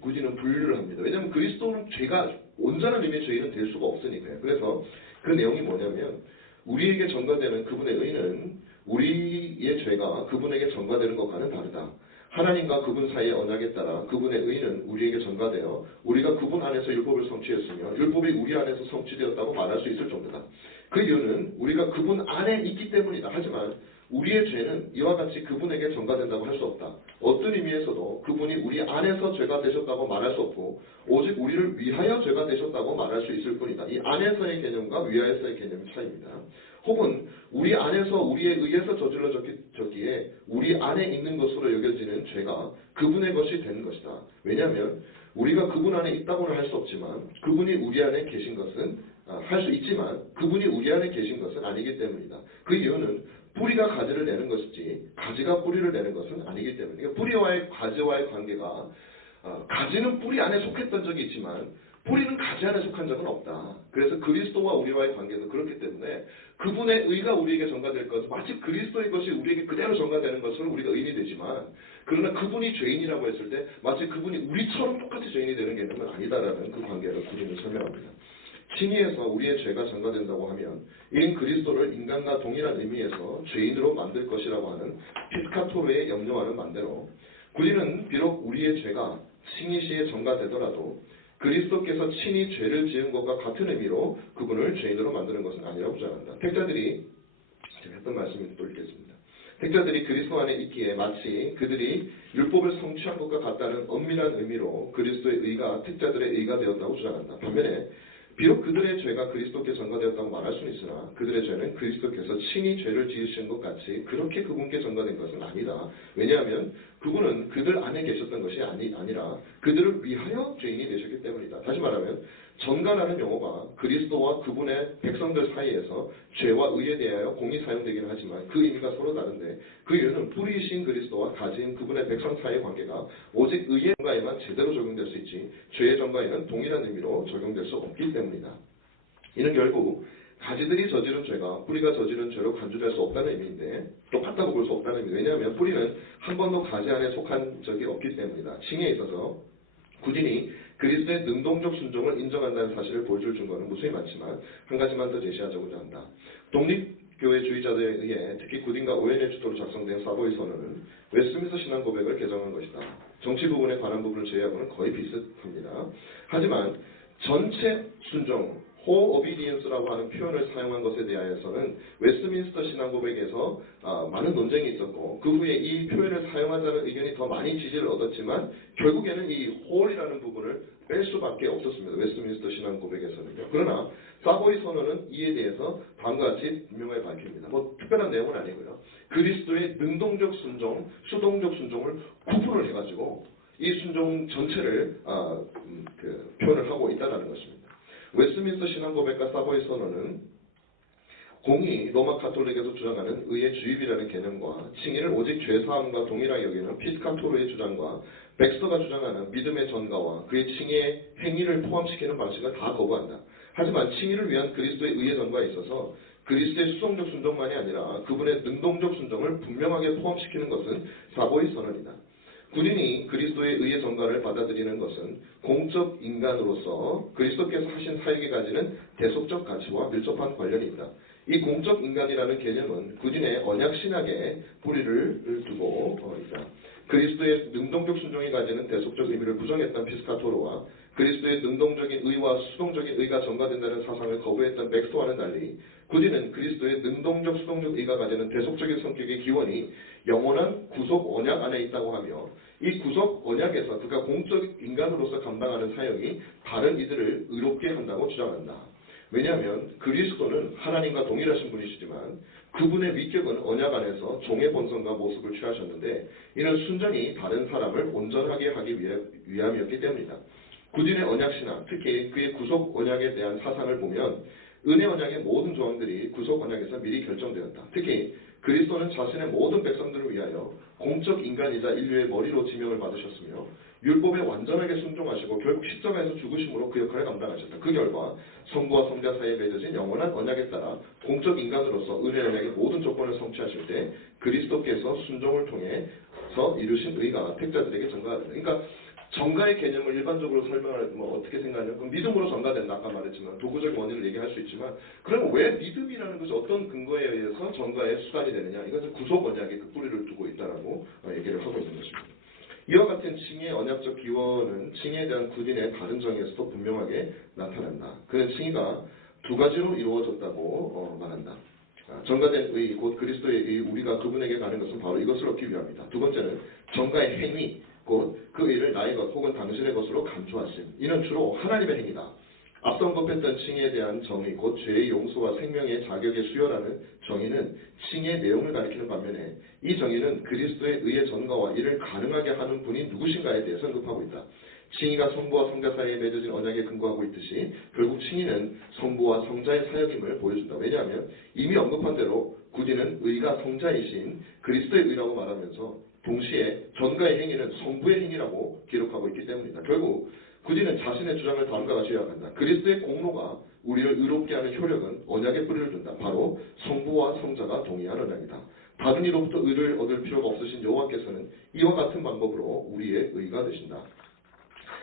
구진은 분류를 합니다. 왜냐하면 그리스도는 죄가 온전한 의미의 죄인은 될 수가 없으니까요. 그래서 그 내용이 뭐냐면 우리에게 전가되는 그분의 의는 우리의 죄가 그분에게 전가되는 것과는 다르다. 하나님과 그분 사이의 언약에 따라 그분의 의는 우리에게 전가되어 우리가 그분 안에서 율법을 성취했으며 율법이 우리 안에서 성취되었다고 말할 수 있을 정도다. 그 이유는 우리가 그분 안에 있기 때문이다. 하지만 우리의 죄는 이와 같이 그분에게 전가된다고 할 수 없다. 어떤 의미에서도 그분이 우리 안에서 죄가 되셨다고 말할 수 없고 오직 우리를 위하여 죄가 되셨다고 말할 수 있을 뿐이다. 이 안에서의 개념과 위하여서의 개념의 차이입니다. 혹은 우리 안에서 우리에 의해서 저질러졌기에 우리 안에 있는 것으로 여겨지는 죄가 그분의 것이 되는 것이다. 왜냐하면 우리가 그분 안에 있다고는 할 수 없지만 그분이 우리 안에 계신 것은 할 수 있지만 그분이 우리 안에 계신 것은 아니기 때문이다. 그 이유는 뿌리가 가지를 내는 것이지 가지가 뿌리를 내는 것은 아니기 때문이다. 그러니까 뿌리와의 가지와의 관계가 가지는 뿌리 안에 속했던 적이 있지만 뿌리는 가지 안에 속한 적은 없다. 그래서 그리스도와 우리와의 관계도 그렇기 때문에 그분의 의가 우리에게 전가될 것은 마치 그리스도의 것이 우리에게 그대로 전가되는 것으로 우리가 의인이 되지만 그러나 그분이 죄인이라고 했을 때 마치 그분이 우리처럼 똑같이 죄인이 되는 개념은 아니다라는 그 관계를 구리는 설명합니다. 칭의에서 우리의 죄가 전가된다고 하면 이는 그리스도를 인간과 동일한 의미에서 죄인으로 만들 것이라고 하는 피스카토르의 염려와는 반대로 구리는 비록 우리의 죄가 칭의 시에 전가되더라도 그리스도께서 친히 죄를 지은 것과 같은 의미로 그분을 죄인으로 만드는 것은 아니라고 주장한다. 택자들이 제가 했던 말씀을 또 읽겠습니다. 택자들이 그리스도 안에 있기에 마치 그들이 율법을 성취한 것과 같다는 엄밀한 의미로 그리스도의 의가 택자들의 의가 되었다고 주장한다. 반면에 비록 그들의 죄가 그리스도께 전가되었다고 말할 수는 있으나 그들의 죄는 그리스도께서 친히 죄를 지으신 것 같이 그렇게 그분께 전가된 것은 아니다. 왜냐하면 그분은 그들 안에 계셨던 것이 아니라 그들을 위하여 죄인이 되셨기 때문이다. 다시 말하면 전가라는 용어가 그리스도와 그분의 백성들 사이에서 죄와 의에 대하여 공히 사용되기는 하지만 그 의미가 서로 다른데 그 이유는 뿌리이신 그리스도와 가진 그분의 백성 사이의 관계가 오직 의의 전가에만 제대로 적용될 수 있지 죄의 전가에는 동일한 의미로 적용될 수 없기 때문이다. 이는 결국 가지들이 저지른 죄가 뿌리가 저지른 죄로 간주될 수 없다는 의미인데 똑같다고 볼 수 없다는 의미입니다. 왜냐하면 뿌리는 한 번도 가지 안에 속한 적이 없기 때문이다. 칭의에 있어서 구진이 그리스도의 능동적 순종을 인정한다는 사실을 보여줄 증거는 무수히 많지만 한 가지만 더 제시하자고자 한다. 독립교회주의자들에 의해 특히 구딘과 오웬의 주도로 작성된 사보의 선언은 웨스트민스터 신앙 고백을 개정한 것이다. 정치 부분에 관한 부분을 제외하고는 거의 비슷합니다. 하지만 전체 순종, whole obedience라고 하는 표현을 사용한 것에 대하여서는 웨스트민스터 신앙 고백에서 많은 논쟁이 있었고 그 후에 이 표현을 사용하자는 의견이 더 많이 지지를 얻었지만 결국에는 이 whole이라는 부분을 뺄 수밖에 없었습니다. 웨스트민스터 신앙 고백에서는요. 그러나 사보의 선언은 이에 대해서 다음과 같이 분명하게 밝힙니다. 특별한 내용은 아니고요. 그리스도의 능동적 순종, 수동적 순종을 구분을 해가지고 이 순종 전체를 표현을 하고 있다는 것입니다. 웨스트민스터 신앙 고백과 사보의 선언은 공의 로마 가톨릭에서 주장하는 의의 주입이라는 개념과 칭의를 오직 죄사함과 동일하게 여기는 피스카토르의 주장과 백서가 주장하는 믿음의 전가와 그의 칭의의 행위를 포함시키는 방식을 다 거부한다. 하지만 칭의를 위한 그리스도의 의의 전가에 있어서 그리스도의 수동적 순종만이 아니라 그분의 능동적 순종을 분명하게 포함시키는 것은 사보의 선언이다. 군인이 그리스도의 의의 전가를 받아들이는 것은 공적 인간으로서 그리스도께서 하신 사역이 가지는 대속적 가치와 밀접한 관련이 있다. 이 공적 인간이라는 개념은 군인의 언약 신학에 뿌리를 두고 있다. 그리스도의 능동적 순종이 가지는 대속적 의미를 부정했던 피스카토로와 그리스도의 능동적인 의와 수동적인 의가 전가된다는 사상을 거부했던 맥스와는 달리 군인은 그리스도의 능동적 수동적 의가 가지는 대속적인 성격의 기원이 영원한 구속 언약 안에 있다고 하며 이 구속 언약에서 그가 공적 인간으로서 감당하는 사역이 다른 이들을 의롭게 한다고 주장한다. 왜냐하면 그리스도는 하나님과 동일하신 분이시지만 그분의 위격은 언약 안에서 종의 본성과 모습을 취하셨는데 이는 순전히 다른 사람을 온전하게 하기 위함이었기 때문이다. 구진의 언약신학, 특히 그의 구속 언약에 대한 사상을 보면 은혜 언약의 모든 조항들이 구속 언약에서 미리 결정되었다. 특히 그리스도는 자신의 모든 백성들을 위하여 공적 인간이자 인류의 머리로 지명을 받으셨으며 율법에 완전하게 순종하시고 결국 십자가에서 죽으심으로 그 역할을 감당하셨다. 그 결과 성부와 성자 사이에 맺어진 영원한 언약에 따라 공적 인간으로서 은혜 언약의 모든 조건을 성취하실 때 그리스도께서 순종을 통해서 이루신 의가 택자들에게 전가가 된다. 그러니까 전가의 개념을 일반적으로 설명할 어떻게 생각하냐면 그럼 믿음으로 전가된다. 아까 말했지만 도구적 원인을 얘기할 수 있지만 그럼 왜 믿음이라는 것이 어떤 근거에 의해서 전가의 수단이 되느냐. 이것은 구속 언약에 그 뿌리를 두고 있다라고 얘기를 하고 있는 것입니다. 이와 같은 칭의 언약적 기원은 칭의에 대한 군인의 다른 정의에서도 분명하게 나타난다. 그는 칭의가 두 가지로 이루어졌다고 말한다. 전가된 의, 곧 그리스도의 의, 우리가 그분에게 가는 것은 바로 이것을 얻기 위함이다. 두 번째는 전가의 행위, 곧 그 의를 나의 것 혹은 당신의 것으로 감추하심. 이는 주로 하나님의 행위다. 앞서 언급했던 칭의에 대한 정의, 곧 죄의 용서와 생명의 자격의 수여라는 정의는 칭의의 내용을 가리키는 반면에 이 정의는 그리스도의 의의 전가와 이를 가능하게 하는 분이 누구신가에 대해서 언급하고 있다. 칭의가 성부와 성자 사이에 맺어진 언약에 근거하고 있듯이 결국 칭의는 성부와 성자의 사역임을 보여준다. 왜냐하면 이미 언급한 대로 구디는 의가 성자이신 그리스도의 의라고 말하면서 동시에 전가의 행위는 성부의 행위라고 기록하고 있기 때문이다. 결국 구디는 자신의 주장을 다음과 같이 요약한다. 그리스도의 공로가 우리를 의롭게 하는 효력은 언약에 뿌리를 둔다. 바로 성부와 성자가 동의한 언약이다. 다른 이로부터 의를 얻을 필요가 없으신 여호와께서는 이와 같은 방법으로 우리의 의가 되신다.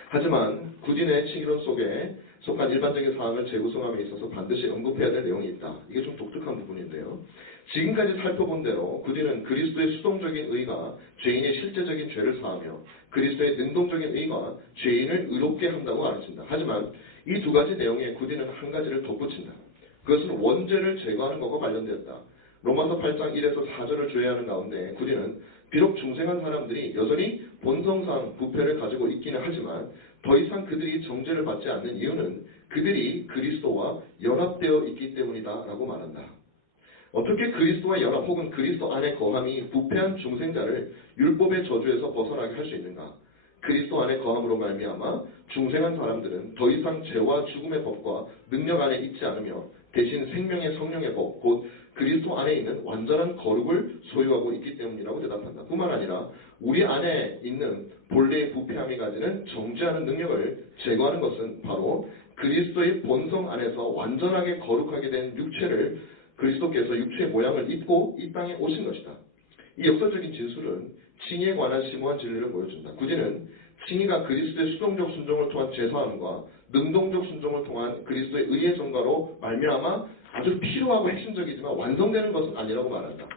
하지만 구딘의 칭의론 속에 속한 일반적인 사항을 재구성함에 있어서 반드시 언급해야 될 내용이 있다. 이게 좀 독특한 부분인데요. 지금까지 살펴본 대로 구딘은 그리스도의 수동적인 의가 죄인의 실제적인 죄를 사하며 그리스도의 능동적인 의가 죄인을 의롭게 한다고 가르친다. 하지만 이 두 가지 내용에 구딘은 한 가지를 덧붙인다. 그것은 원죄를 제거하는 것과 관련되었다. 로마서 8장 1에서 4절을 조회하는 가운데 구딘은 비록 중생한 사람들이 여전히 본성상 부패를 가지고 있기는 하지만 더 이상 그들이 정죄를 받지 않는 이유는 그들이 그리스도와 연합되어 있기 때문이다 라고 말한다. 어떻게 그리스도와 연합 혹은 그리스도 안에 거함이 부패한 중생자를 율법의 저주에서 벗어나게 할 수 있는가? 그리스도 안에 거함으로 말미암아 중생한 사람들은 더 이상 죄와 죽음의 법과 능력 안에 있지 않으며 대신 생명의 성령의 법, 곧 그리스도 안에 있는 완전한 거룩을 소유하고 있기 때문이라고 대답한다. 뿐만 아니라 우리 안에 있는 본래의 부패함이 가지는 정죄하는 능력을 제거하는 것은 바로 그리스도의 본성 안에서 완전하게 거룩하게 된 육체를 그리스도께서 육체의 모양을 입고 이 땅에 오신 것이다. 이 역사적인 진술은 칭의에 관한 심오한 진리를 보여준다. 구디는 칭의가 그리스도의 수동적 순종을 통한 제사함과 능동적 순종을 통한 그리스도의 의의 전가로 말미암아 아주 필요하고 핵심적이지만 완성되는 것은 아니라고 말한다.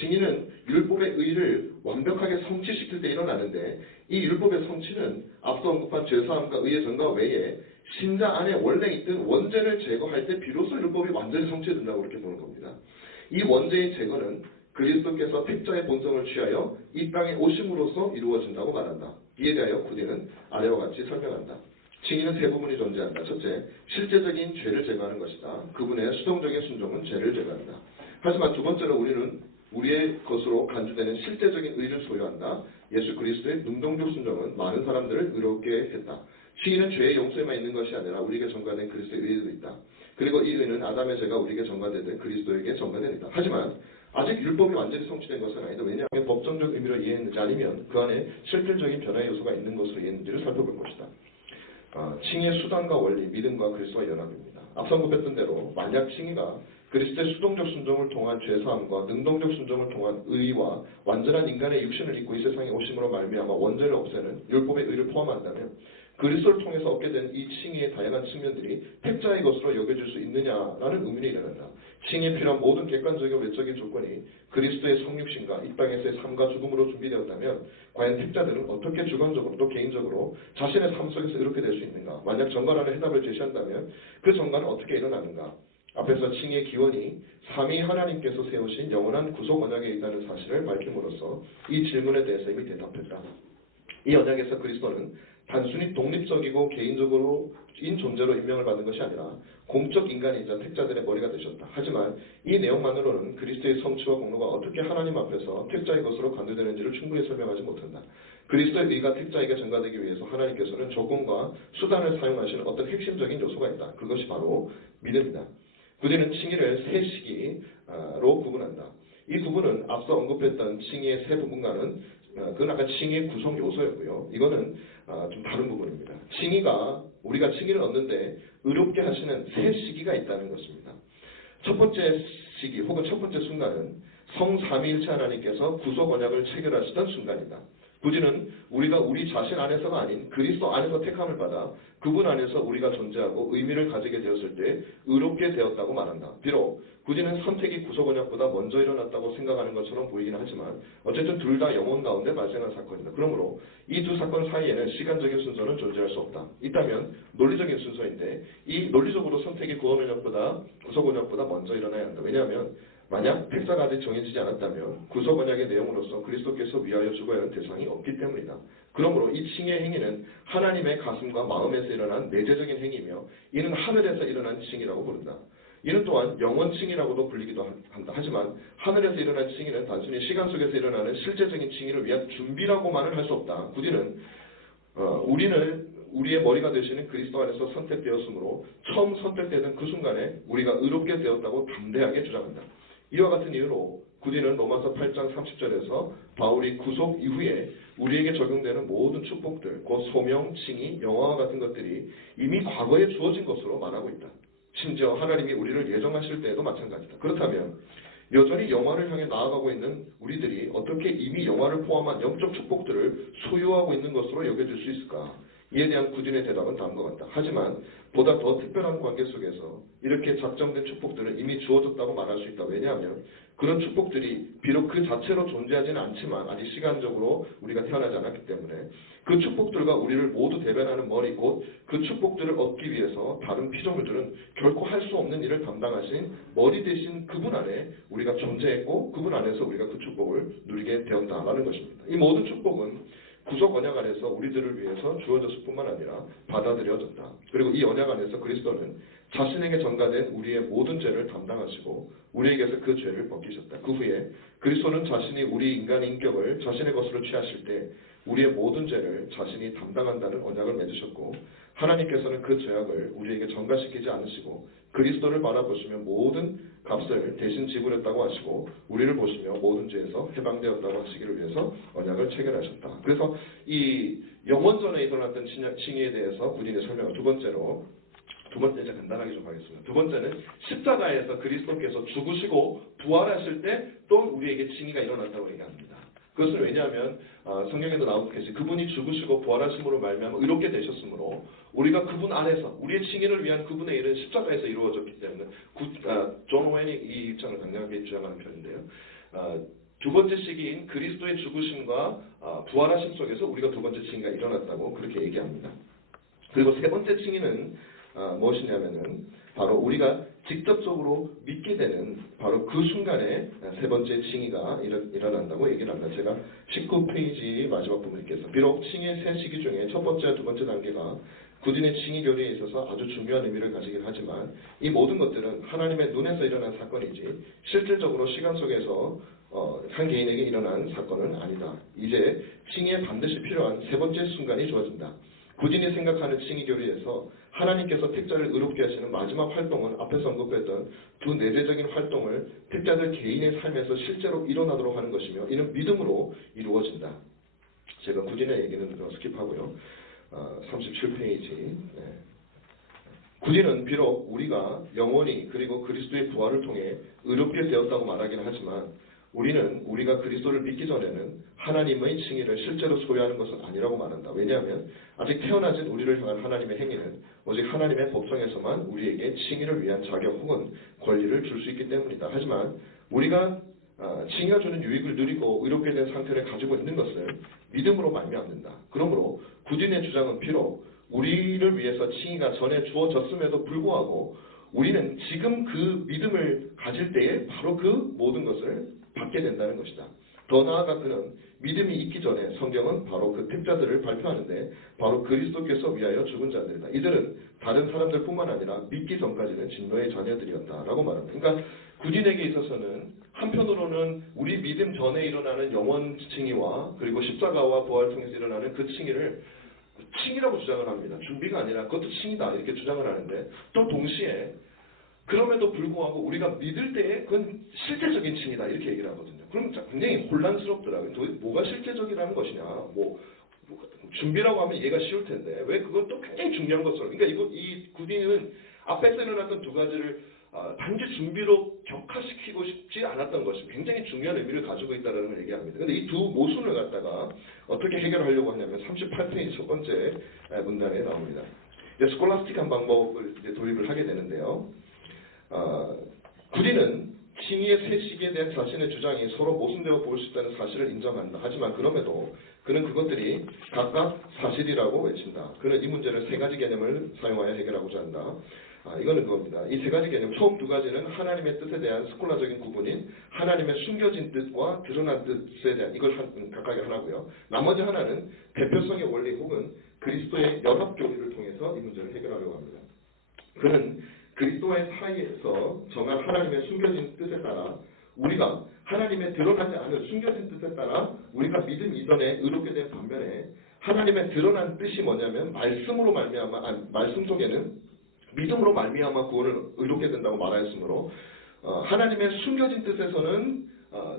칭의는 율법의 의를 완벽하게 성취시킬 때 일어나는데 이 율법의 성취는 앞서 언급한 제사함과 의의 전가 외에 신자 안에 원래 있던 원죄를 제거할 때 비로소 율법이 완전히 성취된다고 그렇게 보는 겁니다. 이 원죄의 제거는 그리스도께서 택자의 본성을 취하여 이 땅에 오심으로써 이루어진다고 말한다. 이에 대하여 구디는 아래와 같이 설명한다. 칭의는 세 부분이 존재한다. 첫째, 실제적인 죄를 제거하는 것이다. 그분의 수동적인 순종은 죄를 제거한다. 하지만 두 번째로 우리는 우리의 것으로 간주되는 실제적인 의를 소유한다. 예수 그리스도의 능동적 순종은 많은 사람들을 의롭게 했다. 칭의는 죄의 용서에만 있는 것이 아니라 우리에게 전가된 그리스도의 의에도 있다. 그리고 이 의는 아담의 죄가 우리에게 전가되는 그리스도에게 전가됩니다. 하지만 아직 율법이 완전히 성취된 것은 아니다. 왜냐하면 법정적 의미로 이해했는지 아니면 그 안에 실질적인 변화의 요소가 있는 것으로 이해했는지를 살펴볼 것이다. 칭의의 수단과 원리, 믿음과 그리스도와 연합입니다. 앞서 언급했던 대로 만약 칭의가 그리스도의 수동적 순종을 통한 죄사함과 능동적 순종을 통한 의와 완전한 인간의 육신을 입고 이 세상에 오심으로 말미암아 원죄를 없애는 율법의 의를 포함한다면 그리스도를 통해서 얻게 된 이 칭의의 다양한 측면들이 택자의 것으로 여겨질 수 있느냐라는 의문이 일어난다. 칭의에 필요한 모든 객관적이고 외적인 조건이 그리스도의 성육신과 이 땅에서의 삶과 죽음으로 준비되었다면 과연 택자들은 어떻게 주관적으로 또 개인적으로 자신의 삶 속에서 이렇게 될 수 있는가? 만약 정관하는 해답을 제시한다면 그 정관은 어떻게 일어나는가? 앞에서 칭의의 기원이 삼위 하나님께서 세우신 영원한 구속 언약에 있다는 사실을 밝힘으로써 이 질문에 대해서 이미 대답했다. 이 언약에서 그리스도는 단순히 독립적이고 개인적인 존재로 임명을 받은 것이 아니라 공적 인간이자 택자들의 머리가 되셨다. 하지만 이 내용만으로는 그리스도의 성취와 공로가 어떻게 하나님 앞에서 택자의 것으로 간주되는지를 충분히 설명하지 못한다. 그리스도의 의가 택자에게 전가되기 위해서 하나님께서는 조건과 수단을 사용하시는 어떤 핵심적인 요소가 있다. 그것이 바로 믿음이다. 구제는 칭의를 세 시기로 구분한다. 이 구분은 앞서 언급했던 칭의의 세 부분과는 그건 아까 칭의의 구성 요소였고요. 이거는 좀 다른 부분입니다. 우리가 칭의를 얻는데 의롭게 하시는 세 시기가 있다는 것입니다. 첫 번째 시기 혹은 첫 번째 순간은 성삼위일체 하나님께서 구속 언약을 체결하시던 순간이다. 구지는 우리가 우리 자신 안에서가 아닌 그리스도 안에서 택함을 받아 그분 안에서 우리가 존재하고 의미를 가지게 되었을 때 의롭게 되었다고 말한다. 비록 구지는 선택이 구속 언약보다 먼저 일어났다고 생각하는 것처럼 보이긴 하지만 어쨌든 둘 다 영혼 가운데 발생한 사건이다. 그러므로 이 두 사건 사이에는 시간적인 순서는 존재할 수 없다. 있다면 논리적인 순서인데 이 논리적으로 선택이 구원 언약보다 구속 언약보다 먼저 일어나야 한다. 왜냐하면 만약 택자가 아직 정해지지 않았다면 구속 언약의 내용으로서 그리스도께서 위하여 죽어야 하는 대상이 없기 때문이다. 그러므로 이 칭의의 행위는 하나님의 가슴과 마음에서 일어난 내재적인 행위이며 이는 하늘에서 일어난 칭의라고 부른다. 이는 또한 영원 칭의라고도 불리기도 한다. 하지만 하늘에서 일어난 칭의는 단순히 시간 속에서 일어나는 실제적인 칭의를 위한 준비라고만은 할 수 없다. 구디는 우리의 머리가 되시는 그리스도 안에서 선택되었으므로 처음 선택되던 그 순간에 우리가 의롭게 되었다고 담대하게 주장한다. 이와 같은 이유로 구디는 로마서 8장 30절에서 바울이 구속 이후에 우리에게 적용되는 모든 축복들, 곧 소명, 칭의, 영화와 같은 것들이 이미 과거에 주어진 것으로 말하고 있다. 심지어 하나님이 우리를 예정하실 때에도 마찬가지다. 그렇다면 여전히 영화를 향해 나아가고 있는 우리들이 어떻게 이미 영화를 포함한 영적 축복들을 소유하고 있는 것으로 여겨질 수 있을까? 이에 대한 구준의 대답은 다음과 같다. 하지만 보다 더 특별한 관계 속에서 이렇게 작정된 축복들은 이미 주어졌다고 말할 수 있다. 왜냐하면 그런 축복들이 비록 그 자체로 존재하지는 않지만 아직 시간적으로 우리가 태어나지 않았기 때문에 그 축복들과 우리를 모두 대변하는 머리 곧 그 축복들을 얻기 위해서 다른 피조물들은 결코 할 수 없는 일을 담당하신 머리 대신 그분 안에 우리가 존재했고 그분 안에서 우리가 그 축복을 누리게 되었다라는 것입니다. 이 모든 축복은 구속 언약 안에서 우리들을 위해서 주어졌을 뿐만 아니라 받아들여졌다. 그리고 이 언약 안에서 그리스도는 자신에게 전가된 우리의 모든 죄를 담당하시고 우리에게서 그 죄를 벗기셨다. 그 후에 그리스도는 자신이 우리 인간의 인격을 자신의 것으로 취하실 때 우리의 모든 죄를 자신이 담당한다는 언약을 맺으셨고 하나님께서는 그 죄악을 우리에게 전가시키지 않으시고 그리스도를 바라보시며 모든 값을 대신 지불했다고 하시고 우리를 보시며 모든 죄에서 해방되었다고 하시기를 위해서 언약을 체결하셨다. 그래서 이 영원전에 일어났던 칭의에 대해서 군인의 설명을 두 번째 이제 간단하게 좀 하겠습니다. 두 번째는 십자가에서 그리스도께서 죽으시고 부활하실 때 또 우리에게 칭의가 일어났다고 얘기합니다. 그것은 왜냐하면 성경에도 나오듯이 그분이 죽으시고 부활하심으로 말미암아 의롭게 되셨으므로 우리가 그분 안에서 우리의 칭의를 위한 그분의 일은 십자가에서 이루어졌기 때문에 존 오웬이 이 입장을 강력하게 주장하는 편인데요. 두 번째 시기인 그리스도의 죽으심과 부활하심 속에서 우리가 두 번째 칭의가 일어났다고 그렇게 얘기합니다. 그리고 세 번째 칭의는 무엇이냐면은 바로 우리가 직접적으로 믿게 되는 바로 그 순간에 세 번째 칭의가 일어난다고 얘기를 합니다. 제가 19페이지 마지막 부분에 있겠습니다. 비록 칭의의 세 시기 중에 첫 번째와 두 번째 단계가 구진의 칭의 교리에 있어서 아주 중요한 의미를 가지긴 하지만 이 모든 것들은 하나님의 눈에서 일어난 사건이지 실질적으로 시간 속에서 한 개인에게 일어난 사건은 아니다. 이제 칭의에 반드시 필요한 세 번째 순간이 주어진다. 구진이 생각하는 칭의 교리에서 하나님께서 택자를 의롭게 하시는 마지막 활동은 앞에서 언급했던 두 내재적인 활동을 택자들 개인의 삶에서 실제로 일어나도록 하는 것이며 이는 믿음으로 이루어진다. 제가 구진의 얘기는 스킵하고요. 37페이지. 구디는 비록 우리가 영원히 그리고 그리스도의 부활을 통해 의롭게 되었다고 말하기는 하지만 우리는 우리가 그리스도를 믿기 전에는 하나님의 칭의를 실제로 소유하는 것은 아니라고 말한다. 왜냐하면 아직 태어나진 우리를 향한 하나님의 행위는 오직 하나님의 법정에서만 우리에게 칭의를 위한 자격 혹은 권리를 줄 수 있기 때문이다. 하지만 우리가 칭의가 주는 유익을 누리고 의롭게 된 상태를 가지고 있는 것은 믿음으로 말미암는다. 그러므로 구디의 주장은 비록 우리를 위해서 칭의가 전에 주어졌음에도 불구하고 우리는 지금 그 믿음을 가질 때에 바로 그 모든 것을 받게 된다는 것이다. 더 나아가 그는 믿음이 있기 전에 성경은 바로 그 택자들을 발표하는데 바로 그리스도께서 위하여 죽은 자들이다. 이들은 다른 사람들뿐만 아니라 믿기 전까지는 진노의 자녀들이었다라고 말합니다. 그러니까 구딘에게 있어서는 한편으로는 우리 믿음 전에 일어나는 영원 칭의와 그리고 십자가와 부활을 통해서 일어나는 그 칭의를 칭의라고 주장을 합니다. 준비가 아니라 그것도 칭의다 이렇게 주장을 하는데 또 동시에 그럼에도 불구하고 우리가 믿을 때에 그건 실제적인 칭의다 이렇게 얘기를 하거든요. 그럼 굉장히 혼란스럽더라고요. 도대체 뭐가 실제적이라는 것이냐. 준비라고 하면 이해가 쉬울 텐데 왜 그것도 굉장히 중요한 것처럼. 그러니까 이 구디는 앞에서 일어났던 두 가지를 단지 준비로 격화시키고 싶지 않았던 것이 굉장히 중요한 의미를 가지고 있다는 걸 얘기합니다. 그런데 이 두 모순을 갖다가 어떻게 해결하려고 하냐면 38페이지 첫 번째 문단에 나옵니다. 스콜라스틱한 방법을 이제 도입을 하게 되는데요. 구디는 칭의의 세 시기에 대한 자신의 주장이 서로 모순되어 보일 수 있다는 사실을 인정한다. 하지만 그럼에도 그는 그것들이 각각 사실이라고 외친다. 그는 이 문제를 세 가지 개념을 사용하여 해결하고자 한다. 이거는 그겁니다. 이 세 가지 개념, 처음 두 가지는 하나님의 뜻에 대한 스콜라적인 구분인 하나님의 숨겨진 뜻과 드러난 뜻에 대한 이걸 각각의 하나고요. 나머지 하나는 대표성의 원리 혹은 그리스도의 연합 교리를 통해서 이 문제를 해결하려고 합니다. 그는 그리스도와의 사이에서 정한 하나님의 숨겨진 뜻에 따라 우리가 하나님의 드러나지 않은 숨겨진 뜻에 따라 우리가 믿음 이전에 의롭게 된 반면에 하나님의 드러난 뜻이 뭐냐면 말씀으로 말미암아 말씀 속에는 믿음으로 말미암아 구원을 의롭게 된다고 말하였으므로 하나님의 숨겨진 뜻에서는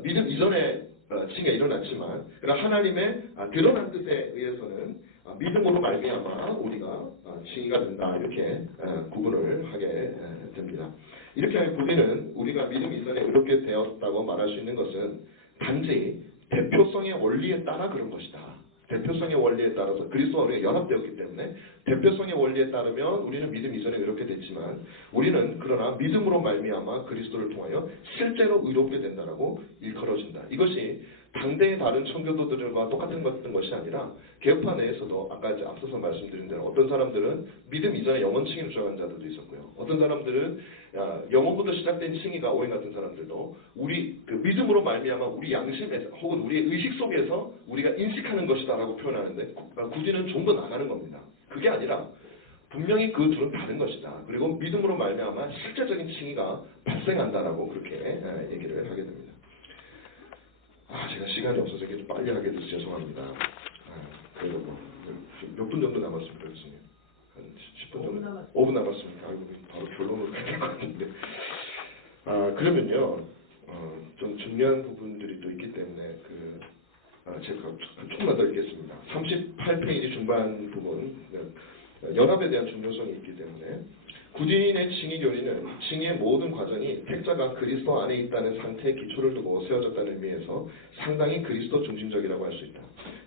믿음 이전에 칭의가 일어났지만 하나님의 드러난 뜻에 의해서는 믿음으로 말미암아 우리가 칭의가 된다 이렇게 구분을 하게 됩니다. 이렇게 하여 구디는 우리가 믿음 이전에 의롭게 되었다고 말할 수 있는 것은 단지 대표성의 원리에 따라 그런 것이다. 대표성의 원리에 따라서 그리스도와 우리가 연합되었기 때문에 대표성의 원리에 따르면 우리는 믿음 이전에 의롭게 됐지만 우리는 그러나 믿음으로 말미암아 그리스도를 통하여 실제로 의롭게 된다라고 일컬어진다. 이것이 당대의 다른 청교도들과 똑같은 것이 아니라 개혁파 내에서도 아까 이제 앞서서 말씀드린 대로 어떤 사람들은 믿음 이전에 영원 칭의를 주장한 자들도 있었고요. 어떤 사람들은 영원부터 시작된 칭의가 오행 같은 사람들도 우리 그 믿음으로 말미암아 우리 양심에서 혹은 우리의 의식 속에서 우리가 인식하는 것이다라고 표현하는데 구디는 좀 더 나가는 겁니다. 그게 아니라 분명히 그 둘은 다른 것이다. 그리고 믿음으로 말미암아 실제적인 칭의가 발생한다라고 그렇게 얘기를 하게 됩니다. 제가 시간이 없어서 이렇게 좀 빨리 하게 돼서 죄송합니다. 그래도 몇 분 정도 남았습니다, 교수님? 한 10분 정도? 5분 남았습니다. 바로 결론으로 가야 될 것 같은데. 그러면요, 좀 중요한 부분들이 또 있기 때문에, 제가 조금만 더 읽겠습니다. 38페이지 중반 부분, 연합에 대한 중요성이 있기 때문에, 구디인의 칭의 교리는 칭의의 모든 과정이 택자가 그리스도 안에 있다는 상태의 기초를 두고 세워졌다는 의미에서 상당히 그리스도 중심적이라고 할 수 있다.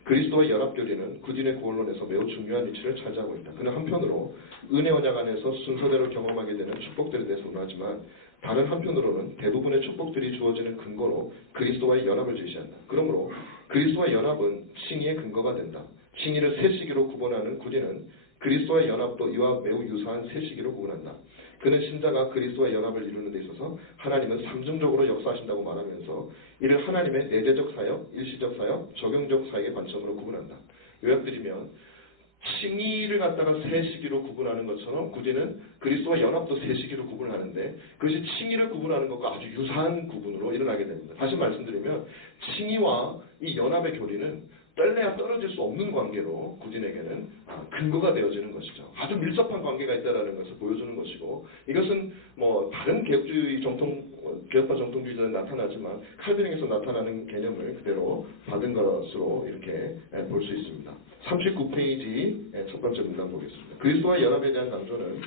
그리스도와 연합 교리는 구디인의 구원론에서 매우 중요한 위치를 차지하고 있다. 그는 한편으로 은혜 언약 안에서 순서대로 경험하게 되는 축복들에 대해서 논하지만 다른 한편으로는 대부분의 축복들이 주어지는 근거로 그리스도와의 연합을 제시한다. 그러므로 그리스도와의 연합은 칭의의 근거가 된다. 칭의를 세 시기로 구분하는 구디는 그리스도와의 연합도 이와 매우 유사한 세 시기로 구분한다. 그는 신자가 그리스도와 연합을 이루는 데 있어서 하나님은 삼중적으로 역사하신다고 말하면서 이를 하나님의 내재적 사역, 일시적 사역, 적용적 사역의 관점으로 구분한다. 요약드리면 칭의를 갖다가 세 시기로 구분하는 것처럼 구디는 그리스도와 연합도 세 시기로 구분하는데 그것이 칭의를 구분하는 것과 아주 유사한 구분으로 일어나게 됩니다. 다시 말씀드리면 칭의와 이 연합의 교리는 뗄래야 떨어질 수 없는 관계로 구딘에게는 근거가 되어지는 것이죠. 아주 밀접한 관계가 있다는 것을 보여주는 것이고 이것은 다른 개혁주의 개혁파 정통주의자는 나타나지만 칼빈에게서 나타나는 개념을 그대로 받은 것으로 이렇게 볼 수 있습니다. 39페이지 첫 번째 문단 보겠습니다. 그리스도와 연합에 대한 강조는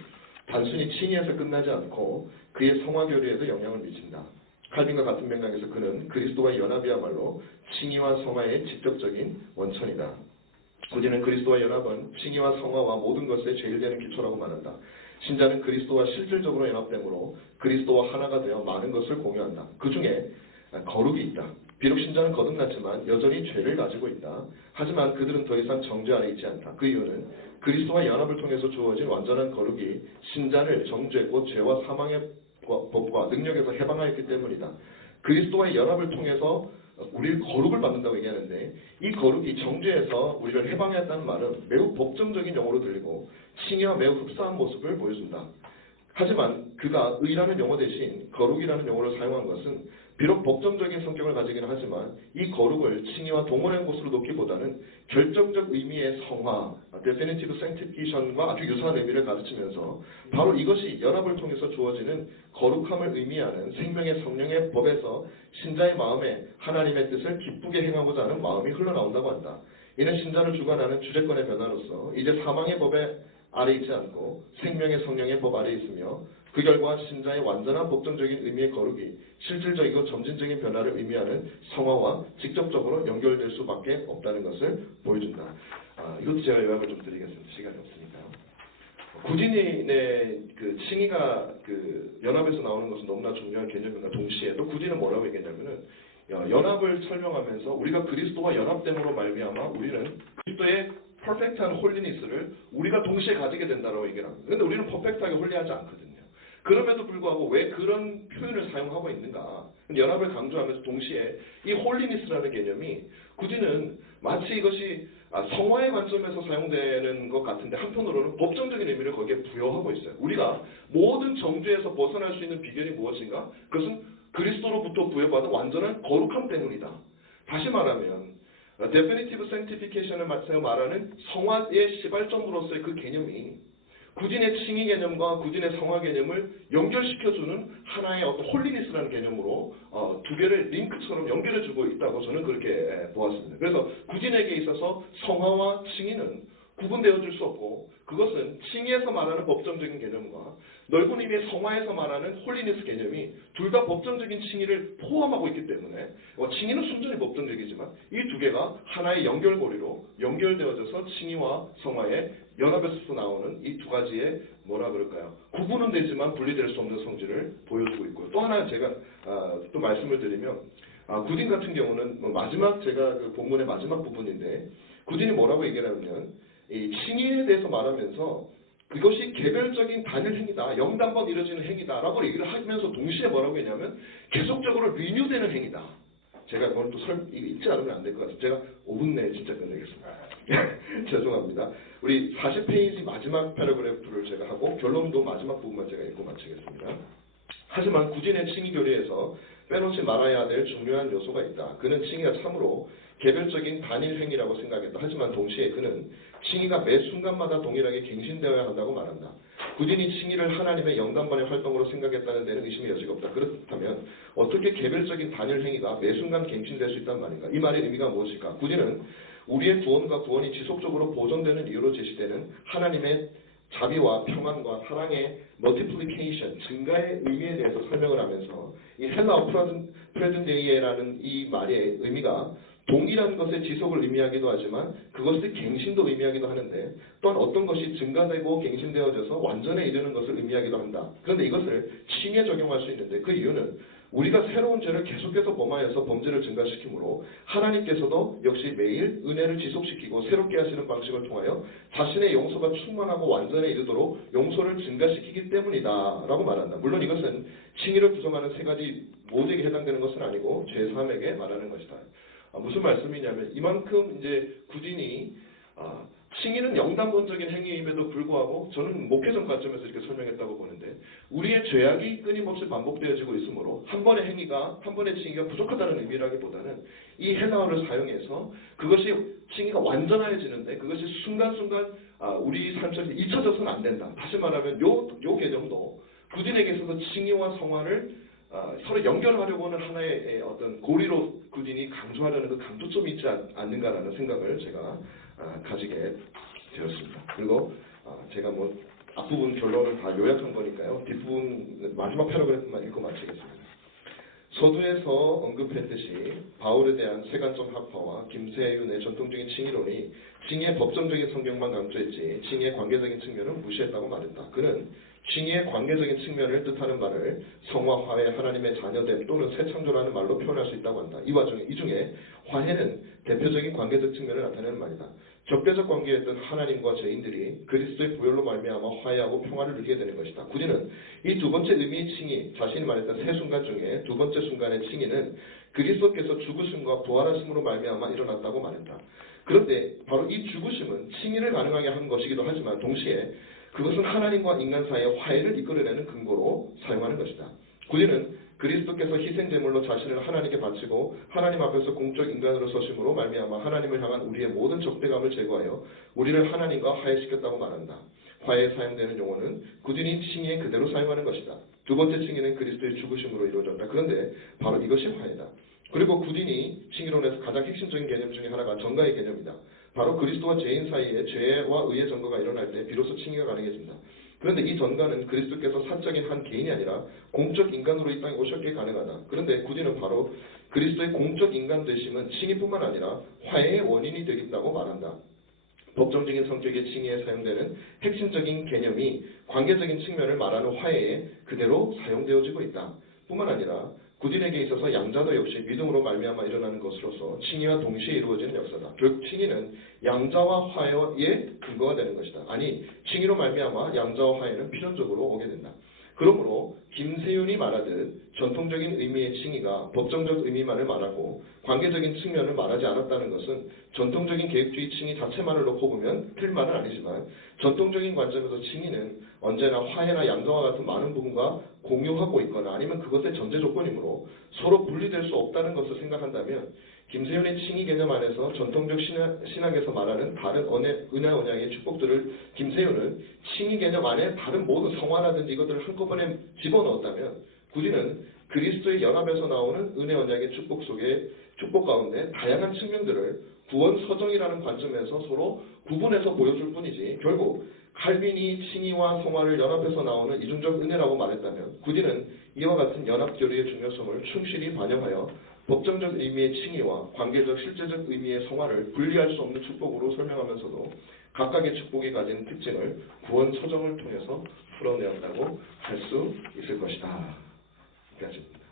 단순히 칭의에서 끝나지 않고 그의 성화 교리에도 영향을 미친다. 칼빈과 같은 맥락에서 그는 그리스도와의 연합이야말로 칭의와 성화의 직접적인 원천이다. 구디는 그리스도와 연합은 칭의와 성화와 모든 것의 제일 되는 기초라고 말한다. 신자는 그리스도와 실질적으로 연합되므로 그리스도와 하나가 되어 많은 것을 공유한다. 그 중에 거룩이 있다. 비록 신자는 거듭났지만 여전히 죄를 가지고 있다. 하지만 그들은 더 이상 정죄 안에 있지 않다. 그 이유는 그리스도와 연합을 통해서 주어진 완전한 거룩이 신자를 정죄 곧 죄와 사망의 법과 능력에서 해방하였기 때문이다. 그리스도와의 연합을 통해서 우리를 거룩을 받는다고 얘기하는데 이 거룩이 정죄에서 우리를 해방했다는 말은 매우 법정적인 용어로 들리고 칭의와 매우 흡사한 모습을 보여준다. 하지만 그가 의라는 용어 대신 거룩이라는 용어를 사용한 것은 비록 법정적인 성격을 가지기는 하지만 이 거룩을 칭의와 동원한 곳으로 놓기보다는 결정적 의미의 성화, definitive sanctification과 아주 유사한 의미를 가르치면서 바로 이것이 연합을 통해서 주어지는 거룩함을 의미하는 생명의 성령의 법에서 신자의 마음에 하나님의 뜻을 기쁘게 행하고자 하는 마음이 흘러나온다고 한다. 이는 신자를 주관하는 주제권의 변화로서 이제 사망의 법에 아래 있지 않고 생명의 성령의 법 아래 있으며 그 결과 신자의 완전한 법정적인 의미의 거룩이 실질적이고 점진적인 변화를 의미하는 성화와 직접적으로 연결될 수밖에 없다는 것을 보여준다. 이것도 제가 요약을 좀 드리겠습니다. 시간이 없으니까요. 구진의 그 칭의가 그 연합에서 나오는 것은 너무나 중요한 개념인가 동시에 또 구진은 뭐라고 얘기했냐면은 연합을 설명하면서 우리가 그리스도와 연합됨으로 말미암아 우리는 그리스도의 퍼펙트한 홀리니스를 우리가 동시에 가지게 된다고 얘기를 합니다. 그런데 우리는 퍼펙트하게 홀리하지 않거든요. 그럼에도 불구하고 왜 그런 표현을 사용하고 있는가? 연합을 강조하면서 동시에 이 홀리니스라는 개념이 구디는 마치 이것이 성화의 관점에서 사용되는 것 같은데 한편으로는 법정적인 의미를 거기에 부여하고 있어요. 우리가 모든 정죄에서 벗어날 수 있는 비결이 무엇인가? 그것은 그리스도로부터 부여받은 완전한 거룩함 때문이다. 다시 말하면 definitive sanctification을 말하는 성화의 시발점으로서의 그 개념이 구진의 칭의 개념과 구진의 성화 개념을 연결시켜주는 하나의 어떤 홀리니스라는 개념으로 두 개를 링크처럼 연결해주고 있다고 저는 그렇게 보았습니다. 그래서 구진에게 있어서 성화와 칭의는 구분되어질 수 없고 그것은 칭의에서 말하는 법정적인 개념과 넓은 의미의 성화에서 말하는 홀리니스 개념이 둘 다 법정적인 칭의를 포함하고 있기 때문에 칭의는 순전히 법정적이지만 이 두 개가 하나의 연결고리로 연결되어져서 칭의와 성화의 연합에서 나오는 이 두 가지의 뭐라 그럴까요? 구분은 되지만 분리될 수 없는 성질을 보여주고 있고요. 또 하나 제가 또 말씀을 드리면 구딘 같은 경우는 마지막 제가 그 본문의 마지막 부분인데 구딘이 뭐라고 얘기를 하냐면 이 칭의에 대해서 말하면서 그것이 개별적인 단일 행위다. 영단번 이루어지는 행위다라고 얘기를 하면서 동시에 뭐라고 했냐면 계속적으로 리뉴되는 행위다. 제가 그걸 또 읽지 않으면 안 될 것 같아요. 제가 5분 내에 진짜 끝내겠습니다. 죄송합니다. 우리 40페이지 마지막 패러그래프를 제가 하고 결론도 마지막 부분만 제가 읽고 마치겠습니다. 하지만 구진의 칭의 교리에서 빼놓지 말아야 될 중요한 요소가 있다. 그는 칭의가 참으로 개별적인 단일 행위라고 생각했다. 하지만 동시에 그는 칭의가 매 순간마다 동일하게 갱신되어야 한다고 말한다. 구진이 칭의를 하나님의 영단반의 활동으로 생각했다는 데는 의심의 여지가 없다. 그렇다면 어떻게 개별적인 단일 행위가 매 순간 갱신될 수 있단 말인가? 이 말의 의미가 무엇일까? 구진은 우리의 구원과 구원이 지속적으로 보존되는 이유로 제시되는 하나님의 자비와 평안과 사랑의 multiplication, 증가의 의미에 대해서 설명을 하면서 이 헬라어 프레든데이에라는 이 말의 의미가 동일한 것의 지속을 의미하기도 하지만 그것의 갱신도 의미하기도 하는데 또한 어떤 것이 증가되고 갱신되어져서 완전에 이르는 것을 의미하기도 한다. 그런데 이것을 칭에 적용할 수 있는데 그 이유는 우리가 새로운 죄를 계속해서 범하여서 범죄를 증가시키므로 하나님께서도 역시 매일 은혜를 지속시키고 새롭게 하시는 방식을 통하여 자신의 용서가 충만하고 완전에 이르도록 용서를 증가시키기 때문이다 라고 말한다. 물론 이것은 칭의를 구성하는 세 가지 모두에게 해당되는 것은 아니고 제3에게 말하는 것이다. 무슨 말씀이냐면 이만큼 이제 구진이 칭의는 영단본적인 행위임에도 불구하고 저는 목회적 관점에서 이렇게 설명했다고 보는데 우리의 죄악이 끊임없이 반복되어지고 있으므로 한 번의 행위가 한 번의 칭의가 부족하다는 의미라기보다는 이 헬라어를 사용해서 그것이 칭의가 완전해지는데 그것이 순간순간 우리 삶 속에서 잊혀져서는 안 된다. 다시 말하면 요 개념도 구진에게 있어서 칭의와 성화를 서로 연결하려고 하는 하나의 어떤 고리로 구진이 강조하려는 그 강조점이 있지 않는가라는 생각을 제가 가지게 되었습니다. 그리고 제가 앞부분 결론을 다 요약한 거니까요. 뒷부분 마지막 패러그래프만 읽고 마치겠습니다. 서두에서 언급했듯이 바울에 대한 세간점 학파와 김세윤의 전통적인 칭의론이 칭의의 법정적인 성격만 강조했지 칭의의 관계적인 측면은 무시했다고 말했다. 그는 칭의의 관계적인 측면을 뜻하는 말을 성화, 화해, 하나님의 자녀됨 또는 새 창조라는 말로 표현할 수 있다고 한다. 이 중에 화해는 대표적인 관계적 측면을 나타내는 말이다. 적대적 관계였던 하나님과 죄인들이 그리스도의 부활로 말미암아 화해하고 평화를 누리게 되는 것이다. 구디는 이 두 번째 의미의 칭의, 자신이 말했던 세 순간 중에 두 번째 순간의 칭의는 그리스도께서 죽으심과 부활하심으로 말미암아 일어났다고 말했다. 그런데 바로 이 죽으심은 칭의를 가능하게 한 것이기도 하지만 동시에 그것은 하나님과 인간 사이의 화해를 이끌어내는 근거로 사용하는 것이다. 구디는 그리스도께서 희생제물로 자신을 하나님께 바치고 하나님 앞에서 공적 인간으로 서심으로 말미암아 하나님을 향한 우리의 모든 적대감을 제거하여 우리를 하나님과 화해시켰다고 말한다. 화해에 사용되는 용어는 구디니 칭의에 그대로 사용하는 것이다. 두 번째 칭의는 그리스도의 죽으심으로 이루어졌다. 그런데 바로 이것이 화해다. 그리고 구디니 칭의론에서 가장 핵심적인 개념 중에 하나가 전가의 개념이다. 바로 그리스도와 죄인 사이에 죄와 의의 전거가 일어날 때 비로소 칭의가 가능해진다. 그런데 이 전가는 그리스도께서 사적인 한 개인이 아니라 공적 인간으로 이 땅에 오셨기에 가능하다. 그런데 구디는 바로 그리스도의 공적 인간 되심은 칭의뿐만 아니라 화해의 원인이 되겠다고 말한다. 법정적인 성격의 칭의에 사용되는 핵심적인 개념이 관계적인 측면을 말하는 화해에 그대로 사용되어지고 있다. 뿐만 아니라 구딘에게 있어서 양자도 역시 믿음으로 말미암아 일어나는 것으로서 칭의와 동시에 이루어지는 역사다. 결국 칭의는 양자와 화해의 근거가 되는 것이다. 아니, 칭의로 말미암아 양자와 화해는 필연적으로 오게 된다. 그러므로 김세윤이 말하듯 전통적인 의미의 칭의가 법정적 의미만을 말하고 관계적인 측면을 말하지 않았다는 것은 전통적인 계획주의 칭의 자체만을 놓고 보면 틀린 말은 아니지만 전통적인 관점에서 칭의는 언제나 화해나 양자와 같은 많은 부분과 공유하고 있거나 아니면 그것의 전제 조건이므로 서로 분리될 수 없다는 것을 생각한다면 김세윤의 칭의 개념 안에서 전통적 신학에서 말하는 다른 은혜 언약의 축복들을 김세윤은 칭의 개념 안에 다른 모든 성화라든지 이것들을 한꺼번에 집어넣었다면 구디는 그리스도의 연합에서 나오는 은혜 언약의 축복 가운데 다양한 측면들을 구원 서정이라는 관점에서 서로 구분해서 보여줄 뿐이지 결국 칼빈이 칭의와 성화를 연합해서 나오는 이중적 은혜라고 말했다면 구디는 이와 같은 연합 교리의 중요성을 충실히 반영하여 법정적 의미의 칭의와 관계적 실제적 의미의 성화를 분리할 수 없는 축복으로 설명하면서도 각각의 축복이 가진 특징을 구원 서정을 통해서 풀어내었다고 할 수 있을 것이다. 여기까지입니다.